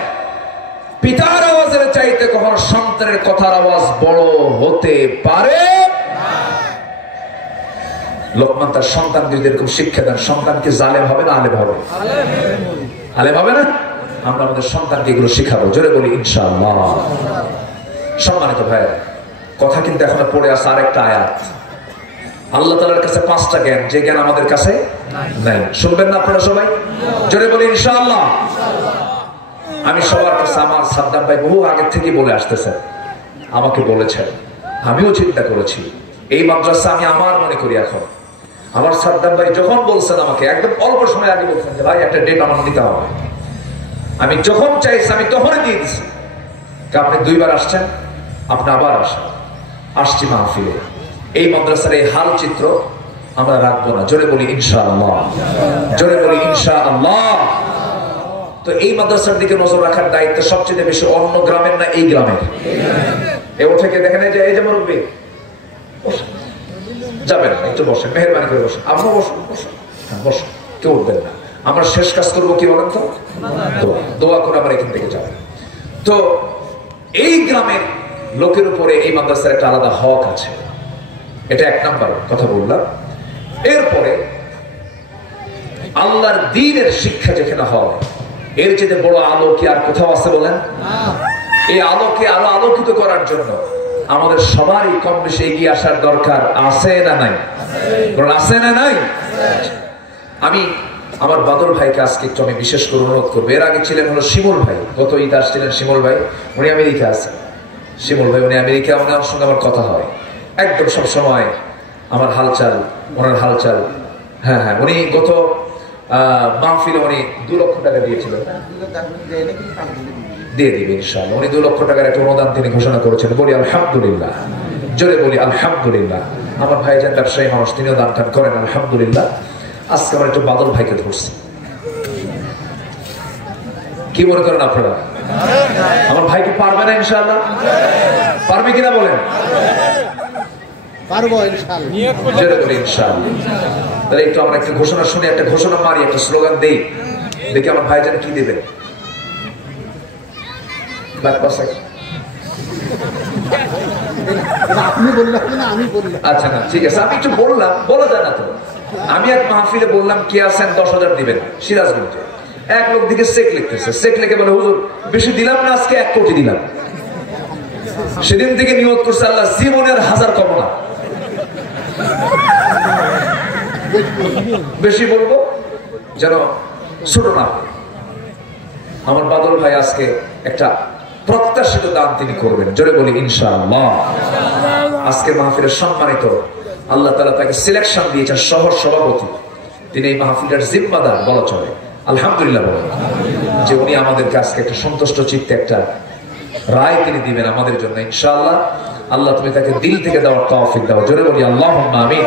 পিতার আওয়াজের চাইতে কখনো সন্তানের কথার আওয়াজ বড় হতে পারে। লোকমান তার সন্তানকে যদি এরকম শিক্ষা দেন, সন্তানকে জালেম হবে না আলেম হবে? আলেম হবে না? আমরা আমাদের সন্তানকে এগুলো শিখাবো, জোরে বলি ইনশাআল্লাহ। সম্মানিত ভাই, কথা কিন্তু এখনো পড়ে আসে আরেকটা আয়াত। আল্লাহ তাআলার কাছে 5টা জ্ঞান, যে জ্ঞান আমাদের কাছে নাই। শুনবেন না আপনারা সবাই? জোরে বলি ইনশাআল্লাহ। আমি সবার কাছে, আমার সাদ্দাম ভাই বহু আগে থেকে বলে আসতেছেন, আমাকে বলেছেন, আমিও চিন্তা করেছি এই মাদ্রাসা আমি আমার মনে করি। এখন আমার সাদ্দাম ভাই যখন বলছেন আমাকে, একদম অল্প সময় আগে বলছেন যে ভাই একটা ডেট আমার নিতে হবে, আমি যখন চাইছি আমি তখনই দিয়ে দিচ্ছি। আপনি 2বার আসছেন, আপনি আবার আসেন। আসছি মাহফিলে। এই মাদ্রাসার এই হাল চিত্র আমরা রাখবো না, জোরে বলি ইনশাআল্লাহ, জোরে বলি ইনশাআল্লাহ। তো এই মাদ্রাসার দিকে নজর রাখার দায়িত্ব সবচেয়ে বেশি অন্য গ্রামের না এই গ্রামের? এ ওঠে কে দেখেন, এই যে মুরব্বি যাবেন, একটু বসেন, মেহেরবানি করে বসেন। আপনারা বসুন, বসুন, কেউ উঠবেন না। আমরা শেষ কাজ করবো কি বলেন তো? দোয়া করে আমরা এখান থেকে যাবো। তো এই গ্রামের লোকের উপরে এই মাদ্রাসার একটা আলাদা হক আছে, এটা 1 নাম্বার কথা বললাম। এরপরে আল্লাহর দ্বীনের শিক্ষা যেখানে হয়, এর চেয়ে বড় আলো কি আর কোথাও আছে বলেন? এই আলোকে আরো আলোকিত করার জন্য আমাদের সবারই কম বেশি এগিয়ে আসার দরকার আছে না নাই? আছে না নাই? আমি আমার বাদল ভাইকে আজকে একটু আমি বিশেষ করে অনুরোধ করবো। এর আগে ছিলেন হলো শিমুল ভাই, গত ঈদ আসছিলেন শিমুল ভাই, উনি আমেরিকা আছেন। শিমুল ভাই উনি আমেরিকা, ওনার সঙ্গে আমার কথা হয় একদম সব সময়, আমার হালচাল, ওনার হালচাল। হ্যাঁ, উনি গত মাহফিলে উনি 2 লক্ষ টাকা দিয়েছিলেন, দিয়ে দিবে ইনশাআল্লাহ। উনি 2 লক্ষ টাকার একটা অনুদান তিনি ঘোষণা করেছেন। বলি আলহামদুলিল্লাহ, জোরে বলি আলহামদুলিল্লাহ। আমার ভাইজান ব্যবসায়ী মানুষ, তিনিও দান টান করেন, আলহামদুলিল্লাহ। আজকে আমার একটু বাদল ভাইকে ধরছি, কি মনে করেন আপনারা? আমার ভাই কি পারবে না ইনশাআল্লাহ? পারবে কিনা বলেন? পারবো ইনশাআল্লাহ, জোরে বলি ইনশাআল্লাহ। তাহলে একটু আমরা একটা ঘোষণা শুনি, একটা ঘোষণা মারি, একটা স্লোগান দেই, দেখি আমার ভাইজান কি দেবেন। আচ্ছা না, ঠিক আছে, আমি একটু বললাম, বলা যায় না তো। আমি এক মাহফিলে বললাম কি আছেন 10,000 দিবেন সিরাজগঞ্জে। এক লোক দিকে চেক লিখতেছে, চেক লিখে বলে হুজুর বেশি দিলাম না, আজকে 1 কোটি দিলাম। সেদিন থেকে নিয়ত করছে আল্লাহ জীবনের 1000 কম না, বেশি বলবো যেন ছোট না। আমার বাদল ভাই আজকে একটা প্রত্যাশিত দান তিনি করবেন, জোরে বলি ইনশাআল্লাহ। আজকে মাহফিলের সম্মানিত, আল্লাহ তাআলা তাকে সিলেকশন দিয়েছেন শহর সভাপতি, তিনি এই মাহফিলের জিম্মাদার বলা চলে। আলহামদুলিল্লাহ বলেন যে উনি আমাদেরকে আজকে একটা সন্তুষ্ট চিত্তে একটা রায় তিনি দিবেন আমাদের জন্য ইনশাআল্লাহ। আল্লাহ তুমি তাকে দিল থেকে দেওয়ার তৌফিক দাও, জোরে বলি আল্লাহুম্মা আমিন।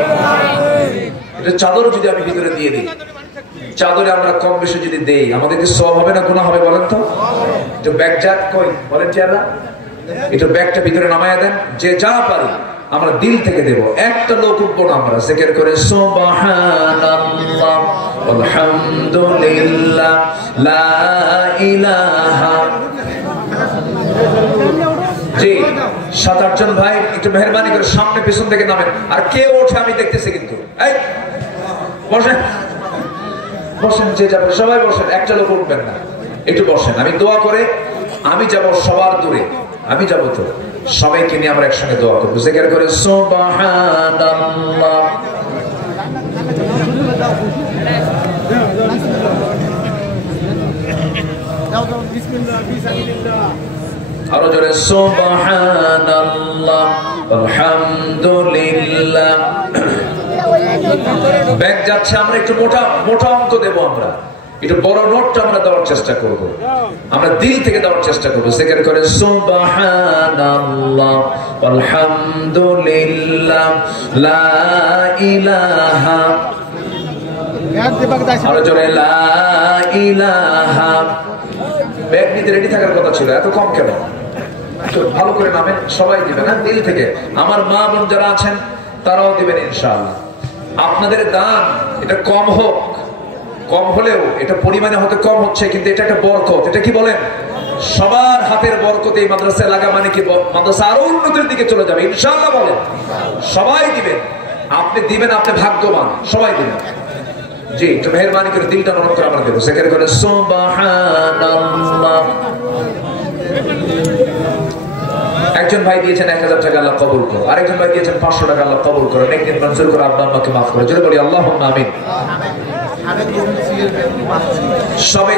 এটা চাদর যদি আমি ভিতরে দিয়ে দিই, চাদরে আমরা কম বেশি যদি দেই, আমাদের কি সওয়াব হবে না গুনাহ হবে বলেন তো? তো ব্যাগ জাত কই বলেন চেয়াররা, এটা ব্যাগটা ভিতরে নামায়া দেন, যে যা পারি আমরা দিল থেকে দেব। একটা লোক উঠবো না, আমরা জিকির করে সুবহানাল্লাহ আলহামদুলিল্লাহ লা ইলাহা। জি 7-8 জন ভাই একটু মেহেরবানি করে সামনে পিছন থেকে নামেন। আর কে ওঠে আমি দেখতেছি কিন্তু, এই বসেন বসেন, যে যাবেন সবাই বসেন, একটা লোক উঠবেন না, একটু বসেন। আমি দোয়া করে আমি যাব সবার দূরে, আমি যাব তো সবাইকে নিয়ে আমরা একসঙ্গে দোয়া করবো, জিকির করে সুবহানাল্লাহ। আরো জোরে সুবহানাল্লাহ আলহামদুলিল্লাহ। ব্যাগ যাচ্ছে, আমরা একটু মোটা মোটা অঙ্ক দেবো, আমরা একটু বড় নোটটা আমরা দেওয়ার চেষ্টা করব, আমরা দিল থেকে দেওয়ার চেষ্টা করবো। জিকির করে সুবহানাল্লাহ আলহামদুলিল্লাহ লা ইলাহা, আরো জোরে লা ইলাহা। ব্যাগ নিতে রেডি থাকার কথা ছিল, এত কম কেন? ভালো করে নামেন, সবাই দিবেন দিল থেকে। আমার মা বোন যারা আছেন তারাও দিবেন ইনশাআল্লাহ। আপনাদের দান এটা কম হোক, কম হলেও এটা পরিমাণে হয়তো কম হচ্ছে, কিন্তু এটা একটা বরকত। এটা কি বলেন? সবার হাতের বরকত এই মাদ্রাসায় লাগা মানে কি মাদ্রাসা আরো উন্নতির দিকে চলে যাবে ইনশাআল্লাহ। বলেন সবাই দিবেন, আপনি দিবেন, আপনি ভাগ্যবান, সবাই দিবেন। জি, একটু মেহরবানি করে দিলটা নরম করে আমরা দেবো। সেখানে করে সুবহানাল্লাহ। একজন ভাই দিয়েছেন 1000 টাকা, আল্লাহ কবুল করো। আরেকজন ভাই দিয়েছেন 500 টাকা, আল্লাহ কবুল করো। নেক নিয়ত মঞ্জুর করে আব্বা আম্মাকে মাফ করো। জোরে বলি আল্লাহুম্মা আমিন। সবাই